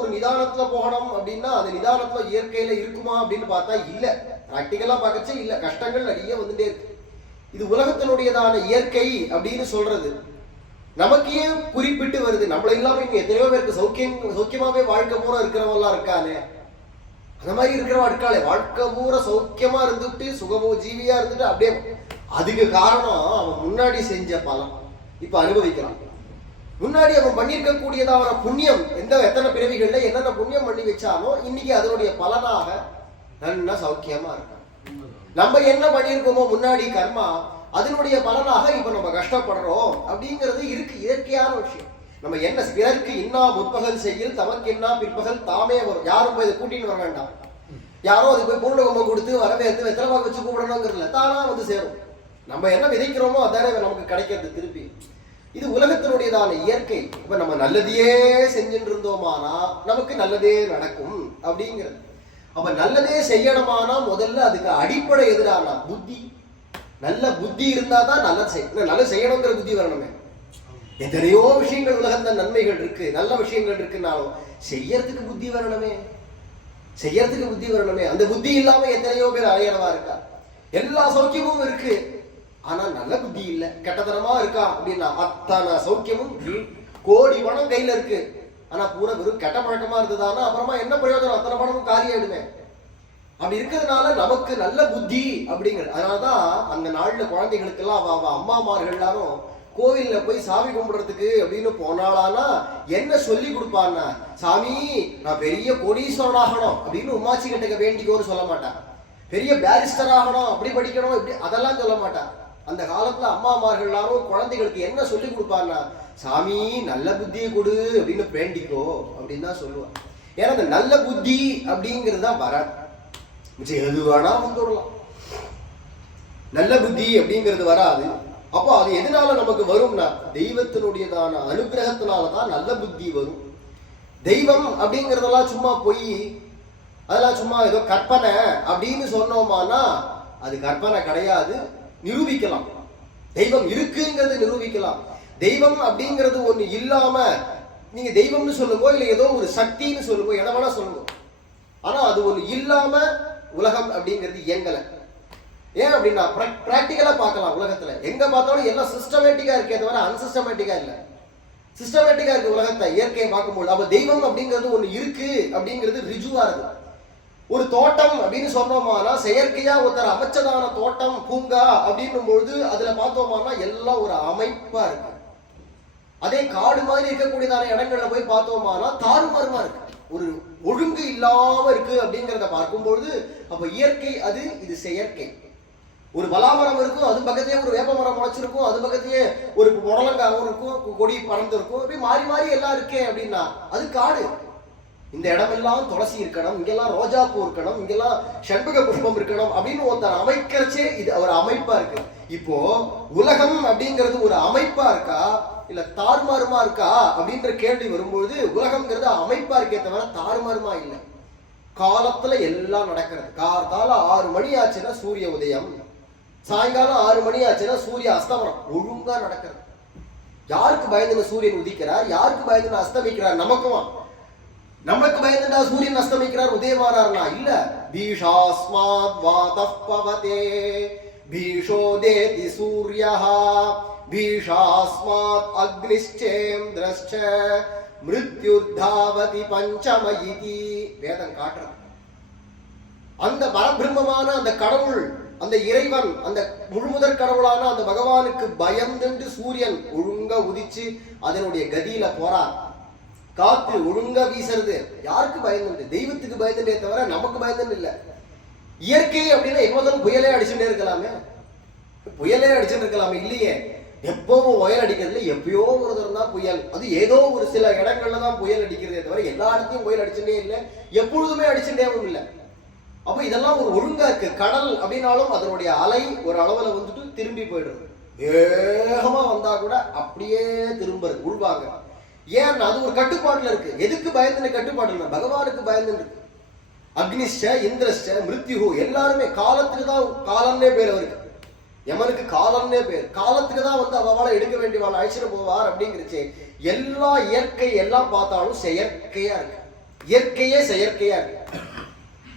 ஒரு நிதானத்துல போகணும் அப்படின்னா அது நிதானத்துல இயற்கையில இருக்குமா அப்படின்னு பார்த்தா இல்ல. பிராக்டிக்கலா பார்க்கச்சே இல்ல, கஷ்டங்கள் நிறைய வந்துட்டே இருக்கு. இது உலகத்தினுடையதான இயற்கை அப்படின்னு சொல்றது நமக்கு ஏன் குறிப்பிட்டு வருது? நம்மள இல்லாம இங்க எத்தனையோ பேருக்கு சௌக்கியமாவே வாழ்க்கை பூரா இருக்கிறவங்கலாம் இருக்கானே, அந்த மாதிரி இருக்கிறவன் இருக்காளே, வாழ்க்கை பூரா சௌக்கியமா இருந்துட்டு சுகமோ ஜீவியா இருந்துட்டு அப்படியே. அதுக்கு காரணம் அவன் முன்னாடி செஞ்ச பலம் இப்ப அனுபவிக்கிறான். முன்னாடி அவன் பண்ணியிருக்க கூடியதான புண்ணியம், எத்தனை பிறவிகள்ல என்னென்ன புண்ணியம் பண்ணி வச்சானோ இன்னைக்கு அதனுடைய பலனாக நல்லா சௌக்கியமா இருக்கான். நம்ம என்ன பண்ணியிருக்கோமோ முன்னாடி கர்மா, அதனுடைய பலனாக இப்ப நம்ம கஷ்டப்படுறோம் அப்படிங்கிறது இருக்கு, இயற்கையான விஷயம். நம்ம என்ன பிறருக்கு இன்னா முற்பகல் செய்யில் தமக்கு என்ன பிற்பகல் தாமே வரும். யாரும் போய் இதை கூட்டின்னு வர வேண்டாம். யாரோ அது போய் பூண்டு கொம்பை கொடுத்து வரவேற்று வெத்தலை பாக்கு வச்சு கூப்பிடணுங்கிறதுல தானா வந்து சேரும். நம்ம என்ன விதைக்கிறோமோ அதானே நமக்கு கிடைக்கிறது திருப்பி. இது உலகத்தினுடையதான இயற்கை. இப்ப நம்ம நல்லதையே செஞ்சுட்டு இருந்தோமானா நமக்கு நல்லதே நடக்கும் அப்படிங்கிறது. அப்ப நல்லதே செய்யணுமானா முதல்ல அதுக்கு அடிப்படை எதிரான புத்தி. நல்ல புத்தி இருந்தா தான் நல்ல செய்யணுங்கிற புத்தி வரணுமே. எத்தனையோ விஷயங்கள் உலகத்துல நன்மைகள் இருக்கு, நல்ல விஷயங்கள் இருக்குன்னாலும் செய்யறதுக்கு புத்தி வரணுமே, செய்யறதுக்கு புத்தி வரணுமே. அந்த புத்தி இல்லாம எத்தனையோ பேர் அலையறவா இருக்கா. எல்லா சௌக்கியமும் இருக்கு, ஆனா நல்ல புத்தி இல்ல, கெட்டத்தனமா இருக்கா அப்படின்னா அத்தனை சௌக்கியமும் கோடி பணம் கையில இருக்கு, ஆனா பூரா வெறும் கெட்ட பழக்கமா இருந்ததானா அப்புறமா என்ன பிரயோஜனம்? அத்தனை பணமும் காரியாயிடுமே. அப்படி இருக்கிறதுனால நமக்கு நல்ல புத்தி அப்படிங்கிறது. அதனாலதான் அந்த நாள்ல குழந்தைகளுக்கெல்லாம் அவ அம்மாமார்கள் எல்லாரும் கோவில்ல போய் சாமி கும்பிடுறதுக்கு அப்படின்னு போனாலானா என்ன சொல்லி கொடுப்பான்னா, சாமி நான் பெரிய கோடீஸ்வரன் ஆகணும் அப்படின்னு உமாச்சி கிட்ட வேண்டிக்கோன்னு சொல்ல மாட்டான். பெரிய பேரிஸ்டர் ஆகணும், அப்படி படிக்கணும், இப்படி அதெல்லாம் சொல்ல மாட்டான். அந்த காலத்துல அம்மாமார்கள் எல்லாரும் குழந்தைகளுக்கு என்ன சொல்லி கொடுப்பான்னா, சாமி நல்ல புத்தியை கொடு அப்படின்னு வேண்டிக்கோ அப்படின்னு தான் சொல்லுவான். ஏன்னா அந்த நல்ல புத்தி அப்படிங்கிறது தான் வர எது வேணா வந்துடலாம், நல்ல புத்தி அப்படிங்கிறது வராது. அப்போ அது எதனால நமக்கு வரும்னா தெய்வத்தினுடையதான அனுகிரகத்தினாலதான் நல்ல புத்தி வரும். தெய்வம் அப்படிங்கிறதெல்லாம் சும்மா போய் அதெல்லாம் சும்மா ஏதோ கற்பனை அப்படின்னு சொன்னோமானா அது கற்பனை கிடையாது, நிரூபிக்கலாம். தெய்வம் இருக்குங்கிறது நிரூபிக்கலாம். தெய்வம் அப்படிங்கிறது ஒண்ணு இல்லாம நீங்க தெய்வம்னு சொல்லுங்க, இல்ல ஏதோ ஒரு சக்தின்னு சொல்லுங்க, எதை வேணா சொல்லுங்க, ஆனா அது ஒண்ணு இல்லாம உலகம் அப்படிங்கிறது இயங்கல. ஏன் அப்படின்னா பிராக்டிக்கலா பார்க்கலாம். உலகத்துல எங்க பார்த்தாலும் எல்லாம் சிஸ்டமேட்டிக்கா இருக்கே தவிர அன்சிஸ்டமேட்டிக்கா இல்ல. சிஸ்டமேட்டிக்கா இருக்கு உலகத்தை இயற்கையை பார்க்கும்போது. அப்ப தெய்வம் அப்படிங்கிறது ஒண்ணு இருக்கு அப்படிங்கிறது ரிஜுவா இருக்கு. ஒரு தோட்டம் அப்படின்னு சொன்னோமானா செயற்கையா ஒருத்தர் அமைச்சதான தோட்டம் பூங்கா அப்படின்னும் பொழுது அதுல பார்த்தோமானா எல்லாம் ஒரு அமைப்பா இருக்கு. அதே காடு மாதிரி இருக்கக்கூடியதான இடங்கள்ல போய் பார்த்தோமானா தாறுமாறுமா இருக்கு, ஒரு ஒழுங்கு இல்லாம இருக்கு அப்படிங்கிறத பார்க்கும்பொழுது அப்ப இயற்கை அது, இது செயற்கை. ஒரு பலாமரம் இருக்கும், அது பக்கத்தையே ஒரு வேப்ப மரம் முளைச்சிருக்கும், அது பக்கத்தையே ஒரு புடலங்காவும் இருக்கும், கொடி பறந்து இருக்கும், அப்படி மாறி மாறி எல்லாம் இருக்கே அப்படின்னா அது காடு. இந்த இடமெல்லாம் துளசி இருக்கணும், இங்கெல்லாம் ரோஜா பூ இருக்கணும், இங்கெல்லாம் செண்பக புஷ்பம் இருக்கணும் அப்படின்னு ஒருத்தர் அமைக்கிறச்சே இது ஒரு அமைப்பா இருக்கு. இப்போ உலகம் அப்படிங்கிறது ஒரு அமைப்பா இருக்கா இல்ல தாறுமாறுமா இருக்கா அப்படின்ற கேள்வி வரும்பொழுது உலகம்ங்கிறது அமைப்பா இருக்கே தவிர தாறுமாறுமா இல்லை. காலத்துல எல்லாம் நடக்கிறது. கால 6 மணி ஆச்சுன்னா சூரிய உதயம், சாயங்காலம் 6 மணி ஆச்சுன்னா சூரிய அஸ்தமனம் ஒழுங்கா நடக்கிறது. யாருக்கு பயந்துன்னு சூரியன் உதிக்கிறார், யாருக்கு பயந்துன்னு அஸ்தமிக்கிறார்? நமக்குமா? நமக்கு பயந்துட்டா சூரியன் அஸ்தமிக்கிறார் உதயமானார்னா இல்ல. பீஷாஸ்மாத் வாதஃப் பவதே பீஷோதேதி சூர்யஹ பீஷாஸ்மாத் அக்னிஷ்சேந்திரஸ்ச மிருத்யுர்தாவதி பஞ்சமயிதி வேதம் காட்டுறது. அந்த பரபிரம்மமான அந்த கடவுள், அந்த இறைவன், அந்த முழுமுதற் கடவுளான அந்த பகவானுக்கு பயந்து சூரியன் ஒழுங்கா உதிச்சு அதனுடைய கதியில போறார். காத்து ஒழுங்கா வீசுறது யாருக்கு பயந்துட்டு? தெய்வத்துக்கு பயந்துட்டே தவிர நமக்கு பயந்துட்டு இல்ல. இயற்கை அப்படின்னா எப்போதும் புயலே அடிச்சுட்டே இருக்கலாமே, புயலே அடிச்சுட்டு இருக்கலாமே இல்லையே. எப்பவும் புயல் அடிக்கிறதுல எப்பயோ ஒரு தரம் தான் புயல், அது ஏதோ ஒரு சில இடங்கள்ல தான் புயல் அடிக்கிறதே தவிர எல்லா இடத்தையும் புயல் அடிச்சுட்டே இல்லை, எப்பொழுதுமே அடிச்சுட்டேவும் இல்லை. அப்ப இதெல்லாம் ஒரு ஒழுங்கா இருக்கு. கடல் அப்படின்னாலும் அதனுடைய அலை ஒரு அளவுல வந்துட்டு திரும்பி போயிடுறது, வேகமா வந்தா கூட அப்படியே திரும்புறது உள்வாங்க. ஏன் அது ஒரு கட்டுப்பாட்டுல இருக்கு. எதுக்கு பயந்து கட்டுப்பாடு இல்லை, பகவானுக்கு பயந்து இருக்கு. அக்னிஷ்ட இந்திரஷ்ட மிருத்யுஹு எல்லாருமே காலத்துக்கு தான் காலம்னே பேர் அவருக்கு. யமனுக்கு காலம்னே பேர். காலத்துக்கு தான் வந்து அவளை எடுக்க வேண்டியவாள் அழைச்சிட்டு போவார் அப்படிங்கிறச்சு. எல்லா இயற்கை எல்லாம் பார்த்தாலும் செயற்கையா இருக்கு. இயற்கையே செயற்கையா இருக்கு.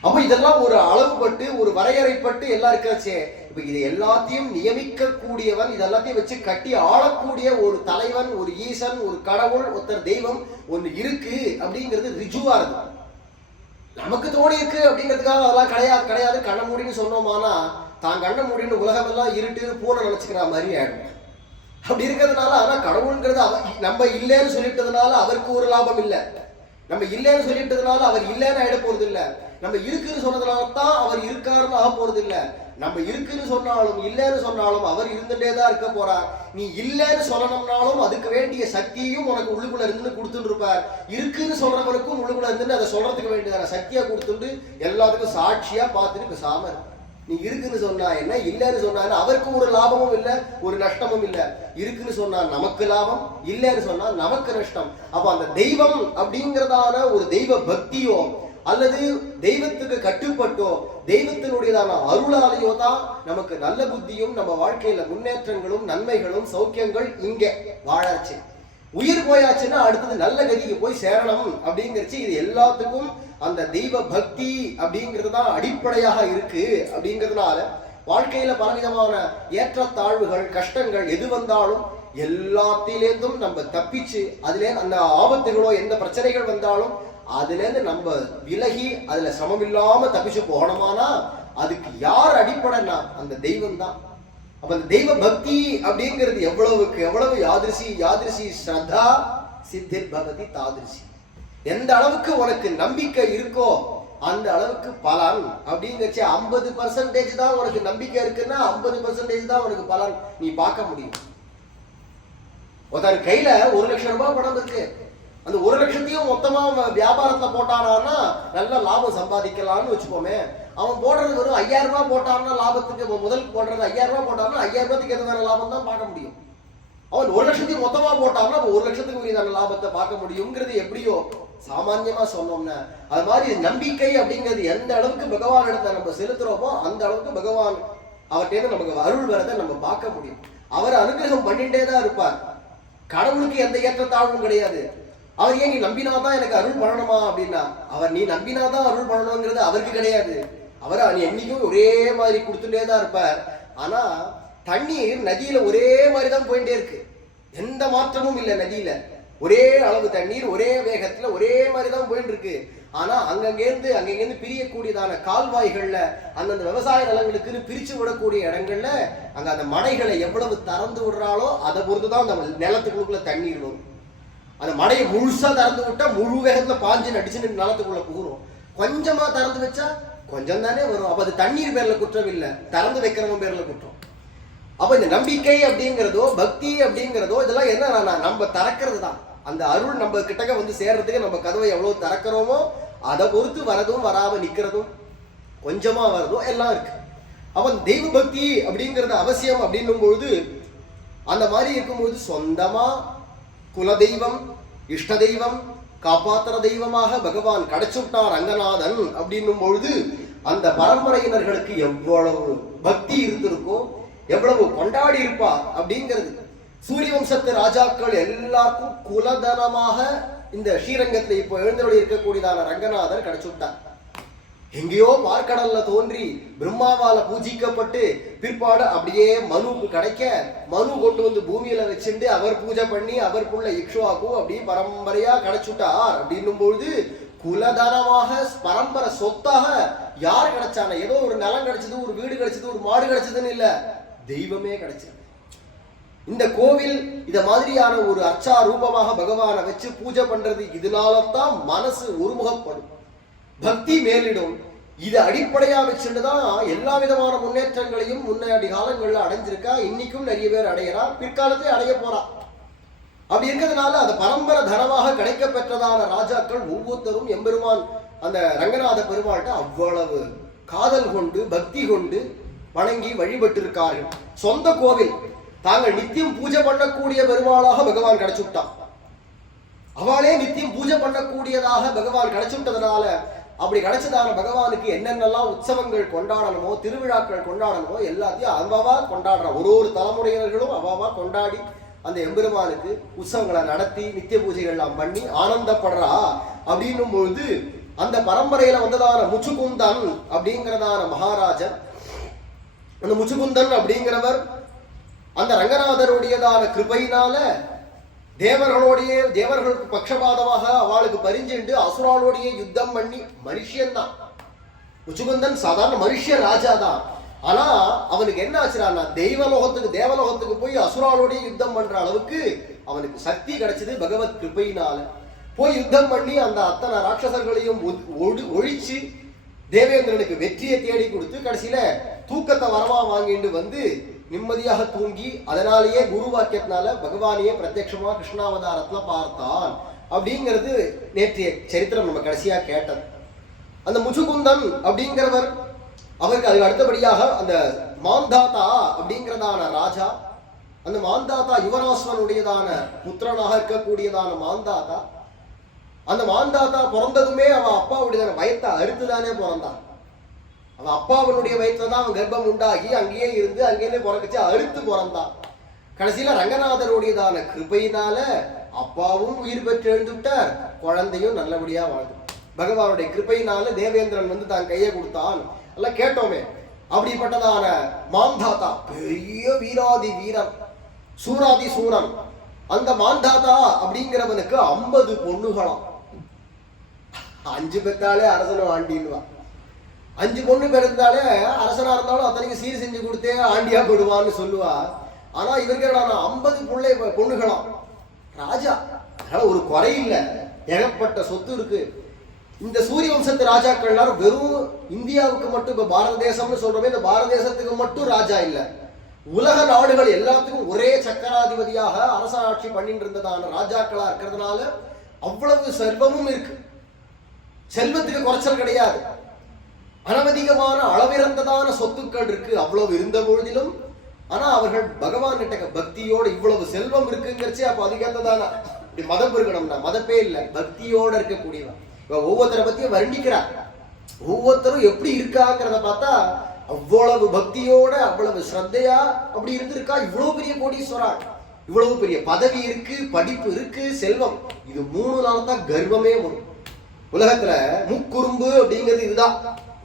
அப்ப இதெல்லாம் ஒரு அளவுபட்டு ஒரு வரையறைப்பட்டு எல்லாம் இருக்காச்சே. இப்ப இது எல்லாத்தையும் நியமிக்க கூடியவன், இது எல்லாத்தையும் வச்சு கட்டி ஆளக்கூடிய ஒரு தலைவன், ஒரு ஈசன், ஒரு கடவுள், ஒருத்தர் தெய்வம் ஒண்ணு இருக்கு அப்படிங்கிறது ரிஜுவா இருக்கு. நமக்கு தோணி இருக்கு அப்படிங்கிறதுக்காக அதெல்லாம் கிடையாது கண்ண மூடின்னு சொன்னோமானா தான் கண்ண மூடின்னு உலகம் எல்லாம் இருட்டு பூனை நினைச்சுக்கிற மாதிரி ஆயிடும். அப்படி இருக்கிறதுனால ஆனா கடவுள்ங்கிறது நம்ம இல்லைன்னு சொல்லிட்டதுனால அவருக்கு ஒரு லாபம் இல்லை, நம்ம இல்லைன்னு சொல்லிட்டதுனால அவர் இல்லைன்னு ஆயிட போறது இல்லை, நம்ம இருக்குன்னு சொன்னதுனால தான் அவர் இருக்காருன்னு ஆக போறது இல்லை. நம்ம இருக்குன்னு சொன்னாலும் இல்லைன்னு சொன்னாலும் அவர் இருந்துட்டே தான் இருக்க போறார். நீ இல்லைன்னு சொல்லணும்னாலும் அதுக்கு வேண்டிய சக்தியும் உனக்கு உள்ளுக்குள்ள இருந்து கொடுத்துட்டு இருப்பார். இருக்குன்னு சொல்றவனுக்கும் உள்ளுக்குள்ள இருந்து அதை சொல்றதுக்கு வேண்டியதான சக்தியா கொடுத்துட்டு எல்லாத்துக்கும் சாட்சியா பார்த்துட்டு பேசாம இருக்கு. நீ இருக்குன்னு சொன்னா என்ன, இல்லைன்னு சொன்னா அவருக்கு ஒரு லாபமும் இல்லை, ஒரு நஷ்டமும் இல்லை. இருக்குன்னு சொன்னா நமக்கு லாபம், இல்லைன்னு சொன்னா நமக்கு நஷ்டம். அப்ப அந்த தெய்வம் அப்படிங்கிறதான ஒரு தெய்வ பக்தியோ அல்லது தெய்வத்துக்கு கட்டுப்பட்டோ தெய்வத்தினுடையதான அருளாலேயோ தான் நமக்கு நல்ல புத்தியும் நம்ம வாழ்க்கையில முன்னேற்றங்களும் நன்மைகளும் சௌக்கியங்கள் இங்க வாழாச்சு. உயிர் போயாச்சுன்னா அடுத்தது நல்ல கதிக்கு போய் சேரணும் அப்படிங்கிறச்சு. இது எல்லாத்துக்கும் அந்த தெய்வ பக்தி அப்படிங்கிறது தான் அடிப்படையாக இருக்கு. அப்படிங்கிறதுனால வாழ்க்கையில பலவிதமான ஏற்றத்தாழ்வுகள் கஷ்டங்கள் எது வந்தாலும் எல்லாத்திலேருந்தும் நம்ம தப்பிச்சு, அதுல அந்த ஆபத்துகளோ எந்த பிரச்சனைகள் வந்தாலும் அதுல இருந்து நம்ம விலகி அதுல சமம் இல்லாம தப்பிச்சு போகணுமானா அதுக்கு யார் அடிப்படைன்னா அந்த தெய்வம் தான். அப்ப அந்த தெய்வ பக்தி அப்படிங்கிறது எவ்வளவுக்கு எவ்வளவு யாதிருசி ஸ்ரத்தா சித்திர் பகதி தாதிருசி. எந்த அளவுக்கு உனக்கு நம்பிக்கை இருக்கோ அந்த அளவுக்கு பலன் அப்படிங்கிறச்சு. 50% தான் உனக்கு நம்பிக்கை இருக்குன்னா 50% தான் உனக்கு பலன் நீ பார்க்க முடியும். ஒருத்தர் கையில 1 லட்சம் ரூபாய் பணம் இருக்கு, அந்த 1 லட்சத்தையும் மொத்தமா வியாபாரத்துல போட்டானா நல்ல லாபம் சம்பாதிக்கலாம்னு வச்சுக்கோமே. அவன் போடுறது வெறும் 5000 ரூபாய் போட்டான்னா லாபத்துக்கு முதல் போடுறது 5000 ரூபாய் போட்டான்னா 5000 ரூபாய்க்கு எதுதான லாபம் தான் பார்க்க முடியும். அவன் 1 லட்சத்தையும் மொத்தமா போட்டான்னா 1 லட்சத்துக்கு உரியதான லாபத்தை பார்க்க முடியுங்கிறது எப்படியோ சாமான்யமா சொன்னோம்னா அது மாதிரி நம்பிக்கை அப்படிங்கிறது எந்த அளவுக்கு பகவான் இடத்தை நம்ம செலுத்துறோமோ அந்த அளவுக்கு பகவான் அவர்கிட்ட நமக்கு அருள் வரதை நம்ம பார்க்க முடியும். அவர் அனுகிரகம் பண்ணிட்டே தான் இருப்பார். கடவுளுக்கு எந்த ஏற்றத்தாழ்வும் கிடையாது. அவர் ஏன் நீ நம்பினாதான் எனக்கு அருள் பண்ணணுமா அப்படின்னா அவர் நீ நம்பினாதான் அருள் பண்ணணுங்கிறது அவருக்கு கிடையாது. அவர் நீ என்னைக்கும் ஒரே மாதிரி கொடுத்துட்டே தான் இருப்பார். ஆனா தண்ணீர் நதியில ஒரே மாதிரி தான் போயிட்டே இருக்கு, எந்த மாற்றமும் இல்லை. நதியில ஒரே அளவு தண்ணீர் ஒரே வேகத்துல ஒரே மாதிரி தான் போயிட்டு இருக்கு. ஆனா அங்கங்கிருந்து பிரியக்கூடியதான கால்வாய்கள்ல அந்தந்த விவசாய நிலங்களுக்குன்னு பிரிச்சு விடக்கூடிய இடங்கள்ல அங்க அந்த மடைகளை எவ்வளவு திறந்து விடுறாளோ அதை பொறுத்துதான் அந்த நிலத்துக்குள்ள தண்ணீர் வரும். அந்த மடையை முழுசா திறந்து விட்டா முழு வேகத்துல பாஞ்சு நடிச்சுன்னு நிலத்துக்குள்ள புகுறோம். கொஞ்சமா திறந்து வச்சா கொஞ்சம் தானே வரும். அப்ப அது தண்ணீர் பேர்ல குற்றம் இல்லை, திறந்து வைக்கிறவங்க பேர்ல குற்றம். அப்ப இந்த நம்பிக்கை அப்படிங்கிறதோ பக்தி அப்படிங்கிறதோ இதெல்லாம் என்ன நம்ம திறக்கிறது தான். அந்த அருள் நம்ம கிட்டக்க வந்து சேர்றதுக்கு நம்ம கதவை எவ்வளவு திறக்கிறோமோ அதை பொறுத்து வரதும் வராம நிக்கிறதும் கொஞ்சமா வரதும் எல்லாம் இருக்கு. அப்ப தெய்வ பக்தி அப்படிங்கிறது அவசியம் அப்படின்னும் பொழுது அந்த மாதிரி இருக்கும்பொழுது சொந்தமா குலதெய்வம் இஷ்ட தெய்வம் காப்பாத்திர தெய்வமாக பகவான் கிடைச்சுட்டார் ரங்கநாதன் அப்படின்னும் பொழுது அந்த பரம்பரையினர்களுக்கு எவ்வளவு பக்தி இருந்திருக்கோ எவ்வளவு கொண்டாடி இருப்பா அப்படிங்கிறது. சூரிய வம்சத்து ராஜாக்கள் எல்லாருக்கும் குலதனமாக இந்த ஸ்ரீரங்கத்துல இப்போ எழுந்தருளி இருக்கக்கூடியதான ரங்கநாதர் கிடைச்சுட்டார். எங்கேயோ பார்க்கடல்ல தோன்றி பிரம்மாவால பூஜிக்கப்பட்டு பிற்பாடு அப்படியே மனுக்கு கிடைக்க மனு கொண்டு வந்து பூமியில வச்சுட்டு அவர் பூஜை பண்ணி அவருக்குள்ள இக்ஷுவாக்கு அப்படி பரம்பரையா கிடைச்சுட்டார் அப்படின்னும் பொழுது குலதனமாக பரம்பரை சொத்தாக யார் கிடைச்சான? ஏதோ ஒரு நிலம் கிடைச்சது, ஒரு வீடு கிடைச்சது, ஒரு மாடு கிடைச்சதுன்னு இல்ல, தெய்வமே கிடைச்சது. இந்த கோவில் இத மாதிரியான ஒரு அர்ச்சா ரூபமாக பகவானை வச்சு பூஜை பண்றது இதனாலதான் மனசு ஒருமுகப்படும், பக்தி மேலிடும். இது அடிப்படையா வச்சுட்டுதான் எல்லா விதமான முன்னேற்றங்களையும் முன்னாடி காலங்கள்ல அடைஞ்சிருக்கா. இன்னைக்கும் நிறைய பேர் அடையறா, பிற்காலத்தை அடைய போறா. அப்படி இருக்கிறதுனால அந்த பரம்பரை தனமாக கிடைக்க பெற்றதான ராஜாக்கள் ஒவ்வொருத்தரும் எம்பெருமான் அந்த ரங்கநாத பெருமாள்கிட்ட அவ்வளவு காதல் கொண்டு பக்தி கொண்டு வணங்கி வழிபட்டு இருக்கார்கள். சொந்த கோவில் தாங்கள் நித்தியம் பூஜை பண்ணக்கூடிய பெருமாளாக பகவான் கிடைச்சுட்டான். அவளே நித்தியம் பூஜை பண்ணக்கூடியதாக பகவான் கிடைச்சுட்டதுனால அப்படி கிடைச்சதான பகவானுக்கு என்னென்னலாம் உற்சவங்கள் கொண்டாடணுமோ திருவிழாக்கள் கொண்டாடணுமோ எல்லாத்தையும் அவாவா கொண்டாடுற ஒரு தலைமுறையினர்களும் அவாவா கொண்டாடி அந்த எம்பெருமானுக்கு உற்சவங்களை நடத்தி நித்திய பூஜைகள்லாம் பண்ணி ஆனந்தப்படுறா அப்படின்னும் பொழுது அந்த பரம்பரையில வந்ததான முச்சுகுந்தன் அப்படிங்கிறதான மகாராஜன், அந்த முச்சுகுந்தன் அப்படிங்கிறவர் அந்த ரங்கநாதருடையதான கிருபையினால தேவர்களுக்கு பட்சபாதமாக அவளுக்கு பரிஞ்சுண்டு அசுராளோடைய யுத்தம் பண்ணி மனுஷன்தான். முச்சுகுந்தன் சாதாரண மனுஷ ராஜா தான். ஆனா அவனுக்கு என்ன ஆச்சுனா தேவலோகத்துக்கு போய் அசுராளோடைய யுத்தம் பண்ற அளவுக்கு அவனுக்கு சக்தி கிடைச்சது பகவத் கிருபையினால. போய் யுத்தம் பண்ணி அந்த அத்தனை ராட்சசர்களையும் ஒழிச்சு தேவேந்திரனுக்கு வெற்றியை தேடி கொடுத்து கடைசியில தூக்கத்தை வரமா வாங்கிட்டு வந்து நிம்மதியாக தூங்கி அதனாலேயே குரு வாக்கியத்தினால பகவானையே பிரத்யட்சமா கிருஷ்ணாவதாரத்துல பார்த்தான் அப்படிங்கிறது நேற்றைய சரித்திரம் நம்ம கடைசியா கேட்டது. அந்த முச்சுகுந்தன் அப்படிங்கிறவர், அவருக்கு அதுக்கு அடுத்தபடியாக அந்த மாந்தாத்தா அப்படிங்கிறதான ராஜா, அந்த மாந்தாத்தா யுவராஸ்வனுடையதான புத்திரனாக இருக்கக்கூடியதான மாந்தாத்தா, அந்த மாந்தாத்தா பிறந்ததுமே அவன் அப்பாவுடையதான வயத்தை அறுத்துதானே பிறந்தான். அவன் அப்பாவனுடைய வயிற்றுல தான் அவன் கர்ப்பம் உண்டாகி அங்கேயே இருந்து அங்கேயே பிறக்குச்சு, அறுத்து பிறந்தான். கடைசியில ரங்கநாதருடையதான கிருபையினால அப்பாவும் உயிர் பெற்று எழுந்துட்டார், குழந்தையும் நல்லபடியா வாழ்ந்து. பகவானுடைய கிருபையினால தேவேந்திரன் வந்து தான் கையை கொடுத்தான் எல்லாம் கேட்டோமே. அப்படிப்பட்டதான மாந்தாத்தா பெரிய வீராதி வீரன், சூராதி சூரன். அந்த மாந்தாத்தா அப்படிங்கிறவனுக்கு 50 பொண்ணுகளாம். 5 பெற்றாலே அரசனும் ஆண்டின்னுவான். 5 பொண்ணு பிறந்தாலே அரசனா இருந்தாலும் அத்தனைக்கு சீர் செஞ்சு கொடுத்தே ஆண்டியா போடுவான்னு சொல்லுவா. ஆனா இவருக்கு 50 பொண்ணுகளாம் ராஜா. அதனால ஒரு குறை இல்லை, ஏகப்பட்ட சொத்து இருக்கு. இந்த சூரிய வம்சத்து ராஜாக்கள் எல்லாரும் வெறும் இந்தியாவுக்கு மட்டும், இப்ப பாரத தேசம்னு சொல்றோமே, இந்த பாரத தேசத்துக்கு மட்டும் ராஜா இல்ல, உலக நாடுகள் எல்லாத்துக்கும் ஒரே சக்கராதிபதியாக அரசாட்சி பண்ணிட்டு இருந்ததான ராஜாக்களா இருக்கிறதுனால அவ்வளவு செல்வமும் இருக்கு. செல்வத்துக்கு குறைச்சல் கிடையாது. அனவதிகமான அளவிறந்ததான சொத்துக்கள் இருக்கு. அவ்வளவு இருந்த பொழுதிலும் ஆனா அவர்கள் பகவான் கிட்ட பக்தியோட இவ்வளவு செல்வம் இருக்குங்கிறச்சு. அப்ப அதுக்கேற்றதான மதம் இருக்கணும்னா மதப்பே இல்லை, பக்தியோட இருக்கக்கூடியவன். ஒவ்வொருத்தரை பத்தியும் வர்ணிக்கிறார். ஒவ்வொருத்தரும் எப்படி இருக்காங்கிறத பார்த்தா அவ்வளவு பக்தியோட அவ்வளவு ஸ்ரத்தையா அப்படி இருந்திருக்கா. இவ்வளவு பெரிய கோடீஸ்வரா, இவ்வளவு பெரிய பதவி இருக்கு, படிப்பு இருக்கு, செல்வம். இது 3 நாள் தான் கர்வமே வரும். உலகத்துல முக்குறும்பு அப்படிங்கிறது இதுதான்.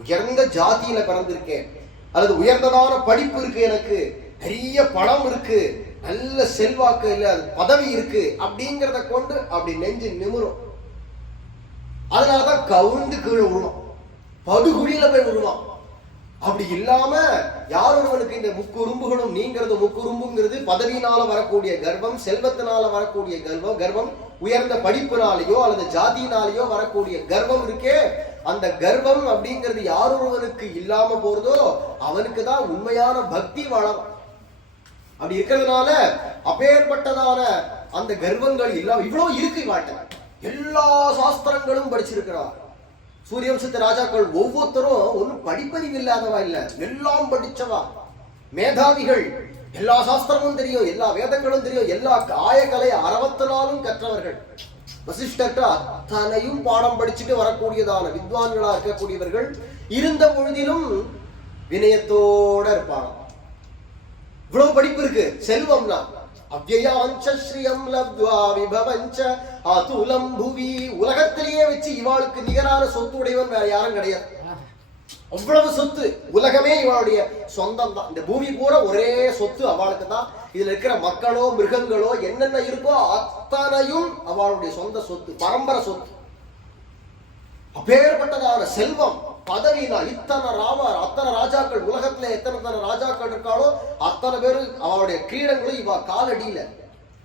உயர்ந்த ஜாதியில பிறந்திருக்கேன், அல்லது உயர்ந்ததான படிப்பு இருக்கு, எனக்கு நிறைய பணம் இருக்கு, நல்ல செல்வாக்கு இல்ல, அது பதவி இருக்கு அப்படிங்கிறத கொண்டு அப்படி நெஞ்சு நிமிரும். அதனாலதான் கவுந்து கீழே விழுவான், படுகுழியில போய் விழுவான். அப்படி இல்லாம யார் ஒருவனுக்கு இந்த முக்குறும்புகளும் நீங்கிறது, முக்குறும்புங்கிறது பதவியினால வரக்கூடிய கர்வம், செல்வத்தினால வரக்கூடிய கர்வம், உயர்ந்த படிப்பினாலேயோ அல்லது ஜாதியினாலேயோ வரக்கூடிய கர்வம் இருக்கே, அந்த கர்வம் அப்படிங்கிறது யார் ஒருவனுக்கு இல்லாம போறதோ அவனுக்கு தான் உண்மையான பக்தி வளரும். அப்படி இருக்கிறதுனால அப்பேற்பட்டதான அந்த கர்வங்கள் இல்லாம இவ்வளவு இருக்கு வாட்ட. எல்லா சாஸ்திரங்களும் படிச்சிருக்கிறார். சூரிய வம்சத்து ராஜாக்கள் ஒவ்வொருத்தரும் ஒன்னும் படிப்பறிவு இல்லாதவா இல்ல, எல்லாம் படிச்சவா, மேதாவிகள். எல்லா சாஸ்திரமும் தெரியும், எல்லா வேதங்களும் தெரியும், எல்லா காயக்கலை 64 கற்றவர்கள். வசிஷ்டர்கிட்ட அத்தனையும் பாடம் படிச்சுட்டு வரக்கூடியதான வித்வான்களா இருக்கக்கூடியவர்கள் இருந்த பொழுதிலும் வினயத்தோட இருப்பாங்க. இவ்வளவு படிப்பு இருக்கு. செல்வம்னா அவ்யயாஞ்ச ஸ்ரீயம் லப்த்வா விபவஞ்ச அதுலம் புவி. உலகத்திலேயே வச்சு இவாளுக்கு நிகரான சொத்து உடையவன் வேற யாரும் கிடையாது. அவ்வளவு சொத்து, உலகமே இவளுடைய சொந்தம் தான். இந்த பூமி பூரா ஒரே சொத்து அவளுக்கு தான். இதுல இருக்கிற மக்களோ மிருகங்களோ என்னென்ன இருக்கோ அத்தனையும் அவளுடைய சொந்த சொத்து, பரம்பரை சொத்து. அப்பேற்பட்டதான செல்வம், பதவினா அத்தனை ராஜாக்கள், உலகத்துல எத்தனை ராஜாக்கள் இருக்காளோ அத்தனை பேரும் அவளுடைய கிரீடங்களும் இவ காலடியில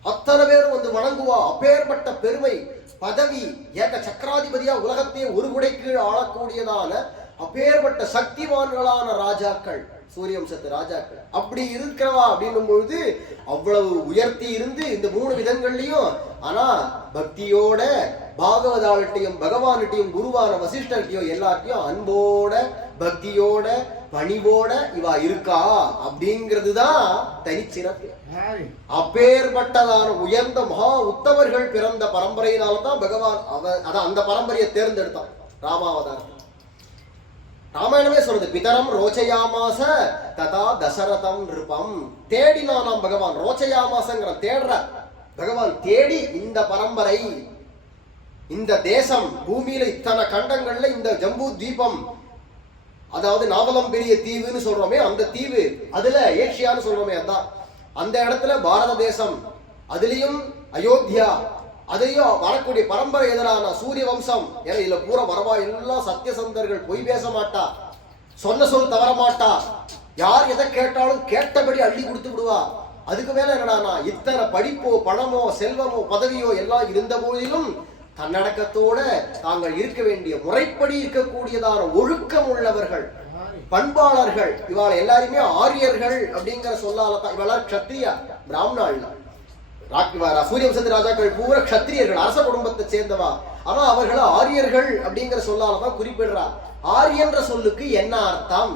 அத்தனை பேரும் வந்து வணங்குவா. அப்பேற்பட்ட பெருமை, பதவி, ஏக சக்கராதிபதியா உலகத்தையே ஒரு குடை கீழ் ஆளக்கூடியதான அப்பேற்பட்ட சக்திவான்களான ராஜாக்கள், சூரிய வம்சத்து ராஜாக்கள். அப்படி இருக்கிறவா அப்படின்னும் பொழுது அவ்வளவு உயர்த்தி இருந்து இந்த 3 விதங்கள்லயும் ஆனா பக்தியோட பாகவதாள்கிட்டையும் பகவான்கிட்டையும் குருவான வசிஷ்டர்கிட்டையும் எல்லாத்தையும் அன்போட பக்தியோட பணிவோட இவா இருக்கா அப்படிங்கிறது தான் தனிச்சிறப்பு. அப்பேற்பட்டதான உயர்ந்த மகா உத்தமர்கள் பிறந்த பரம்பரையினால்தான் பகவான் அதான் அந்த பரம்பரையை தேர்ந்தெடுத்தான் ராமாவதாரம். ராமாயணமே சொல்றது, பிதரம் ரோச்சயாமாச ததா தசரதம் நிருபம். தேடினானாம் பகவான், ரோச்சயாமாசங்கிற தேடுற பகவான் தேடி இந்த பரம்பரை, இந்த தேசம், பூமியில இத்தனை கண்டங்கள்ல இந்த ஜம்பு தீபம், அதாவது நாவலம் பெரிய தீவுன்னு சொல்றோமே அந்த தீவு, அதுல ஏஷியான்னு சொல்றோமே அதான், அந்த இடத்துல பாரத தேசம், அதுலயும் அயோத்தியா, அதையும் வரக்கூடிய பரம்பரை எதிரான சூரிய வம்சம். ஏன்னா இதுல பூரா வரவா எல்லாம் சத்தியசந்தர்கள், பொய் பேச மாட்டா, சொன்ன சொல் தவற மாட்டா, யார் எதை கேட்டாலும் கேட்டபடி அள்ளி கொடுத்து விடுவா. அதுக்கு மேல என்னடா, இத்தனை படிப்போ பணமோ செல்வமோ பதவியோ எல்லாம் இருந்த போதிலும் தன்னடக்கத்தோட தாங்கள் இருக்க வேண்டிய முறைப்படி இருக்கக்கூடியதான ஒழுக்கம் உள்ளவர்கள், பண்பாளர்கள், இவாள எல்லாருமே ஆரியர்கள் அப்படிங்கிற சொல்லாலதான். இவளால் க்ஷத்ரியா, பிராமணாள், சூரிய வம்சத்து ராஜாக்கள் பூரா க்ஷத்ரியர்கள், அரச குடும்பத்தை சேர்ந்தவா. ஆனா அவர்களை ஆரியர்கள் அப்படிங்கிற சொல்லாலதான் குறிப்பிடுறா. ஆரியன்ற சொல்லுக்கு என்ன அர்த்தம்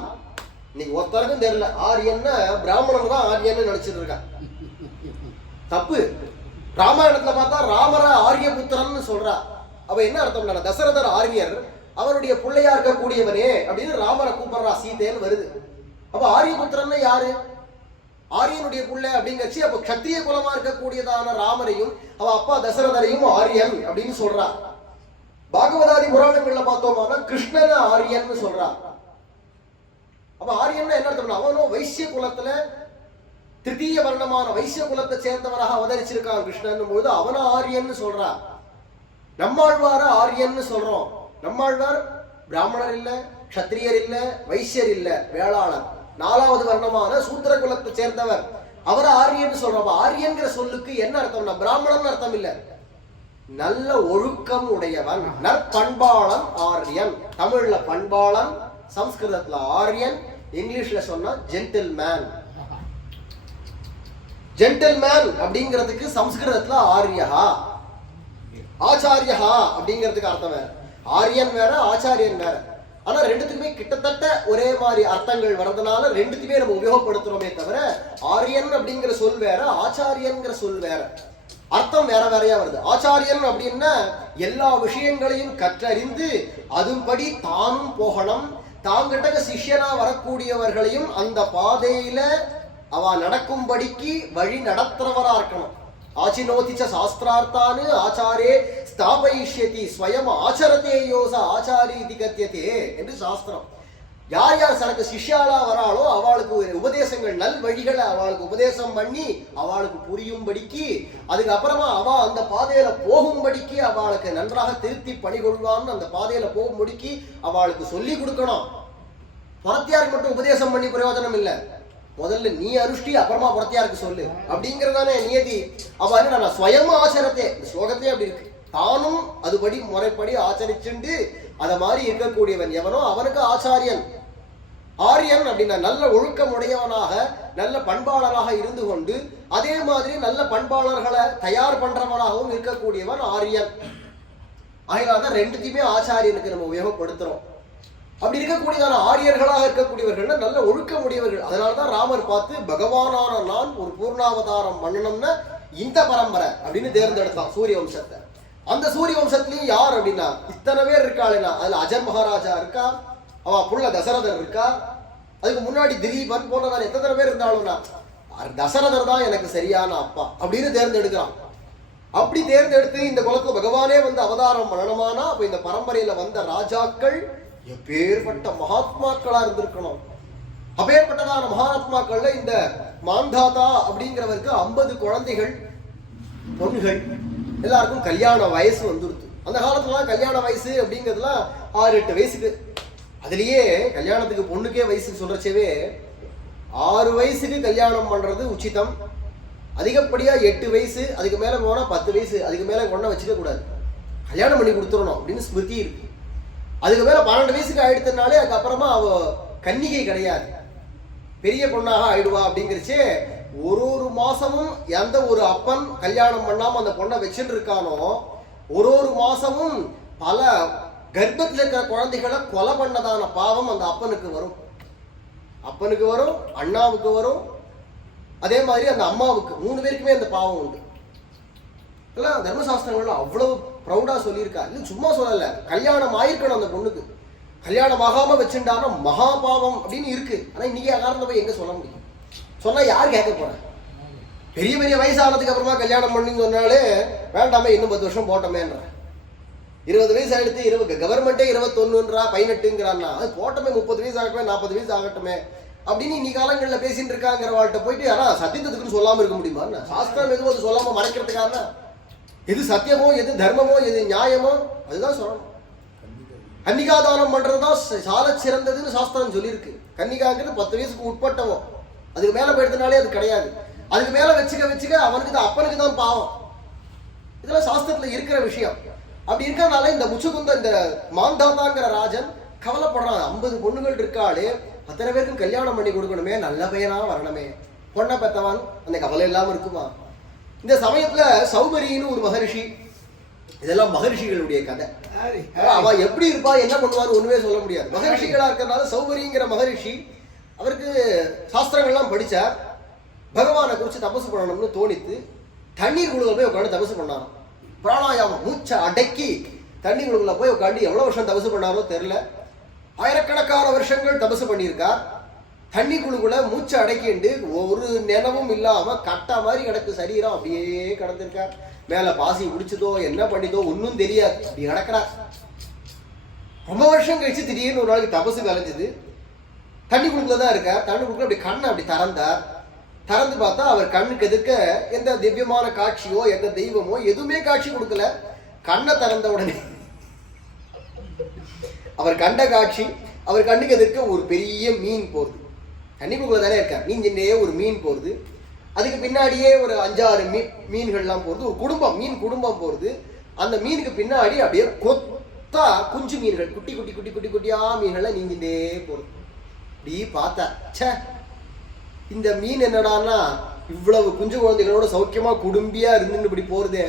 இன்னைக்கு ஒருத்தருக்கும் தெரியல. ஆரியன்னா பிராமணன் தான் ஆரியன்னு நினைச்சிட்டு இருக்கா. தப்பு. ராமாயணத்துல பார்த்தா ராமர ஆரியபுத்திரன் சொல்றா. அவ என்ன அர்த்தம், தசரதர் ஆரியர், அவருடைய பிள்ளையா இருக்கக்கூடியவனே அப்படின்னு ராமரை கூப்பிடுறா, சீதைன்னு வருது. அப்ப ஆரியபுத்திரன் யாரு, ஆரியனுடைய புள்ளை அப்படிங்கச்சு. அப்ப கத்திரிய குலமா இருக்கக்கூடியதான ராமரையும் அவ அப்பா தசரதரையும் ஆரியன் அப்படின்னு சொல்றா. பாகவதாதி புராணங்கள்ல பார்த்தோம்னா கிருஷ்ணன ஆரியன்னு சொல்றா. அப்ப ஆரியன்னா என்ன அர்த்தம், அவனும் வைசிய குலத்துல திருத்தீய வர்ணமான வைசிய குலத்தை சேர்ந்தவராக அவதரிச்சிருக்கான் கிருஷ்ணன் போது அவன ஆரியன்னு சொல்றா. நம்மாழ்வார ஆரியன்னு சொல்றோம். நம்மாழ்வார் பிராமணர் இல்ல, க்ஷத்ரியர் இல்ல, வைசியர் இல்ல, வேளாளர், 4வது வர்ணமான சூத்திர குலத்தை சேர்ந்தவர், அவரை ஆரியன்னு சொல்றோம். ஆரியன்கிற சொல்லுக்கு என்ன அர்த்தம்னா பிராமணன் அர்த்தம் இல்ல, நல்ல ஒழுக்கம் உடையவன், நற்பண்பாளன் ஆரியன். தமிழ்ல பண்பாளன், சம்ஸ்கிருதத்துல ஆரியன், இங்கிலீஷ்ல சொன்னா ஜென்டில்மேன். ஜென்டில்மேன் அப்படிங்கிறதுக்கு சம்ஸ்கிருதத்துல ஆரியா, ஆச்சாரியா அப்படிங்கிறதுக்கு அர்த்தம் வேற. ஆரியன் வேற, ஆச்சாரியன் வேற. ஆனா ரெண்டுத்துக்குமே கிட்டத்தட்ட ஒரே மாதிரி அர்த்தங்கள் வரதுனால ரெண்டுத்துமே நம்ம உபயோகப்படுத்துறோமே தவிர ஆரியன் அப்படிங்கிற சொல் வேற, ஆச்சாரியன்கிற சொல் வேற, அர்த்தம் வேற வேறையா வருது. ஆச்சாரியன் அப்படின்னா எல்லா விஷயங்களையும் கற்றறிந்து அதுபடி தானும் போகணும், தாங்கிட்ட சிஷ்யனா வரக்கூடியவர்களையும் அந்த பாதையில அவ நடக்கும்படிக்கு வழி நடத்துறவரா இருக்கணும். ஆச்சினோதிச்ச சாஸ்திரார்த்தானு ஆச்சாரே ஸ்தாபயிஷ்யதி ஸ்வயம் ஆச்சரதே யோச ஆச்சாரி இதி கத்தியதே என்று சாஸ்திரம். யார் யார் சரக்கு சிஷ்யாலா வராளோ அவளுக்கு உபதேசங்கள், நல் வழிகளை அவளுக்கு உபதேசம் பண்ணி அவளுக்கு புரியும்படிக்கு, அதுக்கப்புறமா அவ அந்த பாதையில போகும்படிக்கு அவளுக்கு நன்றாக திருத்தி பணிகொள்வான்னு அந்த பாதையில போகும்படிக்கு அவளுக்கு சொல்லி கொடுக்கணும். புறத்தியாருக்கு மட்டும் உபதேசம் பண்ணி பிரயோஜனம் இல்லை. முதல்ல நீ அனுஷ்டி, அப்புறமா புறத்தியாருக்கு சொல்லு அப்படிங்கறதானே நியதி. அவ என்ன ஸ்வயம் ஆச்சரத்தே, ஸ்லோகத்தே அப்படி இருக்கு. தானும் அதுபடி முறைப்படி ஆச்சரிச்சுண்டு அத மாதிரி இருக்கக்கூடியவன் எவனோ அவனுக்கு ஆச்சாரியன். ஆரியன் அப்படின்னா நல்ல ஒழுக்கம் உடையவனாக, நல்ல பண்பாளராக இருந்து கொண்டு அதே மாதிரி நல்ல பண்பாளர்களை தயார் பண்றவனாகவும் இருக்கக்கூடியவன் ஆரியன். அதனாலதான் ரெண்டுத்தையுமே ஆச்சாரியனுக்கு நம்ம உபயோகப்படுத்துறோம். அப்படி இருக்கக்கூடியதான ஆரியர்களாக இருக்கக்கூடியவர்கள் நல்ல ஒழுக்கம் உடையவர்கள். அதனாலதான் ராமர் பார்த்து பகவானான நான் ஒரு பூர்ணாவதாரம் பண்ணணும்னா இந்த பரம்பரை அப்படின்னு தேர்ந்தெடுத்தான் சூரிய வம்சத்தை. அந்த சூரிய வம்சத்திலையும் யார் அப்படின்னா இத்தனை பேர் இருக்காளேனா, அதுல அஜர் மகாராஜா இருக்கா, அவ புள்ள தசரதர் இருக்கா, அதுக்கு முன்னாடி திலீபன் போன்றதான எத்தனை பேர் இருந்தாலும்னா தசரதர் தான் எனக்கு சரியான அப்பா அப்படின்னு தேர்ந்தெடுக்கிறான். அப்படி தேர்ந்தெடுத்து இந்த குலத்துல பகவானே வந்து அவதாரம் பண்ணணுமானா அப்ப இந்த பரம்பரையில வந்த ராஜாக்கள் எப்பேற்பட்ட மகாத்மாக்களா இருந்திருக்கணும். அப்பேற்பட்டதான மகாத்மாக்கள்ல இந்த மாந்தாதா அப்படிங்கிறவருக்கு 50 குழந்தைகள், பொண்ணுகள், எல்லாருக்கும் கல்யாண வயசு வந்துடுது. அந்த காலத்துலாம் கல்யாண வயசு அப்படிங்கிறதுலாம் 6-8 வயசுக்கு. அதுலயே கல்யாணத்துக்கு பொண்ணுக்கே வயசு சொல்றச்சவே 6 வயசுக்கு கல்யாணம் பண்றது உச்சிதம். அதிகப்படியா 8 வயசு, அதுக்கு மேல போனா 10 வயசு, அதுக்கு மேல கொண்ட வச்சுக்க கூடாது, கல்யாணம் பண்ணி கொடுத்துடணும் அப்படின்னு ஸ்மிருதி இருக்கு. அதுக்கு மேல 12 வயசுக்கு ஆயிடுத்துனாலே அதுக்கப்புறமா அவ கன்னிகை கிடையாது, பெரிய பொண்ணாக ஆயிடுவா அப்படிங்கிறச்சே ஒரு மாசமும் எந்த ஒரு அப்பன் கல்யாணம் பண்ணாம அந்த பொண்ணை வச்சுட்டு இருக்கானோ ஒரு மாசமும் பல கர்ப்பத்தில் இருக்கிற குழந்தைகளை கொலை பண்ணதான பாவம் அந்த அப்பனுக்கு வரும். அப்பனுக்கு வரும், அண்ணாவுக்கு வரும், அதே மாதிரி அந்த அம்மாவுக்கு, 3 பேருக்குமே அந்த பாவம் உண்டு. தர்மசாஸ்திரங்கள்ல அவ்வளவு ப்ரௌடா சொல்லியிருக்கா. இல்லை சும்மா சொல்லல, கல்யாணம் ஆயிருக்கணும் அந்த பொண்ணுக்கு. கல்யாணம் ஆகாம வச்சுட்டானா மகாபாவம் அப்படின்னு இருக்கு. ஆனா இன்னைக்கு அகாரணத்தை போய் எங்க சொல்ல முடியும்? சொன்னா யார் கேட்க போற? பெரிய பெரிய வயசானதுக்கு அப்புறமா கல்யாணம் பண்ணின்னு சொன்னாலே வேண்டாமே இன்னும் 10 வருஷம் போட்டோமேன்ற. 20 வயசு ஆயிடுத்து, கவர்மெண்டே 21 18ங்கிறான்னா அது போட்டமே 30 வயசு ஆகட்டுமே 40 வயசு ஆகட்டுமே அப்படின்னு இன்னி காலங்களில் பேசிட்டு இருக்காங்கிற வாழ்கிட்ட போயிட்டு ஆனா சத்தியத்துக்குன்னு சொல்லாம இருக்க முடியுமா? சாஸ்திரம் எதுவும் அது சொல்லாம மறைக்கிறதுக்கான எது சத்தியமோ எது தர்மமோ எது நியாயமோ அதுதான் சொல்லணும். கன்னிகாதானம் பண்றதுதான் சால சிறந்ததுன்னு சாஸ்திரம் சொல்லியிருக்கு. கன்னிகாங்கிறது 10 வயசுக்கு உட்பட்டவோ, அதுக்கு மேல போயிடுறதுனாலே அது கிடையாது. அதுக்கு மேல வச்சுக்க அவனுக்கு தான் அப்பனுக்கு தான் பாவம். இதெல்லாம் சாஸ்திரத்துல இருக்கிற விஷயம். அப்படி இருக்கிறதுனால இந்த முச்சுகுந்த இந்த மாந்தாதாங்கிற ராஜன் கவலைப்படுறான். 50 பொண்ணுகள் இருக்காளே, அத்தனை பேருக்கும் கல்யாணம் பண்ணி கொடுக்கணுமே, நல்ல பையனா வரணுமே, பொண்ணை பெத்தவன் அந்த கவலை இல்லாம இருக்குமா? இந்த சமயத்துல சௌபரின்னு ஒரு மகரிஷி, இதெல்லாம் மகரிஷிகளுடைய கதை. அவ எப்படி இருப்பா என்ன பண்ணுவான்னு ஒண்ணுமே சொல்ல முடியாது. மகரிஷிகளா இருக்கிறதுனால சௌபரிங்கிற மகரிஷி அவருக்கு சாஸ்திரங்கள்லாம் படிச்சார். பகவானை குறிச்சு தபசு பண்ணணும்னு தோணித்து தண்ணீர் குழுவில் போய் உட்காந்து தபசு பண்ணாராம். பிராணாயாமம் மூச்சை அடக்கி தண்ணீர் குழுவில் போய் உட்காந்து எவ்வளவு வருஷம் தபசு பண்ணாரோ தெரியல. ஆயிரக்கணக்கான வருஷங்கள் தபசு பண்ணியிருக்கார். தண்ணி குழுக்குள்ள மூச்சை அடக்கிண்டு ஒரு நினைவும் இல்லாம கட்டா மாதிரி கிடக்கு சரீரம், அப்படியே கிடந்திருக்கார். மேல பாசி குடிச்சதோ என்ன பண்ணிதோ ஒன்னும் தெரியாது, அப்படி கிடக்கிறார். ரொம்ப வருஷம் கழிச்சு திடீர்னு ஒரு நாளைக்கு தபசு கலைஞ்சது. தண்ணி குழுக்குள்ளதான் இருக்கார். தண்ணி குழுக்குள்ள அப்படி கண்ணை அப்படி திறந்தார். திறந்து பார்த்தா அவர் கண்ணுக்கு எதுக்க எந்த திவ்யமான காட்சியோ எந்த தெய்வமோ எதுவுமே காட்சி கொடுக்கல. கண்ணை திறந்த உடனே அவர் கண்ட காட்சி, அவர் கண்ணுக்கு எதிர்க்க ஒரு பெரிய மீன் போகுது. தண்ணிக்குள்ள தானே இருக்கார், நீஞ்சின்றே ஒரு மீன் போகுது. அதுக்கு பின்னாடியே ஒரு 5-6 மீன்கள்லாம் போகுது. ஒரு குடும்பம், மீன் குடும்பம் போகுது. அந்த மீனுக்கு பின்னாடி அப்படியே கொத்தா குஞ்சு மீன்கள், குட்டி குட்டி குட்டி குட்டி குட்டியா மீன்கள்லாம் நீஞ்சின்றே போகுது. அப்படி பார்த்தா சே, இந்த மீன் என்னடான்னா இவ்வளவு குஞ்சு குழந்தைகளோட சௌக்கியமா குடும்பியா இருந்துன்னு இப்படி போறதே,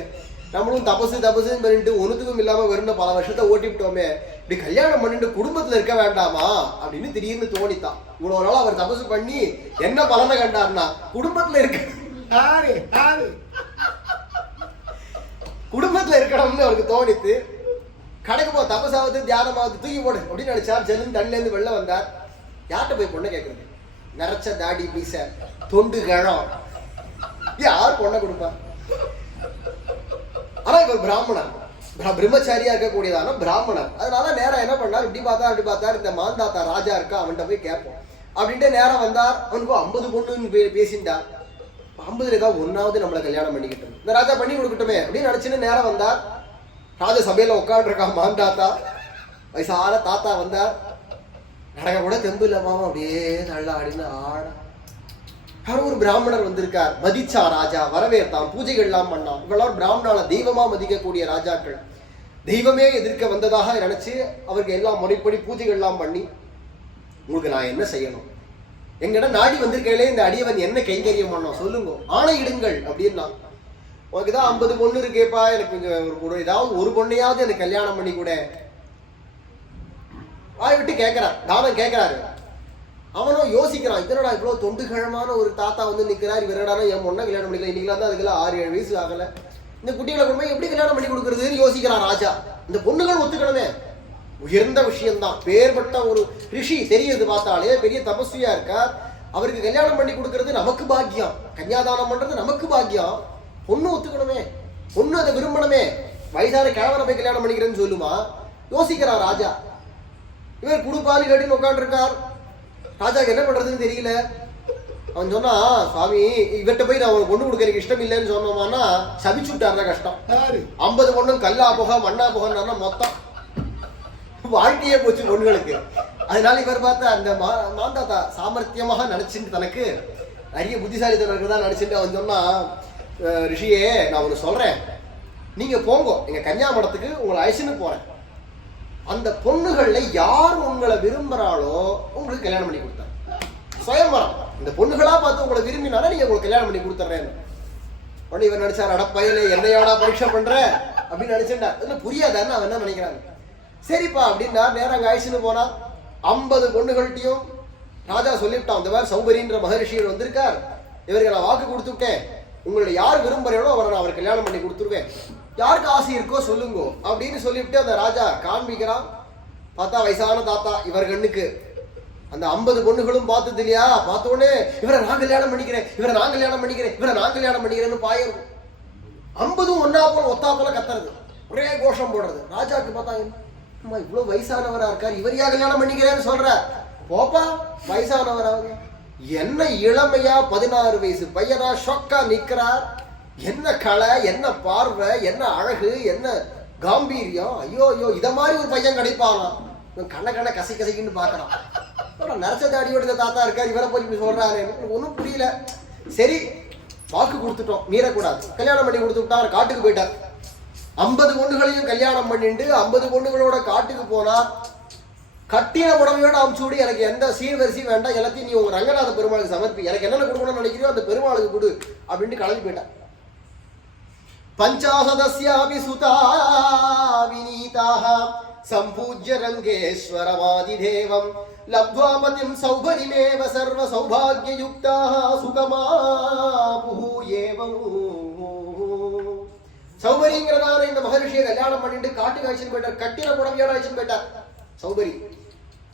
நம்மளும் தபசுன்னு பண்ணிட்டு ஒன்றுத்துக்கும் இல்லாம வெறும் பல வருஷத்தை ஓட்டிவிட்டோமே, இப்படி கல்யாணம் பண்ணிட்டு குடும்பத்துல இருக்க வேண்டாமா அப்படின்னு திடீர்னு தோணித்தான். இவ்வளவு நாள் அவர் தபசு பண்ணி என்ன பலனை கண்டார்னா குடும்பத்துல இருக்கணும்னு அவருக்கு தோணித்து. கடைக்கு போ, தபசாவது தியானமாவது தூக்கி போடு அப்படின்னு நினைச்சார். ஜெல்லுன்னு தண்ணில இருந்து வெளில வந்தார். யார்கிட்ட போய் பொண்ணை கேட்கறது? நரைச்ச தாடி மீச தொண்டு கழம், யார் பொண்ணை கொடுப்பா? ஆனா இவர் பிராமணர், பிரம்மச்சாரியா இருக்கக்கூடியதான பிராமணர். அதனால நேரம் என்ன பண்ணார், இப்படி பார்த்தார். இந்த மாந்தாத்தா ராஜா இருக்கா, அவன்கிட்ட போய் கேட்போம் அப்படின்ட்டு நேரம் வந்தார். அவனுக்கு 50 பொண்ணுன்னு பேசிட்டார். 50 ஏதாவது ஒன்னாவது நம்மளை கல்யாணம் பண்ணிக்கிட்டோம், இந்த ராஜா பண்ணி கொடுக்கட்டுமே அப்படின்னு நினைச்சுன்னு நேரம் வந்தார். ராஜ சபையில உட்காந்துருக்கா மாந்தாத்தா. வயசான தாத்தா வந்தார். நடக்க கூட தெம்பு இல்லாம அப்படியே நல்ல ஆடின்னு ஆட. யாரும் ஒரு பிராமணர் வந்திருக்கார். மதிச்சா ராஜா, வரவேற்றான், பூஜைகள் எல்லாம் பண்ணான். இவெல்லாம் பிராமணால தெய்வமா மதிக்கக்கூடிய ராஜாக்கள். தெய்வமே எதிர்க்க வந்ததாக நினைச்சு அவருக்கு எல்லாம் முறைப்படி பூஜைகள் எல்லாம் பண்ணி, உங்களுக்கு நான் என்ன செய்யணும், எங்கிட்ட நாடி வந்திருக்கையிலே இந்த அடியவன் என்ன கைங்கரியம் பண்ணோம் சொல்லுங்க, ஆணையிடுங்கள் அப்படின்னா. உனக்குதான் 50 பொண்ணு இருக்கேப்பா, எனக்கு கொஞ்சம் ஏதாவது ஒரு பொண்ணையாவது எனக்கு கல்யாணம் பண்ணி கூட வாய் விட்டு கேட்கிறார், தானம் கேட்கிறாரு. அவனும் யோசிக்கிறான், இதனடா இவ்வளவு தொண்டுகிழமான ஒரு தாத்தா வந்து நிக்கிறார், இவரடானா என் பொண்ணை கல்யாணம் பண்ணிக்கலாம், இன்னைக்கு தான் அதுக்கெல்லாம் 6-7 வயசு ஆகல, இந்த குட்டிகளை கொண்டு போய் எப்படி கல்யாணம் பண்ணி கொடுக்கறதுன்னு யோசிக்கிறான் ராஜா. இந்த பொண்ணுகள் ஒத்துக்கணுமே, உயர்ந்த விஷயம்தான். பேர்பட்ட ஒரு ரிஷி தெரியுது, பார்த்தாலே பெரிய தபஸ்வியா இருக்கார். அவருக்கு கல்யாணம் பண்ணி கொடுக்கறது நமக்கு பாக்கியம், கன்னியாதானம் பண்றது நமக்கு பாக்கியம். பொண்ணு ஒத்துக்கணுமே, பொண்ணு அதை விரும்பணுமே. வயசான கிழவனை போய் கல்யாணம் பண்ணிக்கிறேன்னு சொல்லுமா? யோசிக்கிறார் ராஜா. இவர் குடுப்பான்னு கேட்டுன்னு உட்காந்துருக்கார். ராஜாக்கு என்ன பண்றதுன்னு தெரியல. அவன் சொன்னா, சுவாமி இவர்கிட்ட போய் நான் அவனுக்கு பொண்ணு கொடுக்க எனக்கு இஷ்டம் இல்லைன்னு சொன்னோம்னா சபிச்சு விட்டாருனா கஷ்டம். 50 பொண்ணும் கல்லா போக மண்ணா போகன்னா மொத்தம் வாழ்க்கையே போச்சு பொண்ணுகளுக்கு. அதனால இவர் பார்த்த அந்த மாந்தாத்தா சாமர்த்தியமாக நினைச்சுட்டு, தனக்கு நிறைய புத்திசாலித்தனம் இருக்குதான் நினைச்சுட்டு அவன் சொன்னா, ரிஷியே நான் ஒன்று சொல்றேன், நீங்க போங்க எங்க கன்னியாமடத்துக்கு, உங்களை அழைச்சுன்னு போறேன். அந்த பொண்ணுகள்ல யார் உங்களை விரும்புறாளோ உங்களுக்கு கல்யாணம் பண்ணி கொடுத்தாரு. சுயம்பரம் இந்த பொண்ணுகளா பார்த்து உங்களை விரும்பினாலும் நீங்க உங்களுக்கு கல்யாணம் பண்ணி கொடுத்துறேன். உடனே இவர் நினைச்சார், அடப்பையில என்னையோட பரீட்சை பண்ற அப்படின்னு நினைச்சுட்டா. இதுல புரியாதான்னு அவன் என்ன நினைக்கிறாங்க. சரிப்பா அப்படின்னா நேரம் அங்க அழைச்சுன்னு போனா 50 பொண்ணுகள்கிட்டையும் ராஜா சொல்லிவிட்டான், இந்த மாதிரி சௌபரின்ற மகரிஷிகள் வந்திருக்கார், இவருக்கு நான் வாக்கு கொடுத்துட்டேன், உங்களுடைய யார் விரும்புறீங்களோ அவரை நான் அவர் கல்யாணம் பண்ணி கொடுத்துருவேன், யாருக்கு ஆசை இருக்கோ சொல்லுங்க அப்படின்னு சொல்லிவிட்டு அந்த ராஜா காண்பிக்கிறான். பார்த்தா வயசான தாத்தா இவர் கண்ணுக்கு அந்த 50 பொண்ணுகளும் பார்த்தது இல்லையா? பார்த்த உடனே இவரை நான் கல்யாணம் பண்ணிக்கிறேன், இவரை நான் கல்யாணம் பண்ணிக்கிறேன், இவரை நான் கல்யாணம் பண்ணிக்கிறேன்னு பாயிரும். 50 ஒன்னா போல ஒத்தா போல கத்துறது, ஒரே கோஷம் போடுறது. ராஜாவுக்கு பார்த்தாங்க, அம்மா இவ்வளவு வயசானவரா இருக்காரு, இவரையா கல்யாணம் பண்ணிக்கிறேன்னு சொல்ற? போப்பா வயசானவராக என்ன இளமையா 16 வயசு பையனா ஷொக்கா நிக்கிறார். என்ன கலை, என்ன பார்வை, என்ன அழகு, என்ன காம்பீரியம். ஐயோ ஐயோ, இத மாதிரி ஒரு பையன் கிடைப்பானா? கண்ண கசை கசைக்குன்னு பாக்குறான். நரச்ச தாடியோட தாத்தா இருக்காரு, இவரை போய் சொல்றாரு. ஒன்னும் புரியல. சரி வாக்கு கொடுத்துட்டோம், மீறக்கூடாது. கல்யாணம் பண்ணி கொடுத்து விட்டார், காட்டுக்கு போயிட்டார். 50 பொண்ணுகளையும் கல்யாணம் பண்ணிட்டு 50 பொண்ணுகளோட காட்டுக்கு போனா, கட்டின புடவையோட அமுச்சுடி, எனக்கு எந்த சீர்வரிசையும் வேண்டாம், எல்லாத்தையும் நீ உங்க ரங்கநாத பெருமாளுக்கு சமர்ப்பி, எனக்கு என்னென்ன கொடுக்கணும்னு நினைக்கிறியோ அந்த பெருமாளுக்கு கொடு அப்படின்ட்டு கிளம்பி போயிட்டான். பஞ்சாசதஸ்யாபி சுதா விநீதாக சம்பூஜ்ய ரங்கேஸ்வரமாதிதேவம் லப்த்வா பதிம் சௌபரிமேவ சர்வ சௌபாக்யயுக்தாக சுகமாபுஹு ஏவம். சௌபரிங்கிறதான இந்த மகரிஷியை கல்யாணம் பண்ணிட்டு காட்டுக்கு அழைச்சிட்டு போயிட்டார். கட்டின புடவையோட அழைச்சிட்டு போயிட்டார் சௌபரி.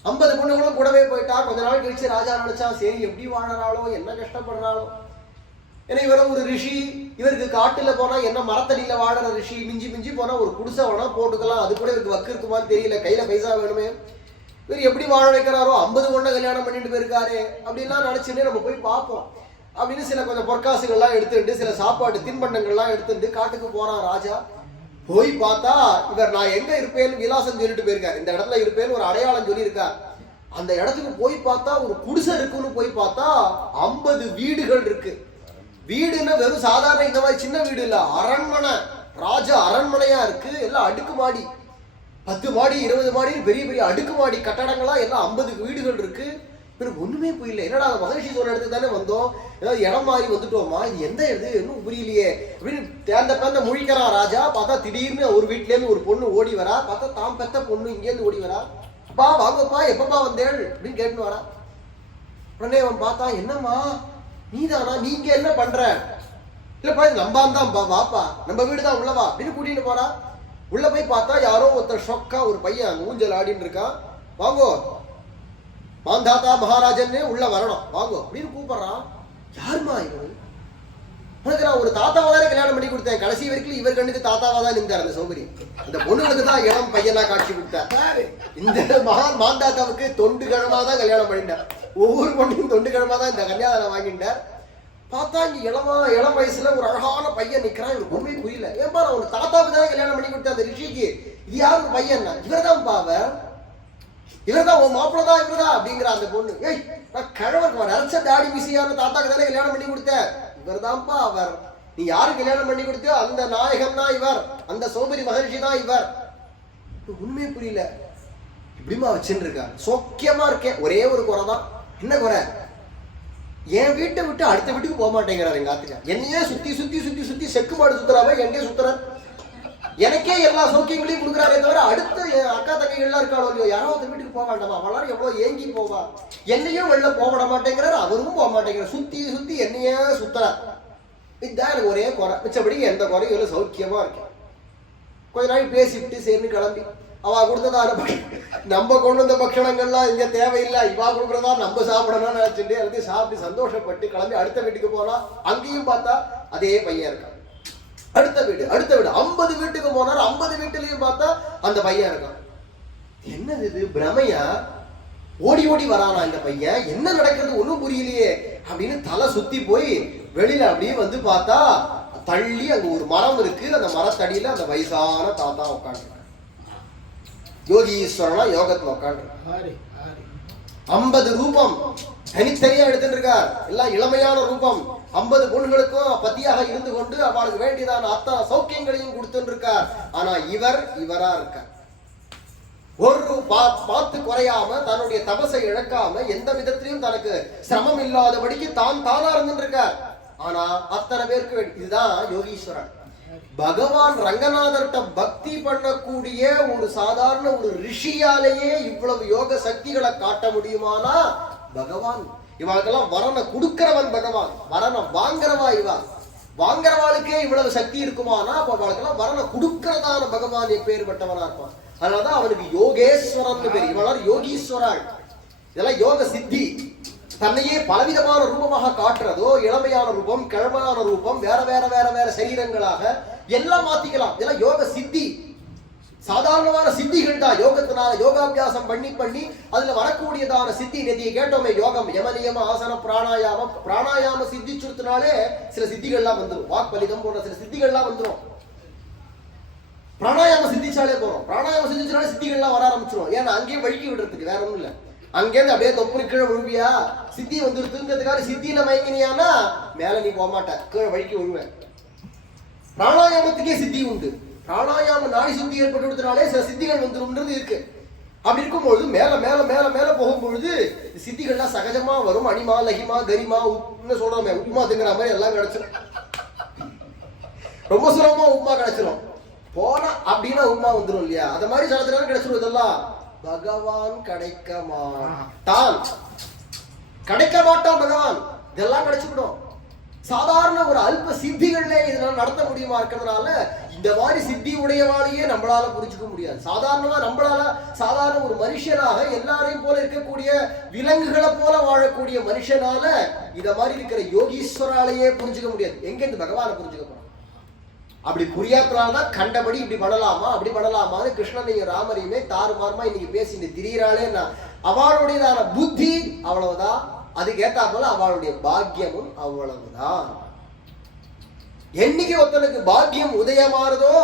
50 பொண்ணுகளும் கூடவே போயிட்டா. கொஞ்ச நாள் கழிச்சு ராஜா நினைச்சா, சரி எப்படி வாழறாளோ, என்ன கஷ்டப்படுறாளோ. ஏன்னா இவர ஒரு ரிஷி, இவருக்கு காட்டுல போனா என்ன மரத்தடியில வாழற ரிஷி, மிஞ்சி மிஞ்சி போனா ஒரு குடிசை வேணா போட்டுக்கலாம், அது கூட இவருக்கு வக்கு இருக்குமான்னு தெரியல, கையில பைசா வேணுமே. இவர் எப்படி வாழ வைக்கிறாரோ, 50 பொண்ணை கல்யாணம் பண்ணிட்டு போயிருக்காரு அப்படின்லாம் நினைச்சுட்டு நம்ம போய் பார்ப்போம் அப்படின்னு சில கொஞ்சம் பொற்காசுகள்லாம் எடுத்துட்டு, சில சாப்பாடு தின்பண்டங்கள்லாம் எடுத்துட்டு காட்டுக்கு போறான் ராஜா. போய் பார்த்தா இவர் நான் எங்க இருப்பேன்னு விலாசம் சொல்லிட்டு போயிருக்காரு. இந்த இடத்துல இருப்பேன்னு ஒரு அடையாளம் சொல்லியிருக்கார். அந்த இடத்துக்கு போய் பார்த்தா ஒரு குடிசை இருக்குன்னு போய் பார்த்தா 50 வீடுகள் இருக்கு. வீடுன்னா வெறும் சாதாரண இந்த மாதிரி சின்ன வீடு இல்ல, அரண்மனை, ராஜ அரண்மனையா இருக்கு. எல்லாம் அடுக்குமாடி, 10 மாடி 20 மாடி பெரிய பெரிய அடுக்குமாடி கட்டடங்களா எல்லாம் 50 வீடுகள் இருக்கு. எனக்கு ஒண்ணுமே புரியல. என்னடா மகரிஷி சொன்ன இடத்துக்கு தானே வந்தோம், ஏதாவது இடம் மாறி வந்துட்டோமா, இது எந்த இது இன்னும் புரியலையே அப்படின்னு தேர்ந்த பேர்ந்த முழிக்கிறான் ராஜா. பார்த்தா திடீர்னு ஒரு வீட்டுல இருந்து ஒரு பொண்ணு ஓடி வரா. பார்த்தா தாம் பெத்த பொண்ணு இங்கேருந்து ஓடி வரா. அப்பா வாங்கப்பா, எப்பப்பா வந்தேள் அப்படின்னு கேட்டுன்னு வரா. உடனே அவன் பார்த்தா, என்னம்மா நீதானா, நீங்க என்ன பண்ற? இல்லப்பா நம்பான்தான்ப்பா, வாப்பா நம்ம வீடு தான், உள்ளவா அப்படின்னு கூட்டிட்டு போறா. உள்ள போய் பார்த்தா யாரோ ஒருத்தர் ஷொக்கா ஒரு பையன் ஊஞ்சல் ஆடின்னு இருக்கான். வாங்கோ மாந்தாத்தா மகாராஜன்னு உள்ள வரணும் வாங்கோ அப்படின்னு கூப்பிடுறான். யாருமா இவரு? உனக்கு நான் ஒரு தாத்தாவா தானே கல்யாணம் பண்ணி கொடுத்தேன், கடைசி வரைக்கும் இவர் கண்ணுக்கு தாத்தாவா தான் இருந்தார் அந்த சௌகரி. இந்த பொண்ணுகளுக்கு தான் இளம் பையனா காட்சி கொடுத்தார். இந்த மகான் மாந்தாத்தாவுக்கு தொண்டு கிழமா தான் கல்யாணம் பண்ணிட்டார். ஒவ்வொரு பொண்ணையும் தொண்டு கிழமா தான் இந்த கல்யாணம் வாங்கிட்டார். பார்த்தா இங்க இளம் வயசுல ஒரு அழகான பையன் நிக்கிறான். இவருக்கு ஒண்ணுமே புரியல. ஏன்பா நான் உனக்கு தாத்தாவுக்கு தானே கல்யாணம் பண்ணி கொடுத்தேன் அந்த ரிஷிக்கு, இது யாரு பையன்? இவர்தான் பாவ, இவர்தான் உன் மாப்பிள்ள தான் இவர்தான் அப்படிங்கிற அந்த பொண்ணு. ஏய் நான் கிழவருக்கு அரைச்ச தாடி மிசியான தாத்தாக்கு தானே கல்யாணம் பண்ணி கொடுத்தேன், இவர் தான்ப்பா அவர். நீ யாரு கல்யாணம் பண்ணி கொடுத்தியோ அந்த நாயகம் தான் இவர், அந்த சௌபரி மகரிஷி தான் இவர். உண்மையே புரியல. இப்படிமா வச்சுட்டு இருக்கா. சோக்கியமா இருக்கேன், ஒரே ஒரு குறை தான். என்ன குறை? என் வீட்டை விட்டு அடுத்த வீட்டுக்கு போக மாட்டேங்கிறார் எங்க ஆத்துக்கா. என்னையே சுத்தி சுத்தி சுத்தி சுத்தி செக்கு மாடு சுத்துறாவ, எங்கே சுத்துறார்? எனக்கே எல்லா சௌக்கியங்களையும் கொடுக்குறாரே தவிர அடுத்த அக்கா தங்கைகள்லாம் இருக்காளோ இல்லையோ, யாரோ அந்த வீட்டுக்கு போக வேண்டாமா? அவளாரும் எவ்வளவு ஏங்கி போவா. என்னையும் வெளில போக விட மாட்டேங்கிறார், அவரும் போக மாட்டேங்கிறார். சுத்தி சுத்தி என்னையே சுத்துறார். இதுதான் எனக்கு ஒரே குறை. மிச்சபடி எந்த குறையும் இல்லை, சௌக்கியமா இருக்கேன். கொஞ்ச நாள் பேசிவிட்டு சேர்ந்து கிளம்பி அவ கொடுத்ததான நம்ம கொண்டு வந்த பட்சணங்கள்லாம் இங்க தேவையில்லை, இவா கொடுக்குறதா நம்ம சாப்பிடணும்னு நினைச்சுட்டு எல்லாத்தையும் சாப்பிட்டு சந்தோஷப்பட்டு கிளம்பி அடுத்த வீட்டுக்கு போனா அங்கேயும் பார்த்தா அதே பையன் இருக்கான். அடுத்த வீடு 50 வீட்டுக்கு போனார். 50 வீட்டுலயும் பார்த்தா அந்த பையன் இருக்கான். என்னது இது பிரமையா? ஓடி ஓடி வரானா இந்த பையன், என்ன நடக்கிறது ஒன்னும் புரியலையே அப்படின்னு தலை சுத்தி போய் வெளியில அப்படியே வந்து பார்த்தா தள்ளி அங்க ஒரு மரம் இருக்கு. அந்த மரத்தடியில அந்த வயசான தாத்தா உட்காந்து யோகீஸ்வரனா யோகத்துல உட்காந்து 50 ரூபம் தனித்தனியா எடுத்துட்டு இருக்கார். எல்லாம் இளமையான ரூபம். 50 பொண்ணுகளுக்கும் பத்தியாக இருந்து கொண்டு அவளுக்கு வேண்டியதான அத்தனை சௌக்கியங்களையும் கொடுத்துட்டு இருக்கார். ஆனா இவரா இருக்கார். ஒரு பார்த்து குறையாம, தன்னுடைய தபசை இழக்காம, எந்த விதத்திலையும் தனக்கு சிரமம் இல்லாதபடிக்கு தானா இருந்துட்டு இருக்கார். ஆனா அத்தனை பேருக்கு இதுதான் யோகீஸ்வரன். பகவான் ரங்கநாதர்கிட்ட பக்தி பண்ணக்கூடிய ஒரு சாதாரண ஒரு ரிஷியாலேயே இவ்வளவு யோக சக்திகளை காட்ட முடியுமானா பகவான். இவாளுக்கெல்லாம் வரனை கொடுக்கிறவன் பகவான், வரனை வாங்குறவா இவா. வாங்குறவாளுக்கே இவ்வளவு சக்தி இருக்குமானா அப்ப அவளுக்கெல்லாம் வரனை கொடுக்கறதான பகவான் எப்பேற்பட்டவனா இருப்பான். அதனாலதான் அவனுக்கு யோகேஸ்வரன் பேர். இவளார் யோகீஸ்வராள். இதெல்லாம் யோக சித்தி. தன்னையே பலவிதமான ரூபமாக காட்டுறதோ, இளமையான ரூபம், கிழமையான ரூபம், வேற வேற வேற வேற சரீரங்களாக எல்லாம் மாத்திக்கலாம். இதெல்லாம் யோக சித்தி. சாதாரணமான சித்திகள் தான். யோகத்தினால யோகாபியாசம் பண்ணி பண்ணி அதுல வரக்கூடியதான சித்தி. நதியை கேட்டோமே, யோகம் யம நியம ஆசன பிராணாயாமம். பிராணாயாம சித்திச்சுனாலே சில சித்திகள்லாம் வந்துடும். வாக்பலிதம் போன்ற சில சித்திகள்லாம் வந்துடும். பிராணாயாம சித்திச்சாலே போறோம். பிராணாயாம சித்திச்சாலே சித்திகள்லாம் வர ஆரம்பிச்சிடும். ஏன்னா அங்கேயே வழுக்கி விடுறதுக்கு வேற ஒண்ணும் இல்லை. அங்கேருந்து அப்படியே தொப்புனு கீழே விழுவியா, சித்தி வந்துருதுங்கிறதுக்காக சித்தியில மயங்கினியானா மேல நீ போக மாட்ட, கீழே வழுக்கி விழுவேன். பிராணாயாமத்துக்கே சித்தி உண்டு. பிராணாயாம நாடி சித்தி ஏற்பட்டுனாலே சில சித்திகள் வந்துரும்ன்றது இருக்கு. அப்படி இருக்கும்பொழுது மேல மேல மேல மேல போகும்பொழுது சித்திகள்லாம் சகஜமா வரும். அனிமா லகிமா கரிமா உப்புன்னு சொல்றோமே, உப்புமா திங்கிற மாதிரி எல்லாம் கிடைச்சிடும். ரொம்ப சுலபமா உப்புமா கிடைச்சிடும். போனா அப்படின்னா உப்புமா வந்துடும் இல்லையா? அந்த மாதிரி சில நேரம் கிடைச்சிடும். இதெல்லாம் பகவான் கிடைக்க மாட்டான். பகவான் இதெல்லாம் கிடைச்சுவிடும். சாதாரண ஒரு அல்ப சித்திகள்ல இதனால நடத்த முடியுமா இருக்கிறதுனால இந்த மாதிரி சித்தி உடையவாளையே நம்மளால புரிஞ்சுக்க முடியாது. சாதாரணமா நம்மளால சாதாரண ஒரு மனுஷனாக எல்லாரையும் போல இருக்கக்கூடிய விலங்குகளை போல வாழக்கூடிய மனுஷனால இத மாதிரி இருக்கிற யோகீஸ்வராலேயே புரிஞ்சுக்க முடியாது. எங்க இருந்து பகவானை புரிஞ்சுக்க போறோம்? அப்படி புரியாதனால்தான் கண்டபடி இப்படி பண்ணலாமா அப்படி பண்ணலாமான்னு கிருஷ்ணனையும் ராமரையுமே தாறுமாறுமா இன்னைக்கு பேசி திரியிறாளே. அவளுடையதான புத்தி அவ்வளவுதான். அதுக்கு ஏத்தாப்போல அவளுடைய பாக்கியமும் அவ்வளவுதான். என்னைக்கு ஒருத்தனுக்கு பாக்கியம் உதயமாறுதோ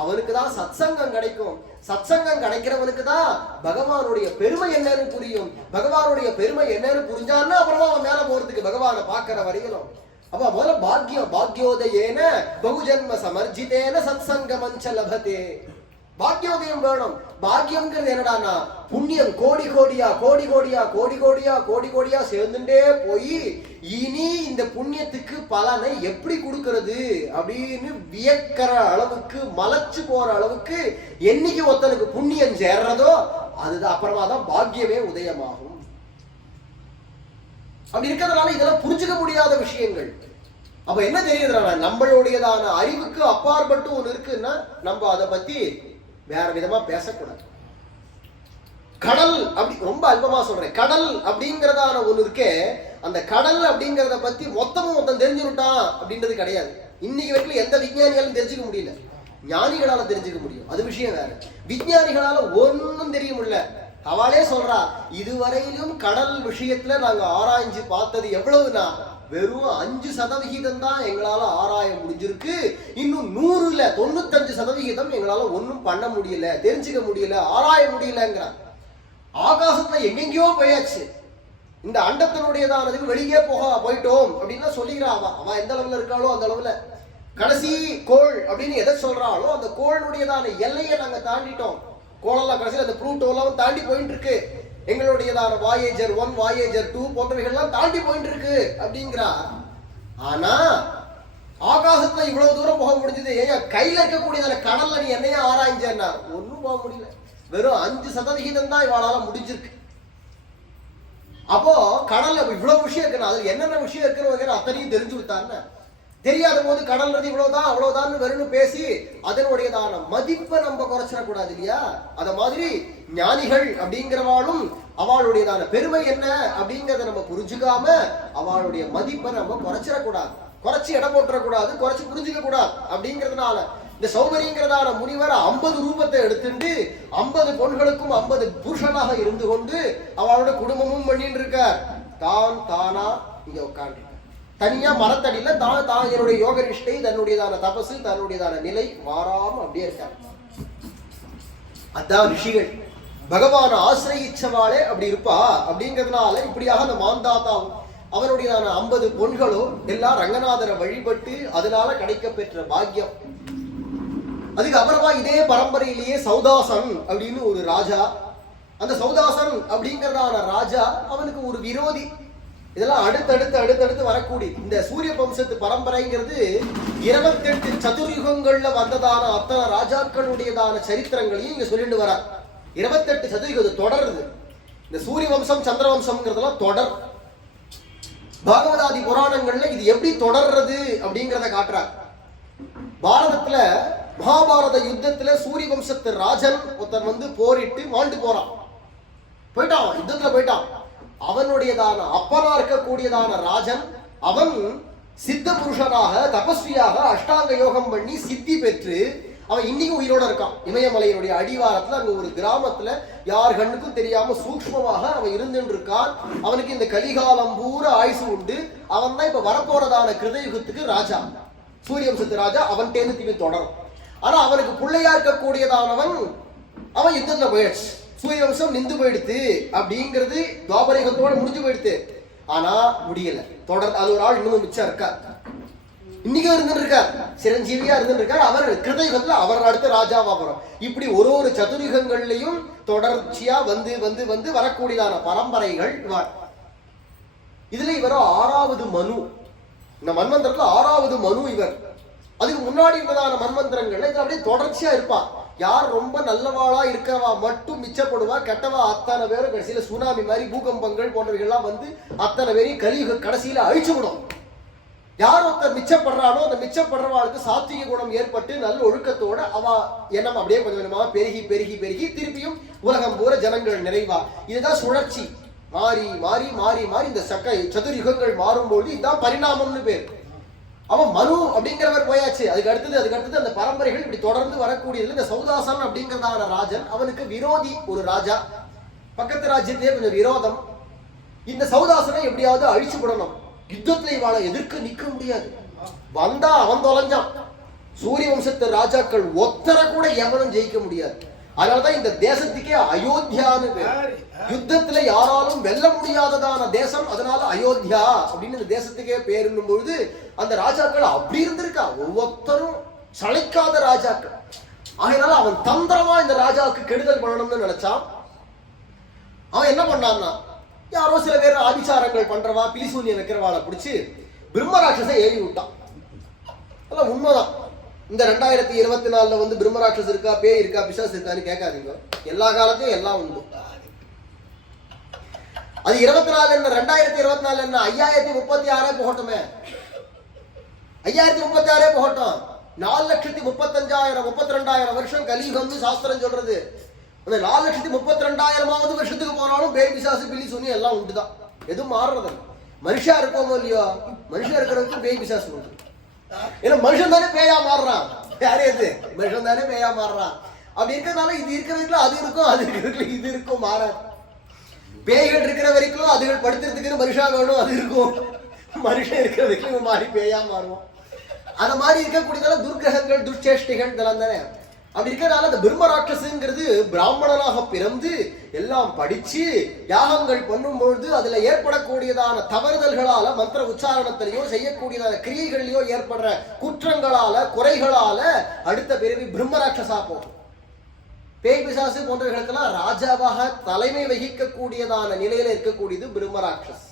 அவனுக்கு தான் சத்சங்கம் கிடைக்கும். சத்சங்கம் கிடைக்கிறவனுக்கு தான் பகவானுடைய பெருமை என்னன்னு புரியும். பகவானுடைய பெருமை என்னன்னு புரிஞ்சான்னா அப்புறமா அவன் மேல போறதுக்கு பகவானை பாக்குற வரையிலும். அப்ப முதல்ல பாக்கியம். பாக்கியோதயேன பகுஜன்ம சமர்ஜிதேன சத்சங்கமஞ்ச லபதே. பாக்கியோதயம் வேணும். பாக்கியம்ங்கிறது என்னடானா புண்ணியம் கோடி கோடியா கோடி கோடியா கோடி கோடியா கோடி கோடியா சேர்ந்துட்டே போய் இனி இந்த புண்ணியத்துக்கு பலனை எப்படி கொடுக்கறது அப்படின்னு வியக்கிற அளவுக்கு மலைச்சு போற அளவுக்கு என்னைக்கு ஒருத்தனுக்கு புண்ணியம் சேர்றதோ அதுதான் அப்புறமா தான் பாக்கியமே உதயமாகும். அப்படி இருக்கிறதுனால இதெல்லாம் புரிஞ்சுக்க முடியாத விஷயங்கள். அப்ப என்ன தெரியுதுனா நம்மளுடையதான அறிவுக்கு அப்பாற்பட்டு ஒண்ணு இருக்குன்னா நம்ம அதை பத்தி வேற விதமா பேசக்கூடாது. கடல் அப்படி ரொம்ப அல்பமா சொல்றேன். கடல் அப்படிங்கறதான ஒண்ணு இருக்கே, அந்த கடல் அப்படிங்கறத பத்தி மொத்தமும் மொத்தம் தெரிஞ்சுட்டான் அப்படின்றது கிடையாது. இன்னைக்கு வரைக்கும் எந்த விஞ்ஞானியாலும் தெரிஞ்சுக்க முடியல. ஞானிகளால தெரிஞ்சுக்க முடியும், அது விஷயம் வேற. விஞ்ஞானிகளால ஒன்னும் தெரிய முடியல. அவளே சொல்றா, இதுவரையிலும் கடல் விஷயத்துல நாங்க ஆராய்ச்சி பார்த்தது எவ்வளவுனா வெறும் 5% தான் எங்களால ஆராய முடிஞ்சிருக்கு. இன்னும் 100ல 95% எங்களால ஒன்னும் பண்ண முடியல, தெரிஞ்சுக்க முடியல, ஆராய முடியலங்கிற. ஆகாசத்துல எங்கெங்கயோ போயாச்சு. இந்த அண்டத்தினுடையதானதுக்கு வெளியே போயிட்டோம் அப்படின்னா சொல்லிக்கிறான். அவன் எந்த அளவுல இருக்காளோ அந்த அளவுல கடைசி கோள் அப்படின்னு எதை சொல்றாளோ அந்த கோளுடையதான எல்லையை நாங்க தாண்டிட்டோம். கோளெல்லாம் கடைசியில் அந்த ப்ளூட்டோலாம் தாண்டி போயிட்டு இருக்கு. எங்களுடையதான வாயேஜர் 1 வாயேஜர் 2 போன்றவைகள்லாம் தாண்டி போயிட்டு இருக்கு அப்படிங்கிறா. ஆனா ஆகாசத்துல இவ்வளவு தூரம் போக முடிஞ்சது. ஏன் கையில இருக்கக்கூடியதான கடல்ல நீ என்னையா ஆராய்ஞ்சா ஒன்னும் போக முடியல. வெறும் 5% தான் இவளால முடிஞ்சிருக்கு. அப்போ கடல்ல இவ்வளவு விஷயம் இருக்கு. அதுல என்னென்ன விஷயம் இருக்குன்னு அத்தனையும் தெரிஞ்சு விட்டான்னு தெரியாத போது கடல்றது இவ்வளவுதான் அவ்வளவுதான் வெறும் பேசி அதனுடையதான மதிப்பை நம்ம குறைச்சிடக்கூடாது இல்லையா? அத மாதிரி ஞானிகள் அப்படிங்கிறவாளும் அவளுடையதான பெருமை என்ன அப்படிங்கறத நம்ம புரிஞ்சுக்காம அவளுடைய மதிப்பை நம்ம குறைச்சிடக்கூடாது, குறைச்சி இடம் போட்டுறக்கூடாது, குறைச்சி புரிஞ்சுக்க கூடாது. அப்படிங்கிறதுனால இந்த சௌகரியங்கிறதான முனிவர் 50 ரூபத்தை எடுத்துட்டு 50 பொண்களுக்கும் 50 புருஷனாக இருந்து கொண்டு அவளோட குடும்பமும் பண்ணிட்டு இருக்கார். தானா இங்க உட்காந்து தனியா மரத்தடியில தான் என்னுடைய யோக நிஷ்டை, தன்னுடையதான தபசு, தன்னுடையதான நிலை மாறாம அப்படியே இருக்காங்க. அதான் ரிஷிகள். பகவான ஆசிரயிச்சவாளே அப்படி இருப்பா. அப்படிங்கிறதுனால இப்படியாக அந்த மாந்தாத்தாவும் அவனுடையதான 50 பொண்களும் எல்லாம் ரங்கநாதரை வழிபட்டு அதனால கிடைக்க பெற்ற பாக்கியம். அதுக்கு அப்புறமா இதே பரம்பரையிலேயே சௌதாசன் அப்படின்னு ஒரு ராஜா. அந்த சௌதாசன் அப்படிங்கிறதான ராஜா அவனுக்கு ஒரு விரோதி. இதெல்லாம் அடுத்தடுத்து வரக்கூடிய இந்த சூரிய வம்சத்து பரம்பரைங்கிறது 28 சதுர்யுகங்கள்ல வந்ததான அத்தனை ராஜாக்களுடையதான சரித்திரங்களையும் இங்க சொல்லிட்டு வர. 28 சதுர்யுகம் தொடருது. இந்த சூரிய வம்சம் சந்திர வம்சம்ங்கிறதெல்லாம் தொடர். பாகவதாதி புராணங்கள்ல இது எப்படி தொடர்றது அப்படிங்கிறத காட்டுறார். பாரதத்துல மகாபாரத யுத்தத்துல சூரிய வம்சத்து ராஜன் ஒருத்தன் வந்து போரிட்டு மாண்டு போறான், போயிட்டான், யுத்தத்துல போயிட்டான். அவனுடையதான அப்பனா இருக்கக்கூடியதான ராஜன் அவன் சித்த புருஷனாக தபஸ்வியாக அஷ்டாங்க யோகம் பண்ணி சித்தி பெற்று அவன் இன்னைக்கும் உயிரோட இருக்கான். இமயமலையினுடைய அடிவாரத்துல அங்க ஒரு கிராமத்துல யார் கண்ணுக்கும் தெரியாம சூக்ஷ்மமாக அவன் இருந்துட்டு இருக்கான். அவனுக்கு இந்த கலிகாலம் பூரா ஆயுசு உண்டு. அவன் தான் இப்ப வரப்போறதான கிருதயுகத்துக்கு ராஜா, சூரிய வம்சத்து ராஜா. அவன்கிட்ட திரும்பி தொடரும். ஆனா அவனுக்கு பிள்ளையா இருக்கக்கூடியதானவன் அவன் யுத்தத்துல போயிடுச்சு. சூரிய வம்சம் நின்று போயிடுத்து அப்படிங்கிறது துவாபரயுகத்தோட முடிஞ்சு போயிடுத்து. ஆனா முடியல, தொடர். அது ஒரு ஆள் இன்னும் மிச்சம் இருக்கார், இன்னைக்கும் இருந்துட்டு இருக்கார், சிரஞ்சீவியா இருந்துட்டு இருக்கார். அவர் கிருதயுகத்துல அவர் அடுத்த ராஜாவா போறோம். இப்படி ஒரு ஒரு சதுர்யுகங்கள்லயும் தொடர்ச்சியா வந்து வந்து வந்து வரக்கூடியதான பரம்பரைகள் இவர். இதுல இவர் 6வது மனு. இந்த மன்வந்திரத்துல 6வது மனு இவர். அதுக்கு முன்னாடி இருந்ததான மன்வந்திரங்கள்ல இது அப்படியே தொடர்ச்சியா இருப்பான். யார் ரொம்ப நல்லவாளா இருக்கிறவா மட்டும் மிச்சப்படுவா, கெட்டவா அத்தனை பேரும் கடைசியில சுனாமி மாதிரி பூகம்பங்கள் போன்றவைகள்லாம் வந்து அத்தனை பேரையும் கலியுக கடைசியில அழிச்சு விடும். யார் ஒருத்தர் மிச்சப்படுறானோ அந்த மிச்சப்படுறவாளுக்கு சாத்விக குணம் ஏற்பட்டு நல்ல ஒழுக்கத்தோட அவ எண்ணம் அப்படியே கொஞ்சம் கொஞ்சமா பெருகி பெருகி பெருகி திருப்பியும் உலகம் பூரா ஜனங்கள் நிறைவா. இதுதான் சுழற்சி. மாறி மாறி மாறி மாறி இந்த சதுர்யுகங்கள் மாறும்போது இதுதான் பரிணாமம்னு பேர். அவன் மனு அப்படிங்கிறவர் போயாச்சு. அதுக்கு அடுத்தது அந்த பரம்பரைகள் இப்படி தொடர்ந்து வரக்கூடியது. இந்த சௌதாசன் அப்படிங்கிறதான ராஜன் அவனுக்கு விரோதி ஒரு ராஜா, பக்கத்து ராஜ்யத்திலே கொஞ்சம் விரோதம். இந்த சௌதாசனை எப்படியாவது அழிச்சு விடணும். யுத்தத்துல இவாளை எதிர்க்க நிக்க முடியாது. வந்தா அவன் தொலைஞ்சான். சூரிய வம்சத்து ராஜாக்கள் ஒத்தரை கூட எவனும் ஜெயிக்க முடியாது. அதனாலதான் இந்த தேசத்துக்கே அயோத்தியான்னு பேர். யுத்தத்துல யாராலும் வெல்ல முடியாததான தேசம், அதனால அயோத்தியா அப்படின்னு இந்த தேசத்துக்கே பேருன்னும் பொழுது அந்த ராஜாக்கள் அப்படி இருந்திருக்கா. ஒவ்வொருத்தரும் சளைக்காத ராஜாக்கள். அதனால அவன் தந்திரமா இந்த ராஜாவுக்கு கெடுதல் பண்ணணும்னு நினைச்சான். அவன் என்ன பண்ணான்னா, யாரோ சில பேர் ஆபிசாரங்கள் பண்றவா பிலிசூன்யம் வைக்கிறவாளை பிடிச்சி பிரம்மராட்சசை ஏவி விட்டான். அதெல்லாம் உண்மைதான். இந்த 2024 வந்து பிரம்மராட்சஸ் இருக்கா, பேய் இருக்கா, பிசாசு இருக்கான்னு கேட்காதீங்க. எல்லா காலத்தையும் எல்லாம் உண்டு. அது 24 என்ன 2024 என்ன 5036 போகட்டுமே, 5036 போகட்டும். 4,35,000 32,000 வருஷம் கலியுகம்னு சாஸ்திரம் சொல்றது. அந்த 4,32,000வது வருஷத்துக்கு போனாலும் பேய் பிசாசு பில்லி சுனி எல்லாம் உண்டுதான். எதுவும் மாறுறது மனுஷா இருக்கோமோ இல்லையோ, மனுஷா இருக்கிறவங்க பேய் பிசாசு உண்டு. ஏன்னா மனுஷன் தானே பேயா மாறுறான். யாரே இது மனுஷன் தானே பேயா மாறுறான். அப்படி இருக்கிறதுனால இது இருக்கிறதுக்குள்ள அது இருக்கும், அது இருக்கிறதுக்குள்ள இது இருக்கும், மாறாது. பேய்கள் இருக்கிற வரைக்கும் அதுகள் படுத்துறதுக்கு மனுஷா வேணும், அது இருக்கும். மனுஷன் இருக்கிற வரைக்கும் மாறி பேயா மாறுவோம். அந்த மாதிரி இருக்கக்கூடியதால துர்கிரகங்கள் துர்ச்சேஷ்டிகள் இதெல்லாம் தானே. அப்படி இருக்கிறதுனால அந்த பிரம்மராட்சசுங்கிறது பிராமணனாக பிறந்து எல்லாம் படிச்சு யாகங்கள் பண்ணும்பொழுது அதுல ஏற்படக்கூடியதான தவறுதல்களால மந்திர உச்சாரணத்திலையோ செய்யக்கூடியதான கிரியைகள்லயோ ஏற்படுற குற்றங்களால குறைகளால அடுத்த பிறவி பிரம்மராட்சசா போகும். பேய் பிசாசு போன்றவர்களுக்கெல்லாம் ராஜாவாக தலைமை வகிக்கக்கூடியதான நிலையில இருக்கக்கூடியது பிரம்மராட்சஸ்.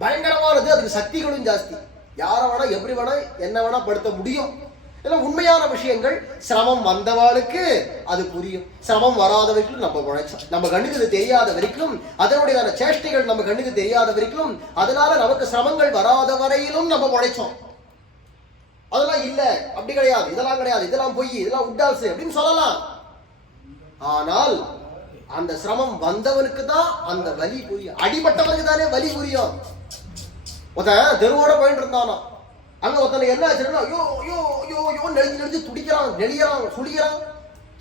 பயங்கரமானது. அதுக்கு சக்திகளும் ஜாஸ்தி. யாரை வேணா எப்படி வேணா என்ன வேணா படுத்த முடியும். இதெல்லாம் உண்மையான விஷயங்கள். சிரமம் வந்தவாளுக்கு அது புரியும், சிரமம் வராத வரைக்கும் நம்ம உழைச்சோம். நம்ம கண்ணுக்கு இது தெரியாத வரைக்கும், அதனுடைய சேஷ்டைகள் நம்ம கண்ணுக்கு தெரியாத வரைக்கும், அதனால நமக்கு சிரமங்கள் வராத வரையிலும் நம்ம உழைச்சோம். அதெல்லாம் இல்ல, அப்படி கிடையாது, இதெல்லாம் கிடையாது, இதெல்லாம் பொய், இதெல்லாம் உட்டாசு அப்படின்னு சொல்லலாம். ஆனால் அந்த சிரமம் வந்தவனுக்கு தான் அந்த வலி புரியும். அடிபட்டவனுக்கு தானே வலி புரியும். ஒருத்தன் தெருவோட போயிட்டு இருந்தானா, அங்க ஒருத்தனை என்ன ஆச்சுன்னா ஐயோ ஐயோ ஐயோ ஐயோ நெளிஞ்சு நெளிஞ்சு துடிக்கிறான், நெளியறான், சுடிக்கிறான்.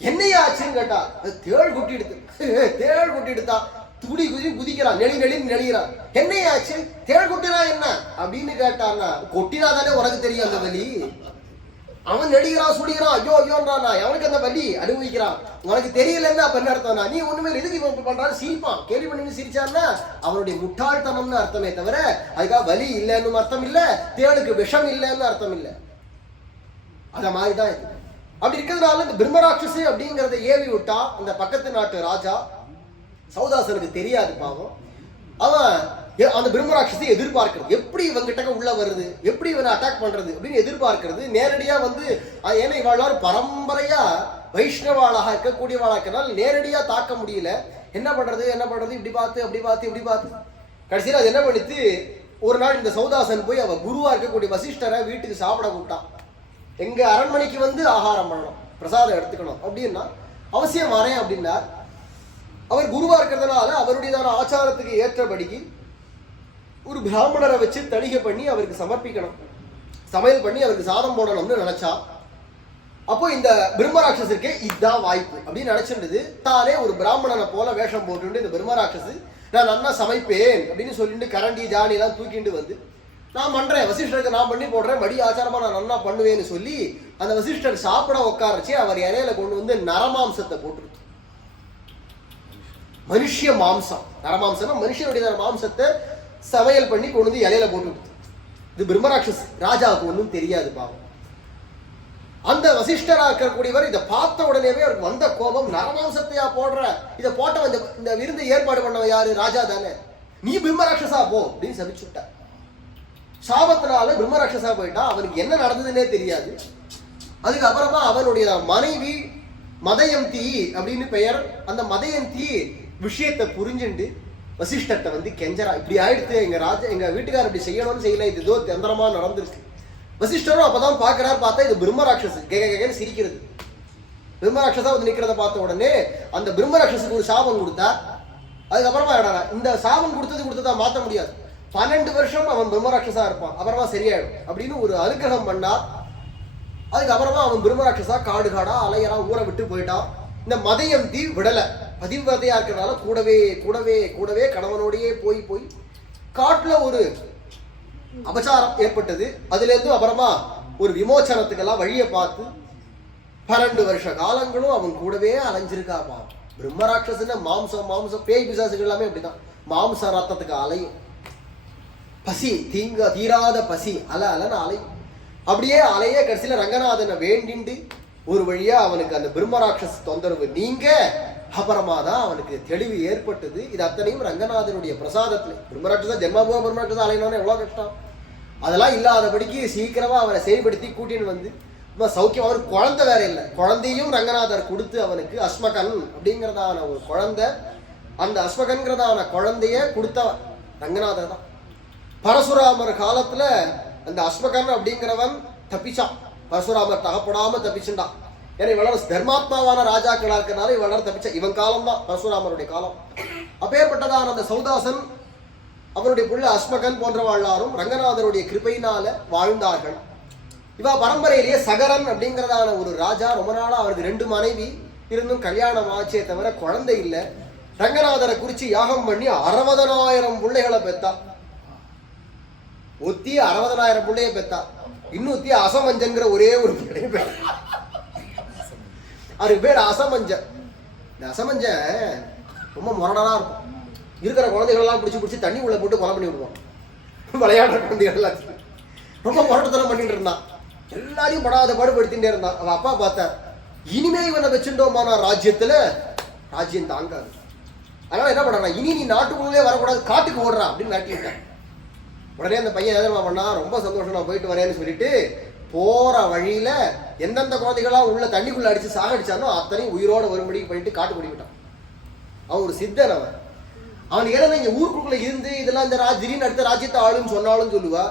என்னையா ஆச்சுன்னு கேட்டா, தேள் குட்டி எடுத்து தேள் குட்டி எடுத்தா துடி குதி குதிக்கிறான், நெளி நெளின்னு நெளிகிறான். என்னையா ஆச்சு, தேள் குட்டினா என்ன அப்படின்னு கேட்டான்னா, கொட்டினா தானே உனக்கு தெரியும் அந்த வலி. அவன் நெடுகிறான், சுடிக்கிறான், ஐயோ ஐயோன்றானா, அவனுக்கு அந்த வலி அனுபவிக்கிறான். உனக்கு தெரியலன்னா அப்ப என்ன அர்த்தம்னா, நீ ஒண்ணுமே எதுக்கு பண்றான்னு சிரிப்பான். கேள்வி பண்ணி சிரிச்சான்னா அவனுடைய முட்டாள்தனம்னு அர்த்தமே தவிர அதுக்காக வலி இல்லைன்னு அர்த்தம் இல்ல, தேளுக்கு விஷம் இல்லைன்னு அர்த்தம் இல்லை. அத மாதிரிதான் இது. அப்படி இருக்கிறதுனால இந்த பிரம்மராட்சசு அப்படிங்கறத ஏவி விட்டா அந்த பக்கத்து நாட்டு ராஜா சௌதாசனுக்கு தெரியாது பாவம். அவன் அந்த பிரம்மராட்சத்தை எதிர்பார்க்கிறது, எப்படி இவங்கிட்ட உள்ள வருது, எப்படி இவனை அட்டாக் பண்றது அப்படின்னு எதிர்பார்க்கிறது. நேரடியா வந்து ஏன்னா இவாள் பரம்பரையா வைஷ்ணவாளாக இருக்கக்கூடியவாளாக்கனால நேரடியா தாக்க முடியல. என்ன பண்றது இப்படி பார்த்து அப்படி பார்த்து இப்படி பார்த்து கடைசியில் அது என்ன பண்ணிட்டு ஒரு நாள் இந்த சௌதாசன் போய் அவ குருவா இருக்கக்கூடிய வசிஷ்டரை வீட்டுக்கு சாப்பிட கூப்பிட்டான். எங்க அரண்மனைக்கு வந்து ஆகாரம் பண்ணணும், பிரசாதம் எடுத்துக்கணும் அப்படின்னா அவசியம் வரேன் அப்படின்னா. அவர் குருவா இருக்கிறதுனால அவருடையதான ஆச்சாரத்துக்கு ஏற்றபடிக்கு ஒரு பிராமணரை வச்சு தணிகை பண்ணி அவருக்கு சமர்ப்பிக்கணும், சமையல் பண்ணி அவருக்கு சாதம் போடணும்னு நினைச்சா. அப்போ இந்த பிரம்மராட்சஸுக்கே இதுதான் வாய்ப்பு அப்படின்னு நினைச்சிருந்தது. தானே ஒரு பிராமணனை போல வேஷம் போட்டு இந்த பிரம்மராட்சஸு நான் நன்னா சமைப்பேன் அப்படின்னு சொல்லிட்டு கரண்டி ஜானி எல்லாம் தூக்கிட்டு வந்து நான் பண்றேன், வசிஷ்டருக்கு நான் பண்ணி போடுறேன், மடி ஆச்சாரமா நான் நன்னா பண்ணுவேன்னு சொல்லி அந்த வசிஷ்டர் சாப்பிட உட்காரச்சு அவர் இலையில கொண்டு வந்து நரமாம்சத்தை போட்டுருது. மனுஷ மாம்சம், நரமாம்சம்னா மனுஷனுடைய மாம்சத்தை சமையல் பண்ணி கொண்டு வந்து இலையில போட்டு. இது பிரம்மராட்சஸ் ராஜாவுக்கு ஒன்றும் தெரியாது பாவம். அந்த வசிஷ்டரா இருக்கக்கூடியவர் இதை பார்த்த உடனேவே அவருக்கு வந்த கோபம், நரமாம்சத்தையா போடுற, இதை போட்டவன் இந்த விருந்து ஏற்பாடு பண்ணவன் யாரு, ராஜா தானே, நீ பிரம்மராட்சசா போ அப்படின்னு சபிச்சுட்ட. சாபத்தினால பிரம்மராட்சசா போயிட்டா. அவனுக்கு என்ன நடந்ததுன்னே தெரியாது. அதுக்கப்புறமா அவனுடைய மனைவி மதயந்தி அப்படின்னு பெயர், அந்த மதயந்தி விஷயத்தை புரிஞ்சுண்டு வசிஷ்டத்தை வந்து கெஞ்சரா, இப்படி ஆயிடுத்து, எங்க வீட்டுக்காரர் இப்படி செய்யணும்னு செய்யல, இது ஏதோ தந்திரமா நடந்திருக்கு. வசிஷ்டரும் அப்பதான் பாக்குறாரு, பார்த்தா இது பிரம்மராட்சசு கேன்னு சிரிக்கிறது. பிரம்மராட்சசா வந்து நிக்கிறத பார்த்த உடனே அந்த பிரம்மராட்சசுக்கு ஒரு சாபம் கொடுத்தா. அதுக்கப்புறமா இந்த சாபம் கொடுத்ததா மாற்ற முடியாது, 12 வருஷம் அவன் பிரம்மராட்சசா இருப்பான், அப்புறமா சரியாயிடும் அப்படின்னு ஒரு அனுகிரகம் பண்ணா. அதுக்கப்புறமா அவன் பிரம்மராட்சசா காடு காடா அலையறா, ஊரை விட்டு போயிட்டான். இந்த மதயந்தி விடலை, பதிவதையா இருக்கிறதுனால கூடவே கூடவே கூடவே கணவனோடையே போய் போய் காட்டுல ஒரு அபச்சாரம் ஏற்பட்டது. அதுல இருந்து அப்புறமா ஒரு விமோச்சனத்துக்கெல்லாம் வழியை பார்த்து 12 வருஷ காலங்களும் அவன் கூடவே அலைஞ்சிருக்காப்பா. பிரம்மராட்சசுன்னு மாம்சம் பேய் பிசாசுகள் எல்லாமே அப்படிதான், மாம்ச ரத்தத்துக்கு அலையும், பசி தீராத பசி அலைன்னு அலையும். அப்படியே அலையே கடைசியில ரங்கநாதனை வேண்டிண்டு ஒரு வழியா அவனுக்கு அந்த பிரம்மராட்சஸ் தொந்தரவு நீங்க அப்புறமா தான் அவனுக்கு தெளிவு ஏற்பட்டது. இது அத்தனையும் ரங்கநாதனுடைய பிரசாதத்துல. பிரம்மராட்சசா ஜென்மாபூம பிரம்மராட்சசா அலையணும்னு எவ்வளவு கஷ்டம், அதெல்லாம் இல்லாதபடிக்கு சீக்கிரமா அவனை செயல்படுத்தி கூட்டின்னு வந்து சௌக்கியம். அவனுக்கு குழந்தை வேற இல்லை, குழந்தையும் ரங்கநாதர் கொடுத்து அவனுக்கு அஸ்மகன் அப்படிங்கிறதான ஒரு குழந்தை, அந்த அஸ்மகன்கிறதான குழந்தைய கொடுத்தவன் ரங்கநாதர் தான். பரசுராமர் காலத்துல அந்த அஸ்மகன் அப்படிங்கிறவன் தப்பிச்சான், பரசுராமர் தகப்படாம தப்பிச்சுட்டான். ஏன்னா இவளர் தர்மாத்மாவான ராஜாக்களா இருக்கிறனால இவளர் தப்பிச்சா. இவன் காலம் தான் பரசுராமருடைய காலம். அப்பேற்பட்டதான அந்த சௌதாசன் அவருடைய புள்ள அஸ்மகன் போன்றவாழ்லாரும் ரங்கநாதருடைய கிருபையினால வாழ்ந்தார்கள். இவா பரம்பரையிலேயே சகரன் அப்படிங்கிறதான ஒரு ராஜா, ரொம்ப நாளா அவருக்கு 2 மனைவி இருந்தும் கல்யாணம் ஆச்சே தவிர குழந்தை இல்லை. ரங்கநாதரை குறிச்சு யாகம் பண்ணி 60,000 பிள்ளைகளை பெத்தா. ஒத்தி 60,000 பிள்ளைய பெத்தா, இன்னொத்தி அசமஞ்சங்கிற ஒரே ஒரு பிள்ளைய பெத்தா. அதுக்கு பேர் அசமஞ்சன். இந்த அசமஞ்சன் ரொம்ப முரடனா இருக்கும், இருக்கிற குழந்தைகள் எல்லாம் பிடிச்சி தண்ணி உள்ள போட்டு கொலை பண்ணி விடுவான். விளையாடுற குழந்தைகள் எல்லாத்தையும் ரொம்ப முரட்டத்தனம் பண்ணிட்டு இருந்தான், எல்லாரையும் படாத பாடுபடுத்திட்டே இருந்தான். அவன் அப்பா பார்த்தார், இனிமே இவனை வச்சுட்டோமான ராஜ்யத்துல ராஜ்யம் தாங்காது, அதனால என்ன பண்றான், இனி நீ நாட்டுக்குள்ளே வரக்கூடாது, காட்டுக்கு ஓடுறான் அப்படின்னு மிரட்டிட்டான். உடனே அந்த பையன் எதிர்மா பண்ணா, ரொம்ப சந்தோஷம் நான் போயிட்டு வரேன்னு சொல்லிட்டு போற வழியில எந்தெந்த குழந்தைகளா உள்ள தண்ணிக்குள்ள அடிச்சு சாகடிச்சானோ அத்தனையும் உயிரோட வரும்படி பண்ணிட்டு காட்டு போய்விட்டான். அவன் ஒரு சித்தன். அவன் ஏன்னா இங்க ஊருக்குள்ள இருந்து இதெல்லாம் இந்த திடீர்னு அடுத்த ராஜ்யத்தை ஆளுன்னு சொன்னாலும் சொல்லுவா,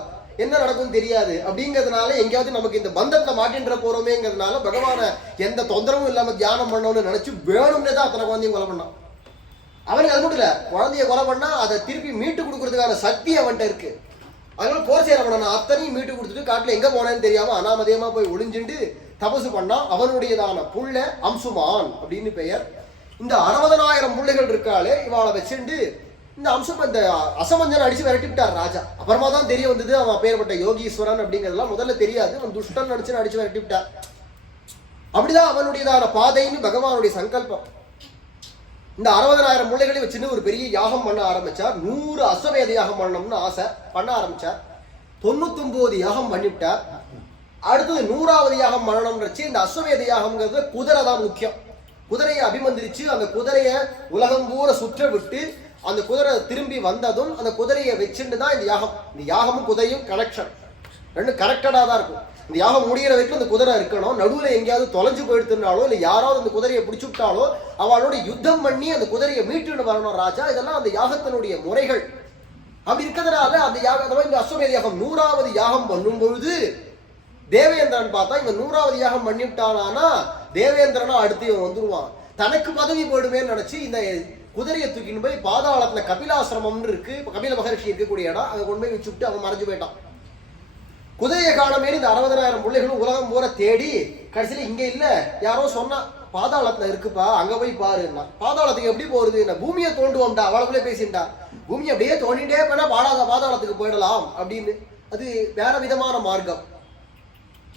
என்ன நடக்கும் தெரியாது. அப்படிங்கிறதுனால எங்கேயாவது நமக்கு இந்த பந்தத்தை மாட்டின்ற போறோமேங்கிறதுனால பகவான எந்த தொந்தரவும் இல்லாம தியானம் பண்ணணும்னு நினைச்சு வேணும்னே தான் அத்தனை குழந்தையும் கொலை பண்ணான். அவனுக்கு அது மட்டும் இல்ல, குழந்தைய கொலை பண்ணா அதை திருப்பி மீட்டு கொடுக்கறதுக்கான சக்தி அவன்கிட்ட இருக்கு. அதனால போர் சேர பண்ண அத்தனையும் மீட்டு கொடுத்துட்டு காட்டுல எங்க போனேன்னு தெரியாம அனாமதேயமா போய் ஒளிஞ்சுட்டு தபசு பண்ணா. அவனுடையதான புள்ள அம்சுமான் அப்படின்னு பெயர். இந்த 60,000 பிள்ளைகள் இருக்காளே இவாளை வச்சுட்டு இந்த இந்த அசமஞ்சனை அடிச்சு விரட்டி விட்டார் ராஜா. அப்புறமா தான் தெரிய வந்தது அவன் அப்பேற்பட்ட யோகீஸ்வரன் அப்படிங்கிறதுலாம் முதல்ல தெரியாது. அவன் துஷ்டன் அடிச்சு அடிச்சு விரட்டி விட்டார். அப்படிதான் அவனுடையதான பாதைன்னு பகவானுடைய சங்கல்பம். இந்த 60,000 பிள்ளைகளையும் வச்சுன்னு ஒரு பெரிய யாகம் பண்ண ஆரம்பிச்சார். 100 அஸ்வமேத யாகம் பண்ணணும்னு ஆசை பண்ண ஆரம்பிச்சார். 99 யாகம் பண்ணிவிட்டார். அடுத்தது 100வது யாகம் பண்ணணும்ன்றச்சு. இந்த அஸ்வமேத யாகம்ங்கிறது குதிரை தான் முக்கியம். குதிரையை அபிமந்திரிச்சு அந்த குதிரையை உலகம் பூரா சுற்ற விட்டு அந்த குதிரை திரும்பி வந்ததும் அந்த குதிரையை வச்சுட்டு தான் இந்த யாகம். இந்த யாகமும் குதிரையும் கனெக்ஷன் ரெண்டும் கனெக்டடா தான் இருக்கும். இந்த யாகம் முடிகிற வரைக்கும் இந்த குதிரை இருக்கணும். நடுவில் எங்கேயாவது தொலைஞ்சு போயிடுத்துனாலோ இல்லை யாராவது அந்த குதிரையை பிடிச்சுட்டாலோ அவளோட யுத்தம் பண்ணி அந்த குதிரையை மீட்டுன்னு வரணும் ராஜா. இதெல்லாம் அந்த யாகத்தினுடைய முறைகள். அப்படி இருக்கிறதுனால அந்த யாகம், இந்த அஸ்வமேத யாகம் 100வது யாகம் பண்ணும் பொழுது தேவேந்திரன் பார்த்தா இவன் 100வது யாகம் பண்ணிவிட்டானா தேவேந்திரனா அடுத்து இவன் வந்துருவான், தனக்கு பதவி போடுமேன்னு நினைச்சு இந்த குதிரையை தூக்கின்னு போய் பாதாளத்துல கபிலாசிரமம்னு இருக்கு, கபில மகரிஷி இருக்கக்கூடிய இடம், அங்க கொண்டு போய் வச்சுட்டு அவன் மறைஞ்சு போயிட்டான். குதிரையை காணமே இந்த 60,000 பிள்ளைகளும் உலகம் பூரா தேடி கடைசியில இங்க இல்ல, யாரோ சொன்னா பாதாளத்துல இருக்குப்பா அங்க போய் பாருன்னா. பாதாளத்துக்கு எப்படி போறது, நான் பூமியை தோண்டுவோம்டா, அவளுக்குள்ளே பேசிட்டா, பூமியை அப்படியே தோண்டிட்டே போனா பாதாளத்துக்கு போயிடலாம் அப்படின்னு. அது வேற விதமான மார்க்கம்.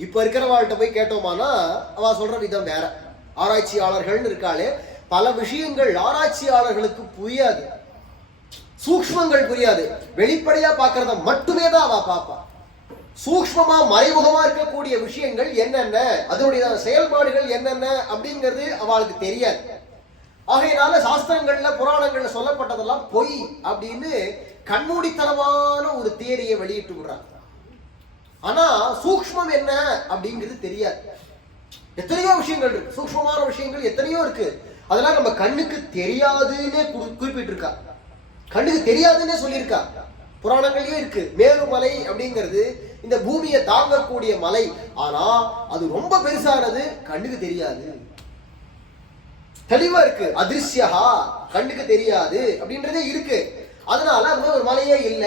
இப்ப இருக்கிறவாள்கிட்ட போய் கேட்டோமானா அவ சொல்ற விதம் வேற. ஆராய்ச்சியாளர்கள் இருக்காளே, பல விஷயங்கள் ஆராய்ச்சியாளர்களுக்கு புரியாது, சூக்ஷ்மங்கள் புரியாது, வெளிப்படையா பாக்குறத மட்டுமே தான் அவ பாப்பா. சூக்ஷ்மமா மறைமுகமா இருக்கக்கூடிய விஷயங்கள் என்னென்ன, அதனுடைய செயல்பாடுகள் என்னென்ன அப்படிங்கிறது அவளுக்கு தெரியாது. ஆகையினால சாஸ்திரங்கள்ல புராணங்கள்ல சொல்லப்பட்டதெல்லாம் பொய் அப்படின்னு கண்மூடித்தனமான ஒரு தியரியை வெளியிட்டு விடுறாங்க. ஆனா சூக்ஷ்மம் என்ன அப்படிங்கிறது தெரியாது. எத்தனையோ விஷயங்கள் இருக்கு, சூக்ஷ்மமான விஷயங்கள் எத்தனையோ இருக்கு, அதெல்லாம் நம்ம கண்ணுக்கு தெரியாதுன்னு குறிப்பிட்டு இருக்கா, கண்ணுக்கு தெரியாதுன்னே சொல்லியிருக்கா. புராணங்கள்லயே இருக்கு. மேருமலை அப்படிங்கிறது இந்த பூமியை தாங்கக்கூடிய மலை, ஆனா அது ரொம்ப பெருசானது, கண்ணுக்கு தெரியாது, தெளிவா இருக்கு. அதிர்ஷ்யா, கண்ணுக்கு தெரியாது அப்படின்றதே இருக்கு. அதனால அது ஒரு மலையே இல்ல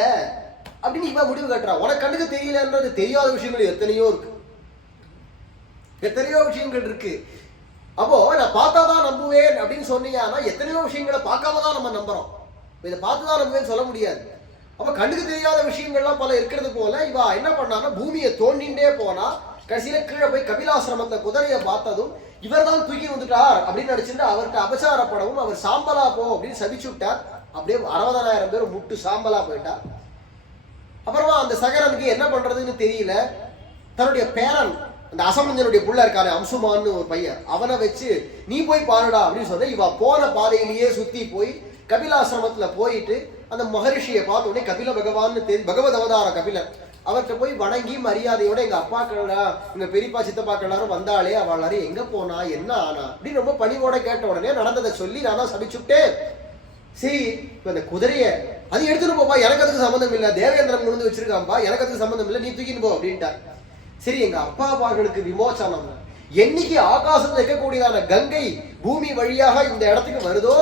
அப்படின்னு இவன் முடிவு கட்டுறான். உனக்கு கண்ணுக்கு தெரியலன்றது தெரியாத விஷயங்கள் எத்தனையோ இருக்கு, எத்தனையோ விஷயங்கள் இருக்கு. அப்போ நான் பார்த்தாதான் நம்புவேன் அப்படின்னு சொன்னீங்கன்னா எத்தனையோ விஷயங்களை பார்க்காம தான் நம்ம நம்புறோம். இதை பார்த்துதான் நம்புவேன்னு சொல்ல முடியாது. அப்ப கண்ணுக்கு தெரியாத விஷயங்கள்லாம் பல இருக்கிறது போல இவா என்ன பண்ணான்னா பூமியை தோண்டிண்டே போனா கடைசியில கீழே போய் கபிலாசிரமத்தை குதிரையை பார்த்ததும் இவர் தான் தூக்கி வந்துட்டார் அப்படின்னு நினைச்சுட்டு அவருக்கு அபசாரப்படவும் அவர் சாம்பலா போ அப்படின்னு சபிச்சு விட்டார். அப்படியே 60,000 பேர் முட்டு சாம்பலா போயிட்டார். அப்புறமா அந்த சகரனுக்கு என்ன பண்றதுன்னு தெரியல. தன்னுடைய பேரன் அந்த அசமஞ்சனுடைய புள்ள இருக்காரு அம்சுமான்னு ஒரு பையன், அவனை வச்சு நீ போய் பாருடா அப்படின்னு சொன்ன. இவ போன பாதையிலேயே சுத்தி போய் கபிலாசிரமத்துல போயிட்டு அந்த மகரிஷியை பார்த்த உடனே கபில பகவான்னு பகவத் அவதார கபிலர், அவர்கிட்ட போய் வணங்கி மரியாதையோட எங்க அப்பாக்களா எங்க பெரியப்பா சித்தப்பாக்கள் எல்லாரும் வந்தாலே அவள் எல்லாரும் எங்க போனா என்ன ஆனா அப்படின்னு ரொம்ப பணிவோட கேட்ட உடனே நடந்ததை சொல்லி நான் தான் சபிச்சுட்டேன். சரி இப்ப இந்த குதிரைய அது எடுத்துட்டு போப்பா, எனக்கு அதுக்கு சம்பந்தம் இல்ல, தேவேந்திரன் கொண்டு வச்சிருக்காம்பா, எனக்கு அதுக்கு சம்பந்தம் இல்ல, நீ தூக்கின்னு போ அப்படின்ட்டார். சரி எங்க அப்பா அப்பாக்களுக்கு விமோசனம், என்னைக்கு ஆகாசத்துல இருக்கக்கூடியதான கங்கை பூமி வழியாக இந்த இடத்துக்கு வருதோ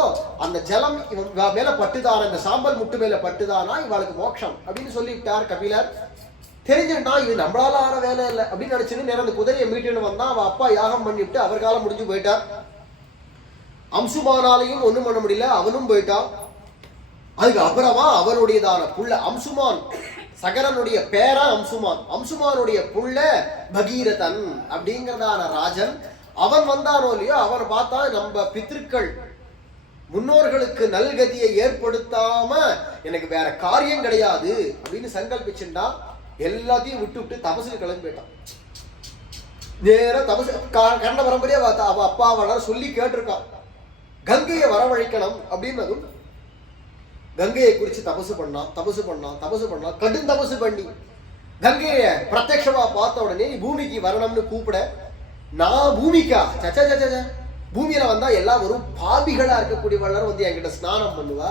அந்த ஜலம் இவன் மேல பட்டுதான, இந்த சாம்பல் முட்டு மேல பட்டுதானா இவளுக்கு மோட்சம் அப்படின்னு சொல்லிவிட்டார் கபிலர். தெரிஞ்சுட்டா இது நம்மளால ஆன வேலை இல்லை அப்படின்னு நினைச்சுன்னு நேரம் அந்த குதிரையை மீட்டுன்னு வந்தா அவன் அப்பா யாகம் பண்ணிவிட்டு அவர் காலம் முடிஞ்சு போயிட்டார். அம்சுமானாலையும் ஒண்ணும் பண்ண முடியல, அவனும் போயிட்டான். அதுக்கு அப்புறமா அவனுடையதான புள்ள அம்சுமான், சகரனுடைய பேரா அம்சுமான், அம்சுமானுடைய புள்ள பகீரதன் அப்படிங்கிறதான ராஜன், அவன் வந்தானோ இல்லையோ அவன் பார்த்தா நம்ம பித்திருக்கள் முன்னோர்களுக்கு நல்கதியை ஏற்படுத்தாம எனக்கு வேற காரியம் கிடையாது அப்படின்னு சங்கல்பிச்சுட்டா எல்லாத்தையும் விட்டு விட்டு தபசுக்கு கிளம்பி போயிட்டான். நேர தபசு கண்ட பரம்பரையா பார்த்தா அவ அப்பா அவள சொல்லி கேட்டிருக்கான் கங்கையை வரவழைக்கணும் அப்படின்னதும் கங்கையை குறிச்சு தபசு பண்ணா கடும் தபசு பண்ணி கங்கைய பிரத்யட்சமா பார்த்த உடனே நீ பூமிக்கு வரணும்னு கூப்பிட, நான் பூமிக்கா சச்ச பூமியில வந்தா எல்லாம் வரும் பாபிகளா இருக்கக்கூடியவள்ளாரும் வந்து என்கிட்ட ஸ்நானம் பண்ணுவா,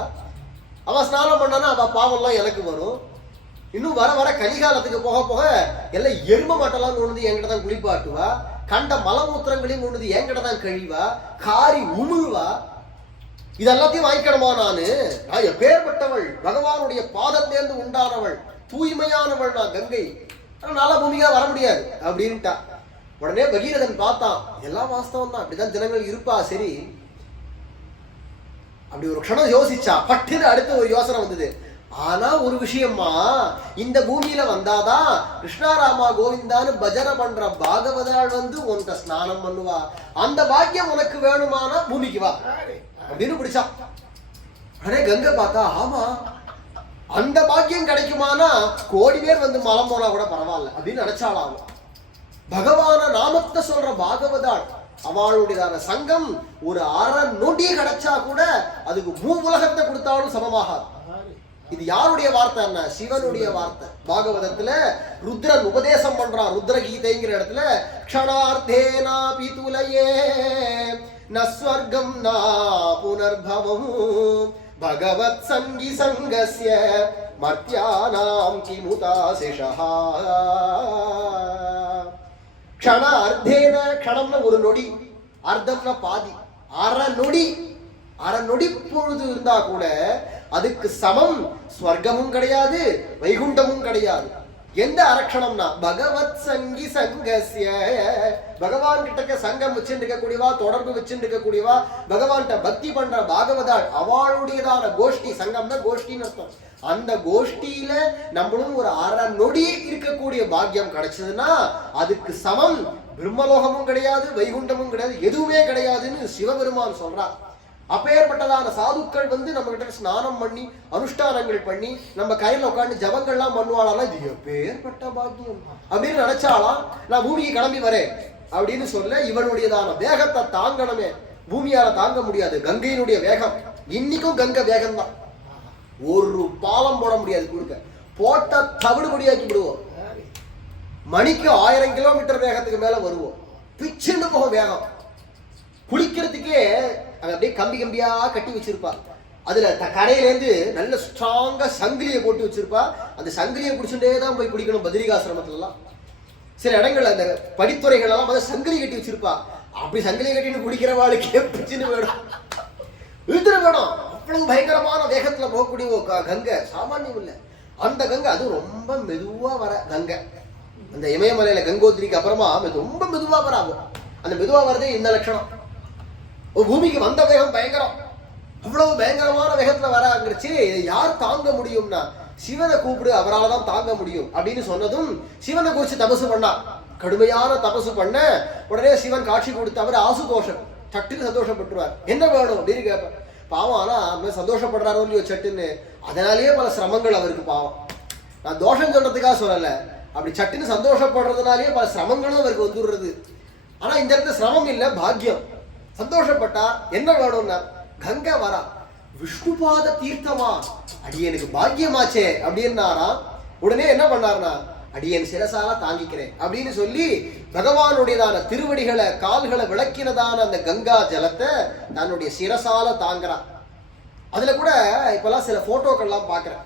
அவ ஸ்நானம் பண்ணானா அவ பாவம்லாம் எனக்கு வரும், இன்னும் வர வர கலிகாலத்துக்கு போக போக எல்லாம் எரும மாட்டெல்லாம் கொண்டு என்கிட்ட தான் குளிப்பாட்டுவா, கண்ட மலமூத்திரங்களையும் கொண்டு என்கிட்ட தான் கழிவா, காரி உமிழ்வா, இதெல்லாத்தையும் வாங்கிக்கணுமா? நான் எப்பேற்பட்டவள், பகவானுடைய பாதத்தேர்ந்து உண்டானவள், தூய்மையானவள் நான் கங்கை, நல்ல பூமிக்கா வர முடியாது அப்படின்ட்டா. உடனே பகீரதன் பார்த்தான் எல்லாம் வாஸ்தவம் தான், அப்படிதான் ஜனங்கள் இருப்பா, சரி அப்படி ஒரு க்ஷணம் யோசிச்சா. பட்டுன்னு அடுத்து ஒரு யோசனை வந்தது. ஆனா ஒரு விஷயமா, இந்த பூமியில வந்தாதான் கிருஷ்ணாராமா கோவிந்தான்னு பஜனை பண்ற பாகவதாள் வந்து உன்கிட்ட ஸ்நானம் பண்ணுவா, அந்த பாக்கியம் உனக்கு வேணுமானா பூமிக்கு வா அப்படின்னு பிடிச்சா. அடே கங்கை பார்த்தா ஆமா அந்த பாக்கியம் கிடைக்குமானா கோடி பேர் வந்து மலம் போனா கூட பரவாயில்ல அப்படின்னு நினைச்சாலாம். பகவான நாமத்தை சொல்ற பாகவதாள் அவளுடையதான சங்கம் ஒரு அரை நொடியை கிடைச்சா கூட அதுக்கு உலகத்தை கொடுத்தாலும் சமமாகாது. இது யாருடைய வார்த்தை? என்ன சிவனுடைய வார்த்தை. பாகவதத்துல ருத்ரன் உபதேசம் பண்றான். ருத்ர கீதைங்கிற இடத்துல க்ஷணார்த்தேனா பிதுலயே நஸ்வர்க்கம் நா புனர்பவம் பகவத் சங்கி சங்கஸ்ய மர்த்தியானாம் கிமுதாசிஷஹ. க்ஷண அர்த்தேன, க்ஷணம்னா ஒரு நொடி, அர்த்தம்னா பாதி, அரை நொடி, அரை நொடி பொழுது இருந்தா கூட அதுக்கு சமம் ஸ்வர்க்கமும் கிடையாது வைகுண்டமும் கிடையாது. எந்த அரக்ஷணம்னா பகவத் சங்கி சங்கஸ்ய, பகவான் கிட்டக்க சங்கம் வச்சுட்டு இருக்கக்கூடியவா, தொடர்பு வச்சுட்டு இருக்கக்கூடியவா, பகவான்கிட்ட பக்தி பண்ற பாகவதாள், அவளுடையதான கோஷ்டி, சங்கம்னா கோஷ்டின்னு அர்த்தம். அந்த கோஷ்டியில நம்மளும் ஒரு அரை நொடி இருக்கக்கூடிய பாக்கியம் கிடைச்சதுன்னா அதுக்கு சமம் பிரம்மலோகமும் கிடையாது வைகுண்டமும் கிடையாது, எதுவுமே கிடையாதுன்னு சிவபெருமான் சொல்றார். அப்பேற்பட்டதான சாதுக்கள் நம்ம கிட்ட ஸ்நானம் பண்ணி அனுஷ்டானங்கள் பண்ணி நம்ம கையில உட்காந்து ஜபங்கள்லாம் பண்ணுவாளாம். இது எப்பேற்பட்ட பாக்கியம் அப்படின்னு நினைச்சாலாம். நான் பூமிக்கு கிளம்பி வரேன் அப்படின்னு சொல்ல இவனுடையதான வேகத்தை தாங்கணுமே, பூமியால தாங்க முடியாது. கங்கையினுடைய வேகம் இன்னைக்கும் கங்கை வேகம் தான். ஒரு பாலம் போட முடியாது, கொடுக்க போட்ட தவிடுபடியாக்கி விடுவோம். மணிக்கு 1000 கிலோமீட்டர் வேகத்துக்கு மேல வருவோம். பிச்சுன்னு போகும் வேகம். குளிக்கிறதுக்கே அங்க அப்படியே கம்பி கம்பியா கட்டி வச்சிருப்பா. அதுல கரையிலேருந்து நல்ல ஸ்ட்ராங்கா சங்கிலியை போட்டு வச்சிருப்பா. அந்த சங்கிலியை பிடிச்சுட்டே தான் போய் குளிக்கணும். பத்ரிகாசிரமத்துல எல்லாம் சில இடங்கள் அந்த படித்துறைகள் எல்லாம் சங்கிலி கட்டி வச்சிருப்பா. அப்படி சங்கிலியை கட்டின்னு குடிக்கிறவாளுக்கே பிச்சுன்னு வேணும், இழுத்துட வேணும். அவ்வளவு பயங்கரமான வேகத்துல போகக்கூடிய கங்கை சாமானியம் இல்லை. அந்த கங்கை அது ரொம்ப மெதுவா வர கங்கை. அந்த இமயமலையில கங்கோத்திரிக்கு அப்புறமா ரொம்ப மெதுவா வராகும். அந்த மெதுவா வரதே இந்த லட்சணம். பூமிக்கு வந்த வேகம் பயங்கரம். அவ்வளவு பயங்கரமான வேகத்துல வராங்கிறச்சு யார் தாங்க முடியும்னா சிவனை கூப்பிடு, அவரால் தான் தாங்க முடியும் அப்படின்னு சொன்னதும் சிவனை குறிச்சு தபசு பண்ணா. கடுமையான தபசு பண்ண உடனே சிவன் காட்சி கொடுத்து அவர் ஆசுதோஷம் சட்டுன்னு சந்தோஷப்பட்டுருவார். என்ன வேணும் அப்படின்னு கேட்பேன். பாவம் ஆனா சந்தோஷப்படுறாரோ இல்லையோ சட்டுன்னு, அதனாலேயே பல சிரமங்கள் அவருக்கு. பாவம், நான் தோஷம் சொல்றதுக்காக சொல்லல, அப்படி சட்டுன்னு சந்தோஷப்படுறதுனாலேயே பல சிரமங்களும் அவருக்கு வந்துடுறது. ஆனா இந்த இடத்துல சிரமம் இல்லை, பாக்கியம். சந்தோஷப்பட்டா என்ன வேணும்னா கங்கை வரா, விஷ்ணுபாத தீர்த்தமா, அடியனுக்கு பாக்கியமாச்சே அப்படின்னாரா. உடனே என்ன பண்ணார்னா அடியன் சிரசால தாங்கிக்கிறேன் அப்படின்னு சொல்லி பகவானுடையதான திருவடிகளை கால்களை விளக்கினதான அந்த கங்கா ஜலத்தை தன்னுடைய சிரசால தாங்குறான். அதுல கூட இப்பெல்லாம் சில போட்டோக்கள்லாம் பாக்குறேன்.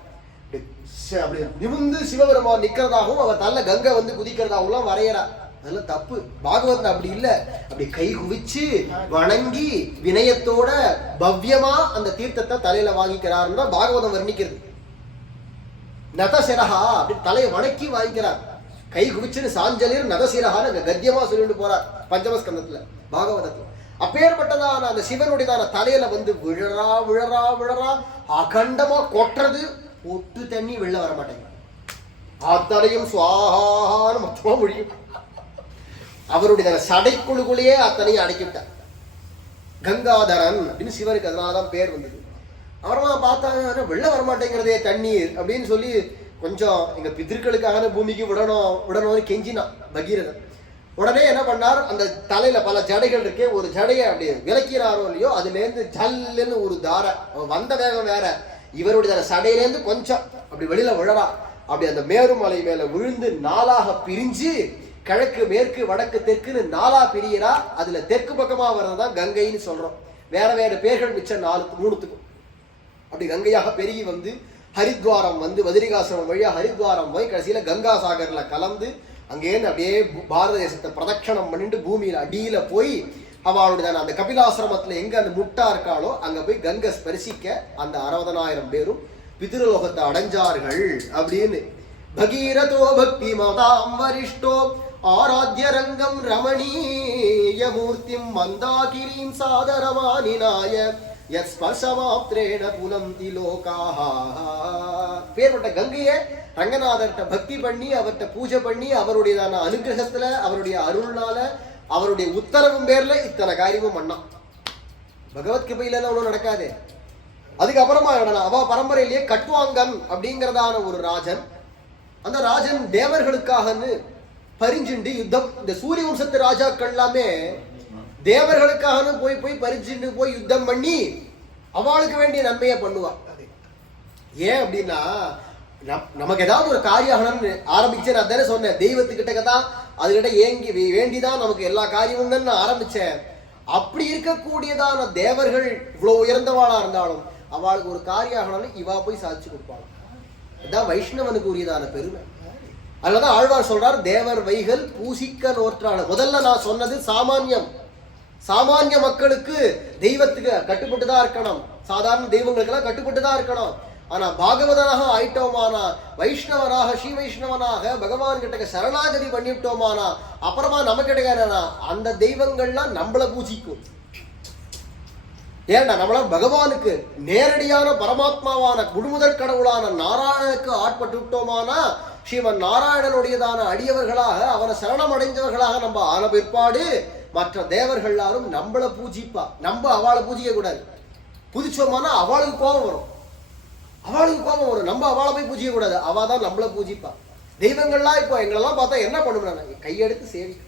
அப்படி நிமிந்து சிவபெருமான் நிக்கிறதாகவும் அவர் தள்ள கங்கை குதிக்கிறதாகவும் வரையறா. அதெல்லாம் தப்பு. பாகவதன் அப்படி இல்ல, அப்படி கை குவிச்சு வணங்கி வினயத்தோட பவ்யமா அந்த தீர்த்தத்தை தலையில வாங்கிக்கிறாருன்னு தான் பாகவதம் வர்ணிக்கிறது. நதசிரஹா அப்படி தலையை வணக்கி வாங்கிக்கிறார். கை குவிச்சுன்னு சாஞ்சலிர் நதசிரஹான்னு கத்தியமா சொல்லிட்டு போறார் பஞ்சமஸ்கந்தத்துல பாகவதத்துல. அப்பேற்பட்டதான அந்த சிவனுடையதான தலையில விழறா விழறா விழறா அகண்டமா கொட்டுறது. பொட்டு தண்ணி வெளில வர மாட்டேங்க, அத்தனையும் சுவாகான்னு மொத்தமா முடியும். அவருடைய சடைக்குழுக்குள்ளேயே அத்தனையும் அடக்கிவிட்டார். கங்காதரன் அப்படின்னு சிவனுக்கு அதனாலதான் பேர் வந்தது. அப்புறமா பார்த்தாங்க வெளில வரமாட்டேங்கிறதே தண்ணீர் அப்படின்னு சொல்லி கொஞ்சம் எங்க பிதர்களுக்காக பூமிக்கு விடணும்னு கெஞ்சினான் பகீரதன். உடனே என்ன பண்ணார், அந்த தலையில பல ஜடைகள் இருக்கே, ஒரு ஜடையை அப்படி விளக்கிறாரோ இல்லையோ அதுல இருந்து ஜல்லுன்னு ஒரு தாரை, வந்த வேகம் வேற, இவருடைய சடையிலேருந்து கொஞ்சம் அப்படி வெளியில விழறா. அப்படி அந்த மேருமலை மேல விழுந்து 4ஆக பிரிஞ்சு கிழக்கு மேற்கு வடக்கு தெற்குன்னு 4ஆ பிரியரா. அதுல தெற்கு பக்கமா வர்றதுதான் கங்கைன்னு சொல்றோம். வேற வேற பேர்கள் மிச்சம் 3த்துக்கும். அப்படி கங்கையாக பெருகி ஹரித்வாரம் பத்ரிகாசிரமம் வழியா ஹரித்வாரம் போய் கடைசியில கங்கா சாகர்ல கலந்து அங்கேருந்து அப்படியே பாரத தேசத்தை பிரதட்சணம் பண்ணிட்டு பூமியில அடியில போய் அவளுடைய அந்த கபிலாசிரமத்துல எங்க அந்த முட்டா இருக்காளோ அங்க போய் கங்கை ஸ்பரிசிக்க அந்த 60,000 பேரும் பிதிருலோகத்தை அடைஞ்சார்கள் அப்படின்னு. பகீரதோ பக்தி மதாம் வரிஷ்டோ ஆராத்ய ரங்கம் ரமணீய மூர்த்திம் மந்தாகிரீம் சாதரமானினாய யஸ்பர்ஷமாத்ரேண புலந்தி லோகாஹ. பேர்பட்ட கங்கையை ரங்கநாதர்கிட்ட பக்தி பண்ணி அவர்கிட்ட பூஜை பண்ணி அவருடையதான அனுகிரகத்துல அவருடைய அருள்னால அவருடைய உத்தரவும் பேர்ல இத்தனை காரியமும் பண்ணான். பகவத் கிருபையில ஒன்றும் நடக்காது. அதுக்கப்புறமா அவ பரம்பரையிலேயே கட்வாங்கன் அப்படிங்கிறதான ஒரு ராஜன். அந்த ராஜன் தேவர்களுக்காகன்னு பரிஞ்சுண்டு யுத்தம், இந்த சூரிய வம்சத்து ராஜாக்கள் எல்லாமே தேவர்களுக்காக போய் பரிஞ்சுண்டு போய் யுத்தம் பண்ணி அவளுக்கு வேண்டிய நன்மையை பண்ணுவான். ஏன் அப்படின்னா நமக்கு ஏதாவது ஒரு காரியம் ஆரம்பிச்சேன். நான் தானே சொன்னேன், தெய்வத்துக்கிட்ட தான் அதுகிட்ட ஏங்கி வேண்டிதான் நமக்கு எல்லா காரியமும் நான் ஆரம்பிச்சேன். அப்படி இருக்கக்கூடியதான தேவர்கள் இவ்வளவு உயர்ந்தவாளா இருந்தாலும் அவளுக்கு ஒரு காரியம் ஆகணும்னு இவா போய் சாதிச்சு கொடுப்பாள். இதுதான் வைஷ்ணவனுக்கு உரியதான பெருமை. அதுலதான் ஆழ்வார் சொல்றார், தேவர் வைகள் பூசிக்க நோற்றான. முதல்ல நான் சொன்னது சாமானியம். சாமானிய மக்களுக்கு தெய்வத்துக்கு கட்டுப்பட்டுதான் இருக்கணும், சாதாரண தெய்வங்களுக்கு எல்லாம் கட்டுப்பட்டுதான் இருக்கணும். ஆனா பாகவதனாக ஆயிட்டோமானா, வைஷ்ணவனாக ஸ்ரீ வைஷ்ணவனாக பகவான் கிட்ட சரணாகதி பண்ணிவிட்டோமானா, அப்புறமா நமக்கு கிடைக்காதுனா அந்த தெய்வங்கள்லாம் நம்மள பூஜிக்கும். ஏன்னா நம்மள பகவானுக்கு நேரடியான பரமாத்மாவான குடுமுதற் கடவுளான நாராயணனுக்கு ஆட்பட்டு விட்டோமானா, ஸ்ரீமன் நாராயணனுடையதான அடியவர்களாக அவனை சரணம் அடைந்தவர்களாக நம்ம ஆன பிற்பாடு மற்ற தேவர்கள் எல்லாரும் நம்மள பூஜிப்பா. நம்ம அவளை பூஜிக்க கூடாது. பூஜிச்சோமானா அவளுக்கு கோபம் வரும், அவளுக்கு கோபம் வரும். நம்ம அவளை போய் பூஜிக்க கூடாது, அவ தான் நம்மள பூஜிப்பா. தெய்வங்கள்லாம் இப்போ எங்களெல்லாம் பார்த்தா என்ன பண்ணுவேன், கையெடுத்து சேவிக்க.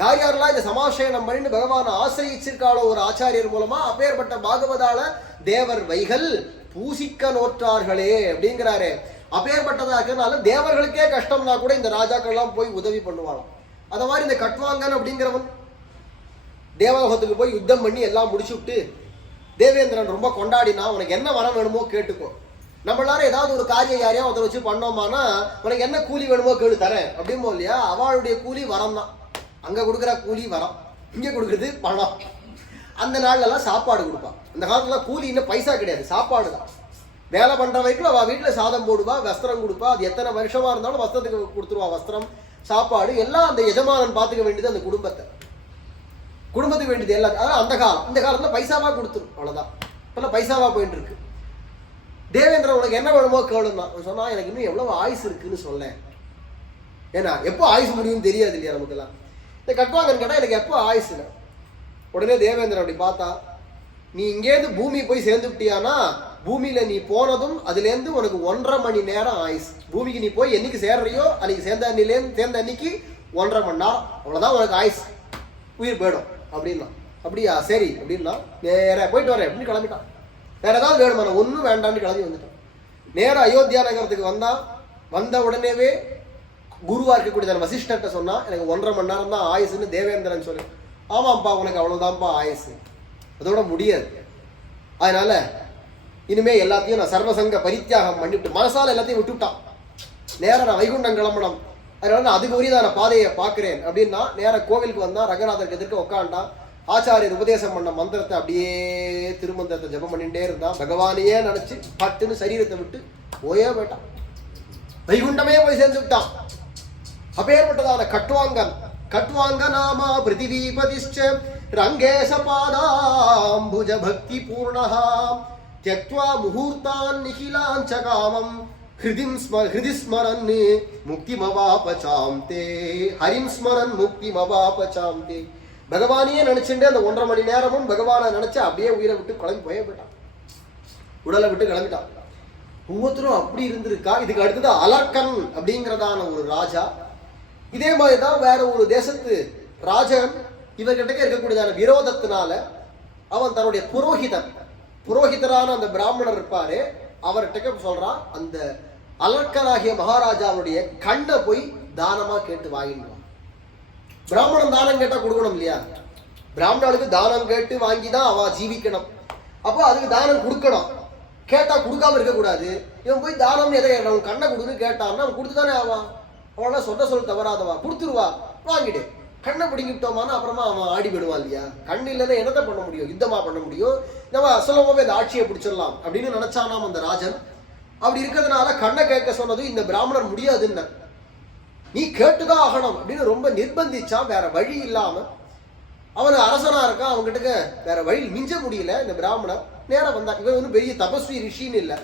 யார் யாரெல்லாம் இந்த சமாசயனம் பண்ணிட்டு பகவானை ஆசிரியிச்சிருக்காளோ ஒரு ஆச்சாரியர் மூலமா, அப்பேற்பட்ட பாகவதால தேவர் வைகள் பூசிக்க நோற்றார்களே அப்படிங்கிறாரு. அப்பேற்பட்டதாக்குனால தேவர்களுக்கே கஷ்டம்னா கூட இந்த ராஜாக்கள்லாம் போய் உதவி பண்ணுவாளாம். அத மாதிரி இந்த கட்வாங்கன் அப்படிங்கிறவன் தேவலோகத்துக்கு போய் யுத்தம் பண்ணி எல்லாம் முடிச்சு விட்டு தேவேந்திரன் ரொம்ப கொண்டாடினா, உனக்கு என்ன வரம் வேணுமோ கேட்டுக்கோ. நம்ம எல்லாரும் ஏதாவது ஒரு காரியம் யாரையும் ஒருத்தர் வச்சு பண்ணோமானா, உனக்கு என்ன கூலி வேணுமோ கேளு தரேன் அப்படிமோ இல்லையா. அவளுடைய கூலி வரம் தான். அங்க கொடுக்குற கூலி வரம், இங்க கொடுக்குறது பணம். அந்த நாள்ல எல்லாம் சாப்பாடு கொடுப்பான். அந்த காலத்துல கூலி இன்னும் பைசா கிடையாது, சாப்பாடு தான். வேலை பண்ற வரைக்கும் அவ வீட்டுல சாதம் போடுவா, வஸ்திரம் கொடுப்பா. அது எத்தனை வருஷமா இருந்தாலும் வஸ்திரத்துக்கு கொடுத்துருவா. வஸ்திரம் சாப்பாடு எல்லாம் அந்த எஜமானன் பார்த்துக்க வேண்டியது அந்த குடும்பத்துக்கு வேண்டியது எல்லாம். அதான் அந்த காலம். இந்த காலத்துல பைசாவா கொடுத்துரும், அவ்வளவுதான். இப்பெல்லாம் பைசாவா போயிட்டு இருக்கு. தேவேந்திரன் உனக்கு என்ன வேணுமோ கேளுன்னா சொன்னா, எனக்கு இன்னும் எவ்வளவு ஆயுசு இருக்குன்னு சொல்ல. ஏன்னா எப்போ ஆயுசு முடியும்னு தெரியாது இல்லையா நமக்கெல்லாம். இந்த கட்வாங்கன்னு கேட்டா எனக்கு எப்போ ஆயுசு. உடனே தேவேந்திரன் அப்படி பார்த்தா, நீ இங்கேருந்து பூமி போய் சேர்ந்துட்டியானா, பூமியில நீ போனதும் அதுலேருந்து உனக்கு 1.5 மணி நேரம் ஆயுசு. பூமிக்கு நீ போய் என்னைக்கு சேர்றியோ அன்னைக்கு சேர்ந்த அன்னைக்கு 1.5 மணி நேரம், அவ்வளவுதான் உனக்கு ஆயுசு, உயிர் போயிடும் அப்படின்னா. அப்படியா, சரி அப்படின்னா நேர போயிட்டு வரேன் அப்படின்னு கிளம்பிட்டான். வேற ஏதாவது வேணுமா, ஒன்றும் வேண்டாம்னு கிளம்பி வந்துட்டான். நேரம் அயோத்தியா நகரத்துக்கு வந்த உடனேவே குருவா இருக்கக்கூடிய வசிஷ்டர்கிட்ட சொன்னா, எனக்கு 1.5 மணி நேரம் தான் ஆயுசுன்னு தேவேந்திரன் சொல்லு. ஆமாப்பா, உனக்கு அவ்வளவுதான்ப்பா ஆயுசு, அதோட முடியாது. அதனால இனிமே எல்லாத்தையும் நான் சர்வசங்க பரித்தியாகம் பண்ணிவிட்டு மனசால எல்லாத்தையும் விட்டுவிட்டான். நேரம் நான் வைகுண்டம் கிளம்பணும், அதனால நான் அதுக்கு உரியதான பாதையை பார்க்கிறேன் அப்படின்னா நேரம் கோவிலுக்கு வந்தா. ரங்கநாதருக்கு எதிர்க்க உட்காண்டான். ஆச்சாரியர் உபதேசம் பண்ண மந்திரத்தை அப்படியே திருமந்திரத்தை ஜபம் பண்ணிட்டே இருந்தான். பகவானையே நினைச்சு பட்டுன்னு சரீரத்தை விட்டு போயே போயிட்டான். வைகுண்டமே போய் சேர்ந்து விட்டான். அப்பேற்பட்டதான கட்வாங்க நாமா பிருத்திவீபதிஷ்ச ரங்கேச பாதாம்புஜ பக்தி பூர்ணஹா த்யக்த்வா முகூர்த்தான் நிகிலாஞ்ச காமம் ஹிருதி ஸ்மரன் முக்திமவாபசாம்தே ஹரிம் ஸ்மரன் முக்திமவாபசாம்தே. பகவானையே நினைச்சுட்டு அந்த 1.5 மணி நேரமும் பகவானை நினைச்சு அப்படியே உயிரை விட்டு கிளம்பி போயிட்டான். உடலை விட்டு கிளம்பிட்டான். ஒவ்வொருத்தரும் அப்படி இருந்திருக்கா. இதுக்கு அடுத்தது அலர்கன் அப்படிங்கிறதான ஒரு ராஜா. இதே மாதிரிதான் வேற ஒரு தேசத்து ராஜன் இவர்கிட்ட இருக்கக்கூடியதான விரோதத்தினால அவன் தன்னுடைய புரோகிதரான அந்த பிராமணர் இருப்பாரு, அவர்கிட்ட சொல்றான், அந்த அலர்கனாகிய மகாராஜாவுடைய கண்ணை போய் தானமா கேட்டு வாங்கிடுவான். பிராமணன் தானம் கேட்டா கொடுக்கணும் இல்லையா. பிராமணனுக்கு தானம் கேட்டு வாங்கிதான் அவ ஜீவிக்கணும். அப்போ அதுக்கு தானம் கொடுக்கணும். கேட்டா கொடுக்காம இருக்கக்கூடாது. இவன் போய் தானம் எதை அவன் கண்ணை கொடுன்னு கேட்டான்னா அவன் கொடுத்துதானே ஆவான். அவனா சொல்ல தவறாதவா, கொடுத்துருவா, வாங்கிடு. கண்ணை பிடிங்கிட்டோமானா அப்புறமா அவன் ஆடி விடுவான் இல்லையா. கண் இல்லைன்னா என்னத்தை பண்ண முடியும், யுத்தமா பண்ண முடியும். நம்ம சுலபமாவே இந்த ஆட்சியை பிடிச்சிடலாம் அப்படின்னு நினைச்சானாம் அந்த ராஜன். அப்படி இருக்கிறதுனால கண்ணை கேட்க சொன்னது இந்த பிராமணர் முடியாதுன்னு, நீ கேட்டுதான் ஆகணும் அப்படின்னு ரொம்ப நிர்பந்திச்சான். வேற வழி இல்லாம அவன் அரசனா இருக்கான், அவன்கிட்ட வேற வழி மிஞ்ச முடியல. இந்த பிராமணர் நேரம் வந்தான். இவன் வந்து பெரிய தபஸ்வி ரிஷின்னு இல்லை,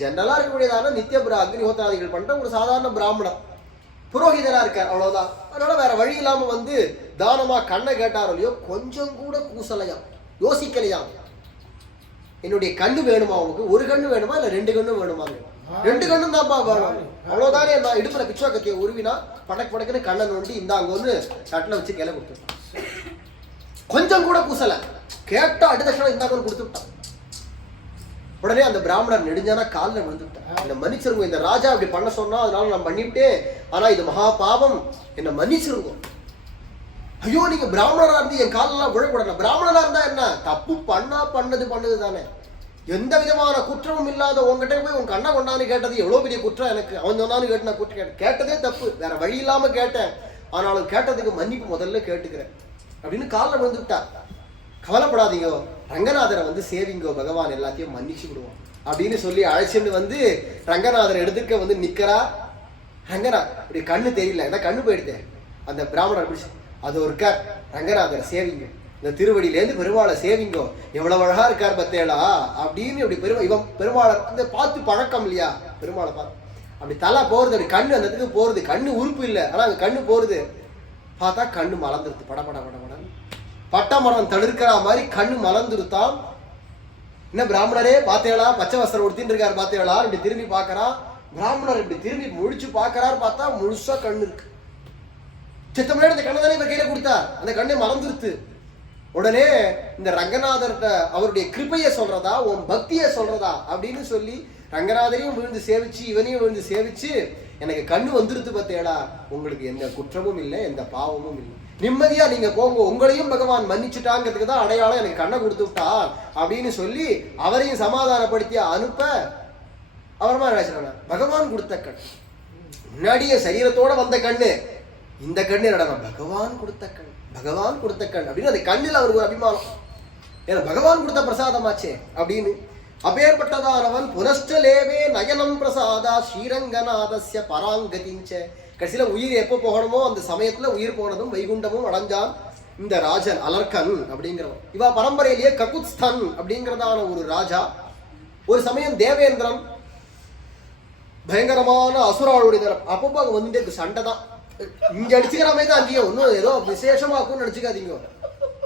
ஜெனரலா இருக்கக்கூடியதான நித்திய அக்னிஹோத்திராதிகள் பண்ற ஒரு சாதாரண பிராமணர், புரோகிதரா இருக்கார், அவ்வளவுதான். அதனால வேற வழி இல்லாம வந்து தானமா கண்ணை கேட்டாரோ இல்லையோ, கொஞ்சம் கூட கூசலையாம், யோசிக்கலையாம். என்னுடைய கண்ணு வேணுமா, அவனுக்கு ஒரு கண்ணு வேணுமா இல்ல 2 கண்ணும் வேணுமா? 2 கண்ணும் தான்ப்பா வேணும், அவ்வளவுதானே. நான் இடுப்புல பிச்சுவா கத்திய உருவினா படக்குன்னு கண்ணை நோண்டி இந்தாங்க ஒன்று தட்டில் வச்சு கையில கொடுத்துட்டான். கொஞ்சம் கூட கூசல, கேட்டா அடுத்த கஷணம் இந்தாங்கன்னு கொடுத்துட்டான். உடனே அந்த பிராமணர் நெடுஞ்சானா காலில் விழுந்துட்டான். என்னை மன்னிச்சிருங்க, இந்த ராஜா அப்படி பண்ண சொன்னா அதனால நான் பண்ணிவிட்டேன், ஆனா இது மகா பாவம், என்னை மன்னிச்சிருங்க. ஐயோ, நீங்க பிராமணரா இருந்து என் காலெல்லாம் விழக்கூடாது. பிராமணரா இருந்தா என்ன, தப்பு பண்ணது தானே. எந்த விதமான குற்றமும் இல்லாத உங்ககிட்ட போய் உன் கண்ணை கொண்டான்னு கேட்டது எவ்வளவு பெரிய குற்றம் எனக்கு. அவன் சொன்னான்னு கேட்டு நான் குற்றம் கேட்டதே தப்பு, வேற வழி இல்லாம கேட்டேன், ஆனாலும் கேட்டதுக்கு மன்னிப்பு முதல்ல கேட்டுக்கிறேன் அப்படின்னு காலில் விழுந்துட்டா. கவலைப்படாதீங்க, ரங்கநாதரை வந்து சேவிங்கோ, பகவான் எல்லாத்தையும் மன்னிச்சு விடுவோம் அப்படின்னு சொல்லி அழைச்சிட்டு வந்து ரங்கநாதரை எடுத்துக்க வந்து நிக்கிறா. ரங்கநாத் இப்படி கண்ணு தெரியல, ஏன்னா கண்ணு போயிடுத்தேன். அந்த பிராமணர் பிடிச்சி அது இருக்கார், ரங்கநாதரை சேவிங்க, இந்த திருவடியிலேருந்து பெருமாளை சேவிங்கோ, எவ்வளவு அழகா இருக்கார் பத்தேளா அப்படின்னு இப்படி இவன் பெருமாளை அந்த பார்த்து பழக்கம் இல்லையா, பெருமாளை பார்த்து அப்படி தலை போறது, அப்படி கண்ணு அந்த இடத்துக்கு போறது, கண்ணு உறுப்பு இல்லை ஆனா அங்க கண்ணு போறது, பார்த்தா கண்ணு மலர்ந்துருது, படபட படபட பட்ட மரம் தடுக்கிற மாதிரி கண்ணு மலர்ந்துருத்தான். என்ன பிராமணரே பார்த்தேளா, பச்சை வஸ்திரம் உடுத்தின்னு இருக்காரு பார்த்தேளா, இப்படி திரும்பி பார்க்கறா. பிராமணர் இப்படி திரும்பி முழிச்சு பார்க்கறாரு, பார்த்தா முழுசா கண்ணு இருக்கு. சித்தமேட அந்த கண்ணை தானே இவர் கையில கொடுத்தா, அந்த கண்ணை மறந்துருத்து. உடனே இந்த ரங்கநாதர்கிட்ட அவருடைய கிருபையை சொல்றதா, உன் பக்தியை சொல்றதா அப்படின்னு சொல்லி ரங்கநாதரையும் விழுந்து சேவிச்சு இவனையும் விழுந்து சேவிச்சு, எனக்கு கண்ணு வந்துருத்து பார்த்தேடா, உங்களுக்கு எந்த குற்றமும் இல்லை, எந்த பாவமும் இல்லை, நிம்மதியா நீங்க போங்க, உங்களையும் பகவான் மன்னிச்சுட்டாங்கிறதுக்கு தான் அடையாளம், எனக்கு கண்ணை கொடுத்து விட்டா அப்படின்னு சொல்லி அவரையும் சமாதானப்படுத்தி அனுப்ப, அவரமா நினைச்சாங்க பகவான் கொடுத்த கண், முன்னாடியே சரீரத்தோட வந்த கண்ணு, இந்த கண்ணு என்னடா பகவான் கொடுத்த கண், பகவான் கொடுத்த கண் அப்படின்னு அந்த கண்ணில் அவருக்கு ஒரு அபிமானம், ஏன்னா பகவான் கொடுத்த பிரசாதமாச்சே அப்படின்னு. அப்பேற்பட்டதானவன் புனஷ்டலேவே நயனம் பிரசாதா ஸ்ரீரங்கநாதஸ்ய பராங்கதிஞ்ச, கடைசியில உயிர் எப்போ போகணுமோ அந்த சமயத்துல உயிர் போனதும் வைகுண்டமும் அடைஞ்சான் இந்த ராஜன் அலர்கன் அப்படிங்கிறவன். இவா பரம்பரையிலேயே ககுத்ஸ்தன் அப்படிங்கிறதான ஒரு ராஜா. ஒரு சமயம் தேவேந்திரன் பயங்கரமான அசுராளுடைய அப்பப்போ அங்க வந்து சண்டை தான், இங்க அடிச்சுக்கிற மாதிரி தான் அங்கேயும், ஒன்றும் ஏதோ விசேஷமாக்கும்னு நினைச்சுக்காதீங்க.